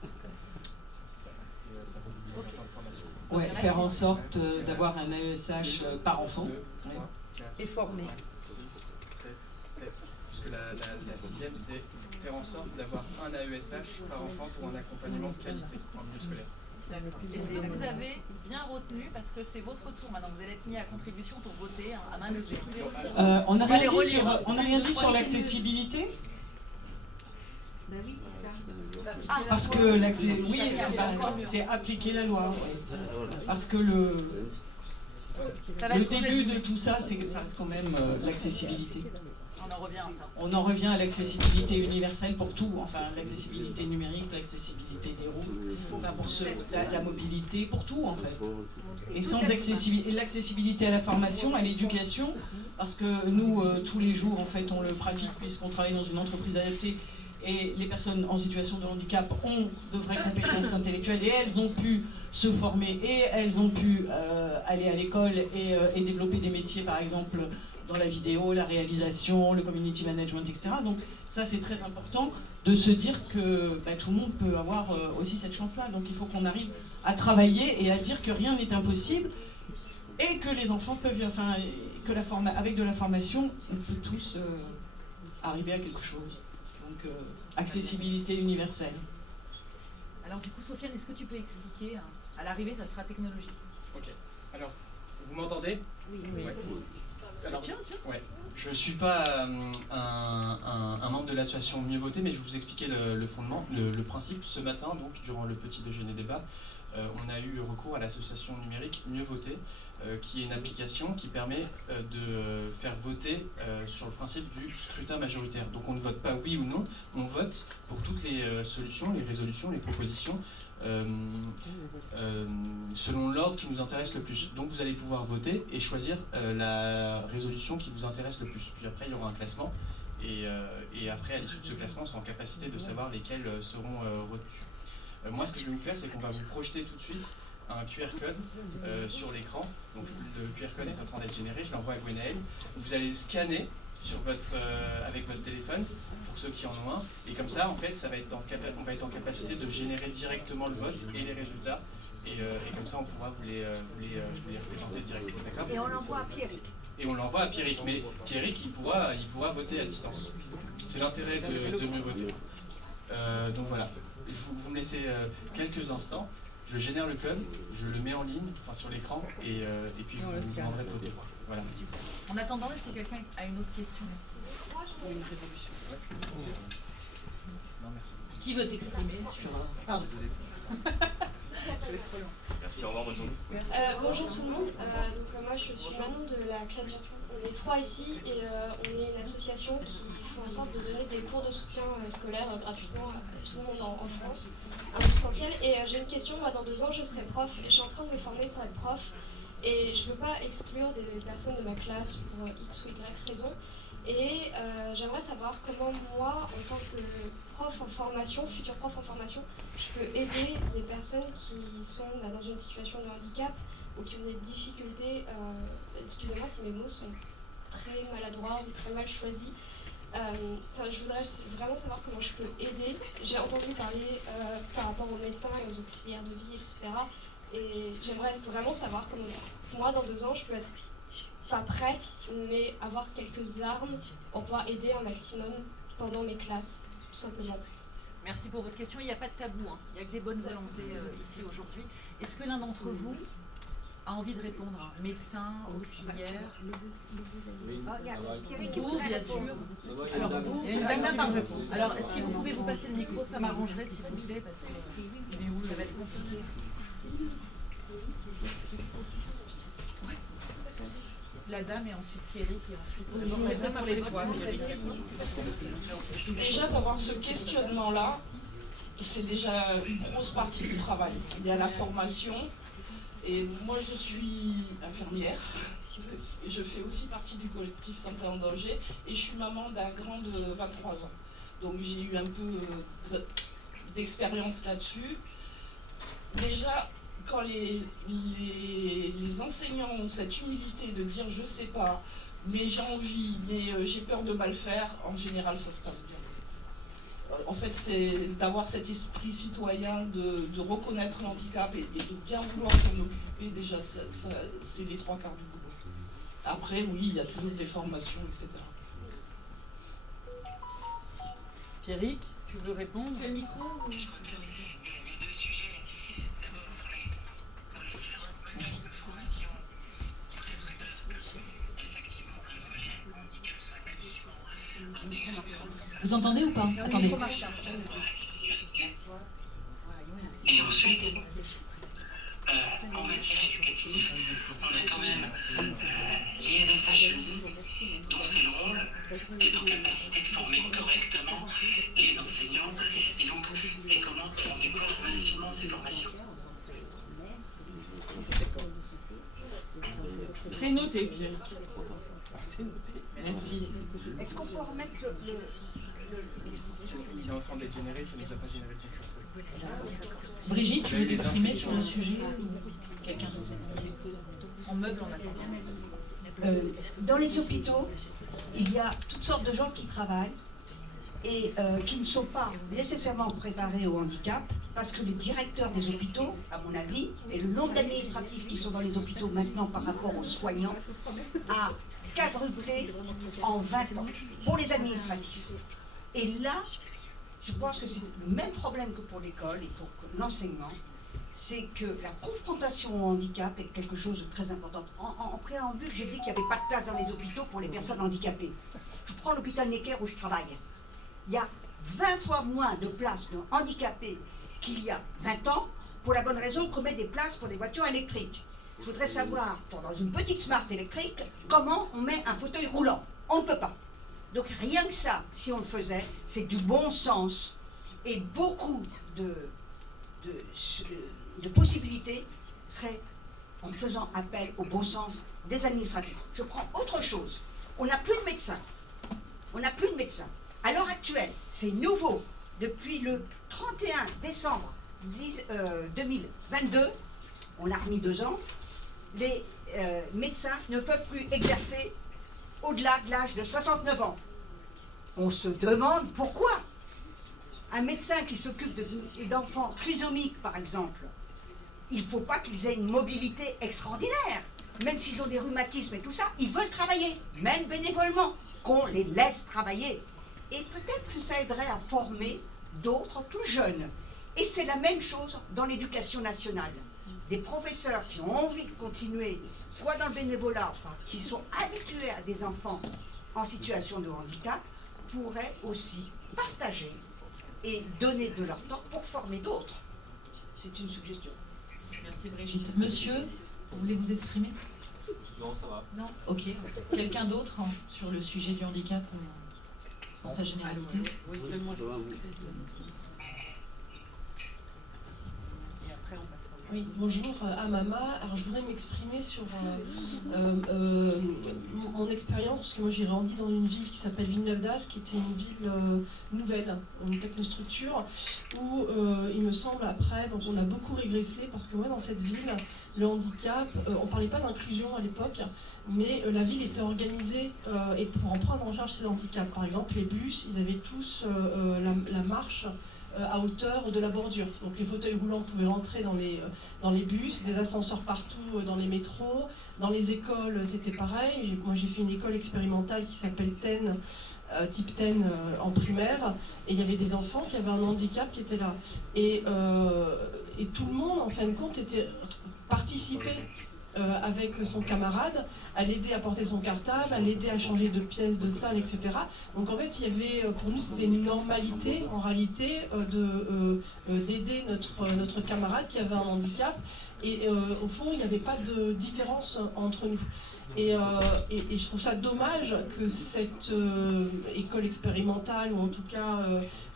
Ça rend obligatoire temps de formation. Ouais, faire en sorte d'avoir un AESH par enfant. 2, 3, 4, et former. 5, 6, 7. Puisque la sixième, c'est faire en sorte d'avoir un AESH par enfant pour un accompagnement de qualité en milieu scolaire. Est-ce que vous avez bien retenu, parce que c'est votre tour maintenant, vous allez être mis à contribution pour voter à main levée. On n'a rien dit sur l'accessibilité. Ben oui, c'est ça. Parce que c'est appliquer la loi. Parce que le début de tout ça, ça reste quand même l'accessibilité. On en revient à ça. On en revient à l'accessibilité universelle pour tout, enfin l'accessibilité numérique, l'accessibilité des roues, enfin pour la mobilité, pour tout en fait. Et sans l'accessibilité à la formation, à l'éducation, parce que nous, tous les jours, en fait, on le pratique puisqu'on travaille dans une entreprise adaptée, et les personnes en situation de handicap ont de vraies compétences intellectuelles, et elles ont pu se former, et elles ont pu aller à l'école et développer des métiers, par exemple, dans la vidéo, la réalisation, le community management, etc. Donc ça c'est très important de se dire que tout le monde peut avoir aussi cette chance-là. Donc il faut qu'on arrive à travailler et à dire que rien n'est impossible et que les enfants peuvent, que avec de la formation, on peut tous arriver à quelque chose. Donc accessibilité universelle. Alors du coup, Sofiane, est-ce que tu peux expliquer, à l'arrivée, ça sera technologique. Ok. Alors, vous m'entendez? Oui. Ouais. Alors, Tiens. Ouais. Je ne suis pas un membre de l'association Mieux Voter, mais je vais vous expliquer le fondement, le principe. Ce matin, donc, durant le petit déjeuner débat, on a eu recours à l'association numérique Mieux Voter, qui est une application qui permet de faire voter sur le principe du scrutin majoritaire. Donc on ne vote pas oui ou non, on vote pour toutes les solutions, les résolutions, les propositions, selon l'ordre qui nous intéresse le plus. Donc vous allez pouvoir voter et choisir la résolution qui vous intéresse le plus. Puis après il y aura un classement et après à l'issue de ce classement on sera en capacité de savoir lesquelles seront retenues. Moi ce que je vais vous faire c'est qu'on va vous projeter tout de suite un QR code sur l'écran. Donc le QR code est en train d'être généré, je l'envoie à Gwenaëlle. Vous allez le scanner sur avec votre téléphone, pour ceux qui en ont un, et comme ça en fait on va être en capacité de générer directement le vote et les résultats, et comme ça on pourra vous les représenter directement, d'accord? Et on l'envoie à Pierrick. Et on l'envoie à Pierrick, mais Pierrick il pourra voter à distance. C'est l'intérêt de Mieux Voter. Donc voilà, vous me laissez quelques instants. Je génère le code, je le mets en ligne, sur l'écran, et puis je vous demanderai de voter. Voilà. En attendant, est-ce que quelqu'un a une autre question? Une résolution. Non, merci. Qui veut s'exprimer sur... Pardon. Merci, au revoir, bonne journée. Bonjour tout le monde, moi je suis Manon de la classe virtuelle. On est 3 ici et on est une association qui fait en sorte de donner des cours de soutien scolaire gratuitement à tout le monde en France, en distanciel. Et j'ai une question, moi dans 2 ans je serai prof et je suis en train de me former pour être prof. Et je ne veux pas exclure des personnes de ma classe pour X ou Y raison. Et j'aimerais savoir comment moi, en tant que prof en formation, futur prof en formation, je peux aider des personnes qui sont dans une situation de handicap ou qui ont des difficultés. Excusez-moi si mes mots sont très maladroits ou très mal choisis. Je voudrais vraiment savoir comment je peux aider. J'ai entendu parler par rapport aux médecins et aux auxiliaires de vie, etc. Et j'aimerais vraiment savoir comment moi, dans 2 ans, je peux être pas prête, mais avoir quelques armes pour pouvoir aider un maximum pendant mes classes, tout simplement. Merci pour votre question. Il n'y a pas de tabou, hein. Il n'y a que des bonnes volontés ici aujourd'hui. Est-ce que l'un d'entre vous a envie de répondre? Médecin, auxiliaire? Vous, bien sûr. Alors, vous, il y a une dame par vous. Alors, si vous pouvez vous passer le micro, ça m'arrangerait, s'il vous plaît, parce que ça va être compliqué. La dame et ensuite Pierrick et ensuite Déjà d'avoir ce questionnement-là, c'est déjà une grosse partie du travail. Il y a la formation et moi je suis infirmière et je fais aussi partie du collectif Santé en danger et je suis maman d'un grand de 23 ans. Donc j'ai eu un peu d'expérience là-dessus. Déjà, quand les enseignants ont cette humilité de dire je sais pas, mais j'ai envie, mais j'ai peur de mal faire, en général ça se passe bien. En fait, c'est d'avoir cet esprit citoyen, de reconnaître l'handicap et de bien vouloir s'en occuper, déjà c'est les 3 quarts du boulot. Après, oui, il y a toujours des formations, etc. Pierrick, tu veux répondre? Tu as le micro ou... Vous entendez ou pas? Attendez. Et ensuite, en matière éducative, on a quand même les RSHEI, dont c'est le rôle d'être en capacité de former correctement les enseignants. Et donc, c'est comment on déploie massivement ces formations. C'est noté, Pierrick. C'est noté. Merci. Est-ce qu'on peut remettre Il est en train d'être généré, ça ne nous a pas généré le quelque chose. Brigitte, tu veux t'exprimer sur le sujet ou quelqu'un d'autre? En meuble en attendant. Dans les hôpitaux, il y a toutes sortes de gens qui travaillent et qui ne sont pas nécessairement préparés au handicap, parce que les directeurs des hôpitaux, à mon avis, et le nombre d'administratifs qui sont dans les hôpitaux maintenant par rapport aux soignants, a quadruplé en 20 ans pour les administratifs. Et là, je pense que c'est le même problème que pour l'école et pour l'enseignement, c'est que la confrontation au handicap est quelque chose de très important. En préambule, j'ai dit qu'il n'y avait pas de place dans les hôpitaux pour les personnes handicapées. Je prends l'hôpital Necker où je travaille. Il y a 20 fois moins de places de handicapés qu'il y a 20 ans, pour la bonne raison qu'on met des places pour des voitures électriques. Je voudrais savoir, dans une petite Smart électrique, comment on met un fauteuil roulant. On ne peut pas. Donc rien que ça, si on le faisait, c'est du bon sens. Et beaucoup de possibilités seraient en faisant appel au bon sens des administratifs. Je prends autre chose. On n'a plus de médecins. On n'a plus de médecins. À l'heure actuelle, c'est nouveau. Depuis le 31 décembre 2022, on a remis 2 ans, les médecins ne peuvent plus exercer au-delà de l'âge de 69 ans. On se demande pourquoi. Un médecin qui s'occupe d'enfants trisomiques, par exemple, il ne faut pas qu'ils aient une mobilité extraordinaire. Même s'ils ont des rhumatismes et tout ça, ils veulent travailler, même bénévolement, qu'on les laisse travailler. Et peut-être que ça aiderait à former d'autres tout jeunes. Et c'est la même chose dans l'éducation nationale. Des professeurs qui ont envie de continuer, soit dans le bénévolat, qui sont habitués à des enfants en situation de handicap, pourraient aussi partager et donner de leur temps pour former d'autres. C'est une suggestion. Merci Brigitte. Monsieur, vous voulez vous exprimer? Non, ça va. Non? Ok. Quelqu'un d'autre sur le sujet du handicap dans sa généralité? Oui, bonjour, Amama. Alors je voudrais m'exprimer sur mon expérience, parce que moi j'ai grandi dans une ville qui s'appelle Villeneuve-d'Ascq, qui était une ville nouvelle, une technostructure, où il me semble après, donc on a beaucoup régressé, parce que moi dans cette ville, le handicap, on ne parlait pas d'inclusion à l'époque, mais la ville était organisée et pour en prendre en charge ces handicaps. Par exemple, les bus, ils avaient tous la marche à hauteur de la bordure. Donc les fauteuils roulants pouvaient rentrer dans les bus, des ascenseurs partout dans les métros. Dans les écoles, c'était pareil. Moi, j'ai fait une école expérimentale qui s'appelle TEN, type TEN en primaire. Et il y avait des enfants qui avaient un handicap qui étaient là. Et tout le monde, en fin de compte, participait avec son camarade, à l'aider à porter son cartable, à l'aider à changer de pièce, de salle, etc. Donc en fait, il y avait, pour nous, c'était une normalité, en réalité, d'aider notre camarade qui avait un handicap. Et au fond, il n'y avait pas de différence entre nous. Et je trouve ça dommage que cette école expérimentale, ou en tout cas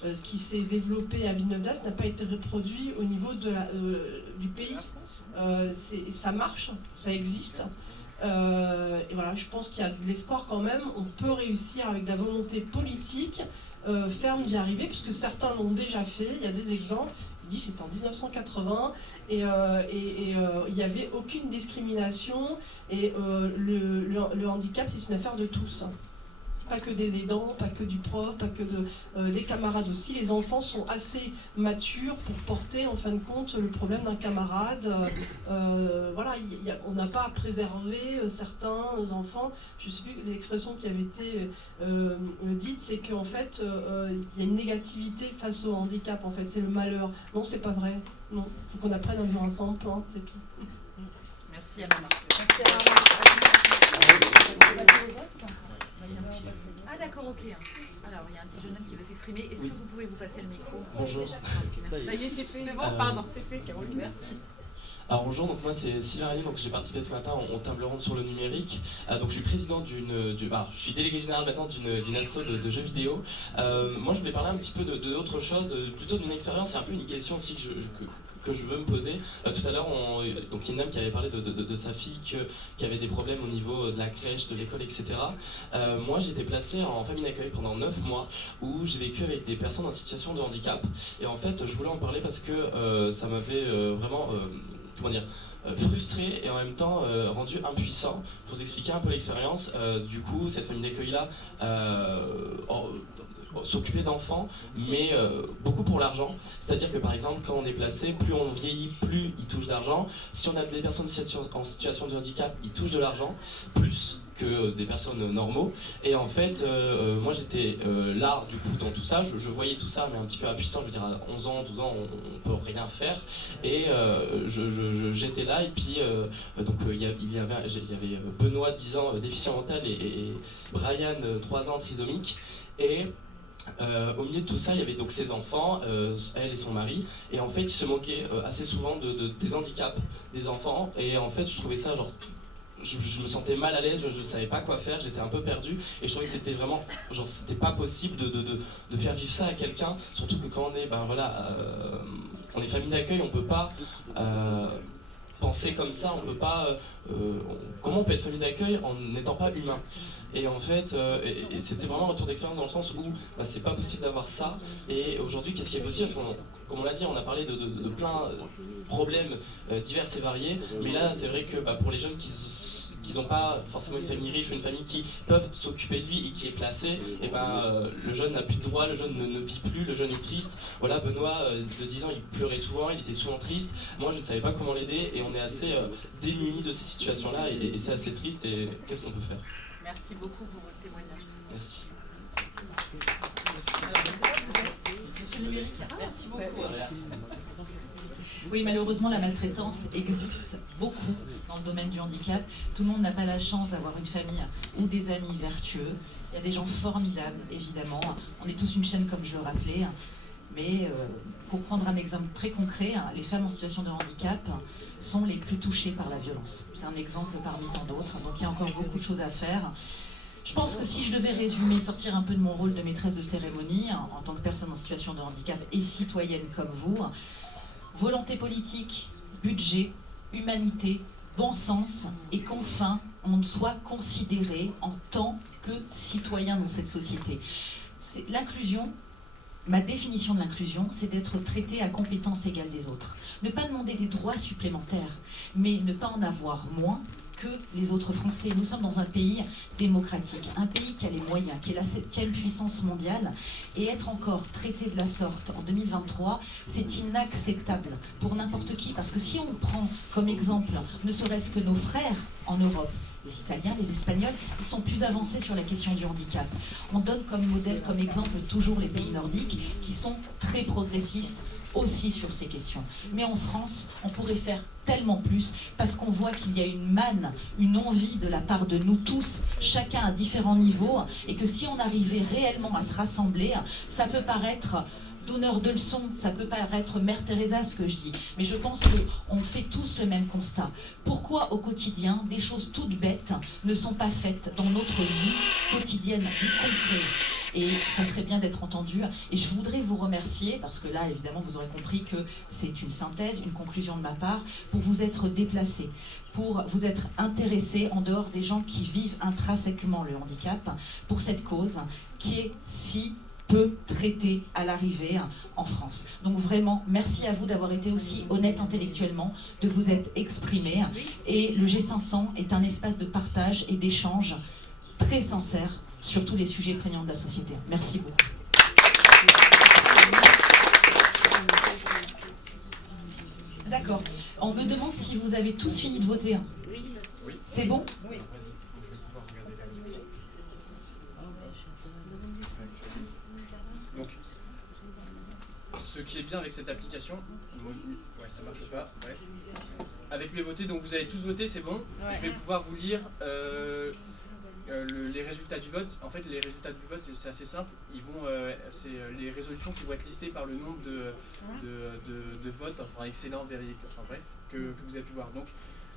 ce qui s'est développé à Villeneuve-d'Ascq, n'a pas été reproduit au niveau du pays. Ça marche, ça existe. Et voilà, je pense qu'il y a de l'espoir quand même. On peut réussir avec de la volonté politique ferme d'y arriver, puisque certains l'ont déjà fait. Il y a des exemples. Je dis c'était en 1980 et il n'y avait aucune discrimination. Et le handicap, c'est une affaire de tous. Pas que des aidants, pas que du prof, pas que des camarades aussi. Les enfants sont assez matures pour porter en fin de compte le problème d'un camarade. Voilà, on n'a pas à préserver certains enfants. Je ne sais plus l'expression qui avait été dite, c'est qu'en fait, il y a une négativité face au handicap. En fait, c'est le malheur. Non, c'est pas vrai. Non, il faut qu'on apprenne à vivre ensemble, c'est tout. Merci Amama. Ah d'accord, ok. Alors il y a un petit jeune homme qui veut s'exprimer. Est-ce que vous pouvez vous passer le micro? Bonjour. Ça y est, c'est fait. C'est bon, pardon, c'est fait, Carole. Merci. Alors bonjour, donc moi c'est Sylvain Rani, donc j'ai participé ce matin au table ronde sur le numérique. Donc je suis président je suis délégué général maintenant d'une asso de jeux vidéo. Moi je voulais parler un petit peu d'autre chose, plutôt d'une expérience, c'est un peu une question aussi que je veux me poser. Tout à l'heure, donc Indam qui avait parlé de sa fille qui avait des problèmes au niveau de la crèche, de l'école, etc. Moi j'étais placé en famille d'accueil pendant 9 mois où j'ai vécu avec des personnes en situation de handicap. Et en fait je voulais en parler parce que ça m'avait vraiment comment dire, frustré et en même temps rendu impuissant. Pour vous expliquer un peu l'expérience, du coup, cette famille d'accueil-là s'occuper d'enfants, mais beaucoup pour l'argent. C'est-à-dire que par exemple, quand on est placé, plus on vieillit, plus ils touchent d'argent. Si on a des personnes en situation de handicap, ils touchent de l'argent, plus que des personnes normaux. Et en fait, moi j'étais là, du coup, dans tout ça, je voyais tout ça, mais un petit peu impuissant. Je veux dire, à 11 ans, 12 ans, on peut rien faire. Et j'étais là, et puis donc il y avait Benoît, 10 ans, déficient mental, et Brian, 3 ans, trisomique. Et au milieu de tout ça, il y avait donc ses enfants, elle et son mari, et en fait, ils se moquaient assez souvent des handicaps des enfants, et en fait, je trouvais ça genre. Je me sentais mal à l'aise, je savais pas quoi faire, j'étais un peu perdu, et je trouvais que c'était vraiment, genre, c'était pas possible de faire vivre ça à quelqu'un, surtout que quand on est, on est famille d'accueil, on peut pas penser comme ça, on peut pas. Comment on peut être famille d'accueil en n'étant pas humain? Et en fait, et c'était vraiment un retour d'expérience dans le sens où c'est pas possible d'avoir ça. Et aujourd'hui, qu'est-ce qui est possible? Parce qu'on, comme on l'a dit, on a parlé de plein de problèmes divers et variés. Mais là, c'est vrai que pour les jeunes qui n'ont pas forcément une famille riche ou une famille qui peuvent s'occuper de lui et qui est placé, et le jeune n'a plus de droits, le jeune ne vit plus, le jeune est triste. Voilà, Benoît, de 10 ans, il pleurait souvent, il était souvent triste. Moi, je ne savais pas comment l'aider, et on est assez démunis de ces situations-là, et c'est assez triste, et qu'est-ce qu'on peut faire? Merci beaucoup pour votre témoignage. Merci. Monsieur le numérique, merci beaucoup. Oui, malheureusement, la maltraitance existe beaucoup dans le domaine du handicap. Tout le monde n'a pas la chance d'avoir une famille ou des amis vertueux. Il y a des gens formidables, évidemment. On est tous une chaîne, comme je le rappelais. Mais pour prendre un exemple très concret, les femmes en situation de handicap sont les plus touchées par la violence. C'est un exemple parmi tant d'autres, donc il y a encore beaucoup de choses à faire. Je pense que si je devais résumer, sortir un peu de mon rôle de maîtresse de cérémonie, en tant que personne en situation de handicap et citoyenne comme vous, volonté politique, budget, humanité, bon sens, et qu'enfin on soit considéré en tant que citoyen dans cette société. C'est l'inclusion. Ma définition de l'inclusion, c'est d'être traité à compétence égale des autres. Ne pas demander des droits supplémentaires, mais ne pas en avoir moins que les autres Français. Nous sommes dans un pays démocratique, un pays qui a les moyens, qui est la 7e puissance mondiale, et être encore traité de la sorte en 2023, c'est inacceptable pour n'importe qui, parce que si on prend comme exemple, ne serait-ce que nos frères en Europe, les Italiens, les Espagnols, ils sont plus avancés sur la question du handicap. On donne comme modèle, comme exemple, toujours les pays nordiques, qui sont très progressistes aussi sur ces questions. Mais en France, on pourrait faire tellement plus, parce qu'on voit qu'il y a une manne, une envie de la part de nous tous, chacun à différents niveaux, et que si on arrivait réellement à se rassembler, ça peut paraître donneur de leçons, ça peut paraître Mère Teresa ce que je dis, mais je pense qu'on fait tous le même constat. Pourquoi au quotidien, des choses toutes bêtes ne sont pas faites dans notre vie quotidienne, du concret? Et ça serait bien d'être entendu. Et je voudrais vous remercier, parce que là, évidemment, vous aurez compris que c'est une synthèse, une conclusion de ma part, pour vous être déplacé, pour vous être intéressé en dehors des gens qui vivent intrinsèquement le handicap, pour cette cause qui est si peu traité à l'arrivée en France. Donc vraiment, merci à vous d'avoir été aussi honnête intellectuellement, de vous être exprimé. Et le G500 est un espace de partage et d'échange très sincère sur tous les sujets prégnants de la société. Merci beaucoup. D'accord. On me demande si vous avez tous fini de voter. Oui. C'est bon? Oui. Donc, ce qui est bien avec cette application, ouais, ça marche pas, ouais. Avec les votés, donc vous avez tous voté, c'est bon. Ouais. Je vais pouvoir vous lire les résultats du vote. En fait, les résultats du vote, c'est assez simple. C'est les résolutions qui vont être listées par le nombre de votes, enfin excellent, véridique, enfin bref, que vous avez pu voir. Donc,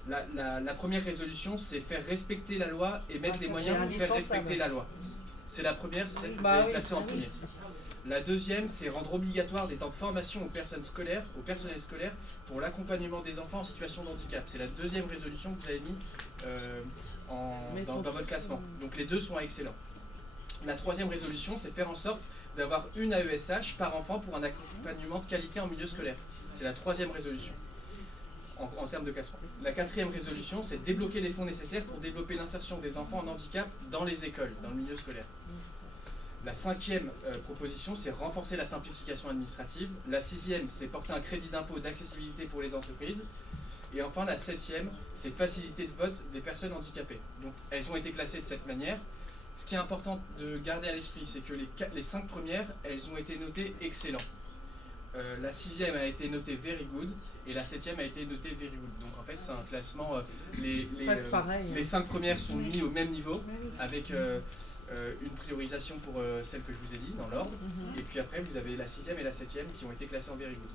la première résolution, c'est faire respecter la loi et mettre les moyens pour faire respecter la loi. C'est la première, c'est celle que vous avez placée en premier. La deuxième, c'est rendre obligatoire des temps de formation au personnel scolaire pour l'accompagnement des enfants en situation de handicap. C'est la deuxième résolution que vous avez mis dans votre classement. Donc les deux sont excellents. La troisième résolution, c'est faire en sorte d'avoir une AESH par enfant pour un accompagnement de qualité en milieu scolaire. C'est la troisième résolution. en termes de classement. La 4e résolution, c'est débloquer les fonds nécessaires pour développer l'insertion des enfants en handicap dans les écoles, dans le milieu scolaire. La 5e proposition, c'est renforcer la simplification administrative. La 6e, c'est porter un crédit d'impôt d'accessibilité pour les entreprises. Et enfin, la 7e, c'est faciliter le vote des personnes handicapées. Donc, elles ont été classées de cette manière. Ce qui est important de garder à l'esprit, c'est que les 5 premières, elles ont été notées excellent. La 6e a été notée very good et la 7e a été notée very good. Donc en fait, c'est un classement. Les 5 premières sont mises au même niveau avec une priorisation pour celles que je vous ai dit dans l'ordre. Et puis après, vous avez la 6e et la 7e qui ont été classées en very good.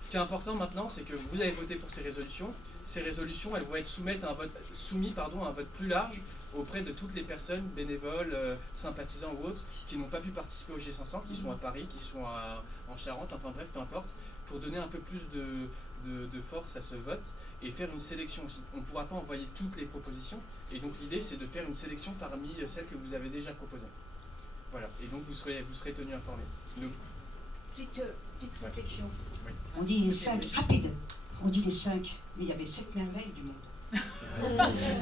Ce qui est important maintenant, c'est que vous avez voté pour ces résolutions. Ces résolutions, elles vont être soumises à un vote plus large auprès de toutes les personnes, bénévoles, sympathisants ou autres, qui n'ont pas pu participer au G500, qui sont à Paris, qui sont en Charente, enfin bref, peu importe, pour donner un peu plus de force à ce vote et faire une sélection aussi. On ne pourra pas envoyer toutes les propositions, et donc l'idée c'est de faire une sélection parmi celles que vous avez déjà proposées. Voilà, et donc vous serez tenus informés. Petite réflexion. Oui. On dit les 5, rapide, on dit les 5, mais il y avait 7 merveilles du monde.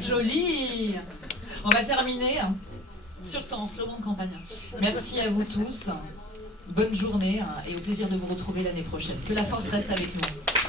Joli. On va terminer sur ton slogan de campagne. Merci à vous tous. Bonne journée et au plaisir de vous retrouver l'année prochaine. Que la force reste avec nous.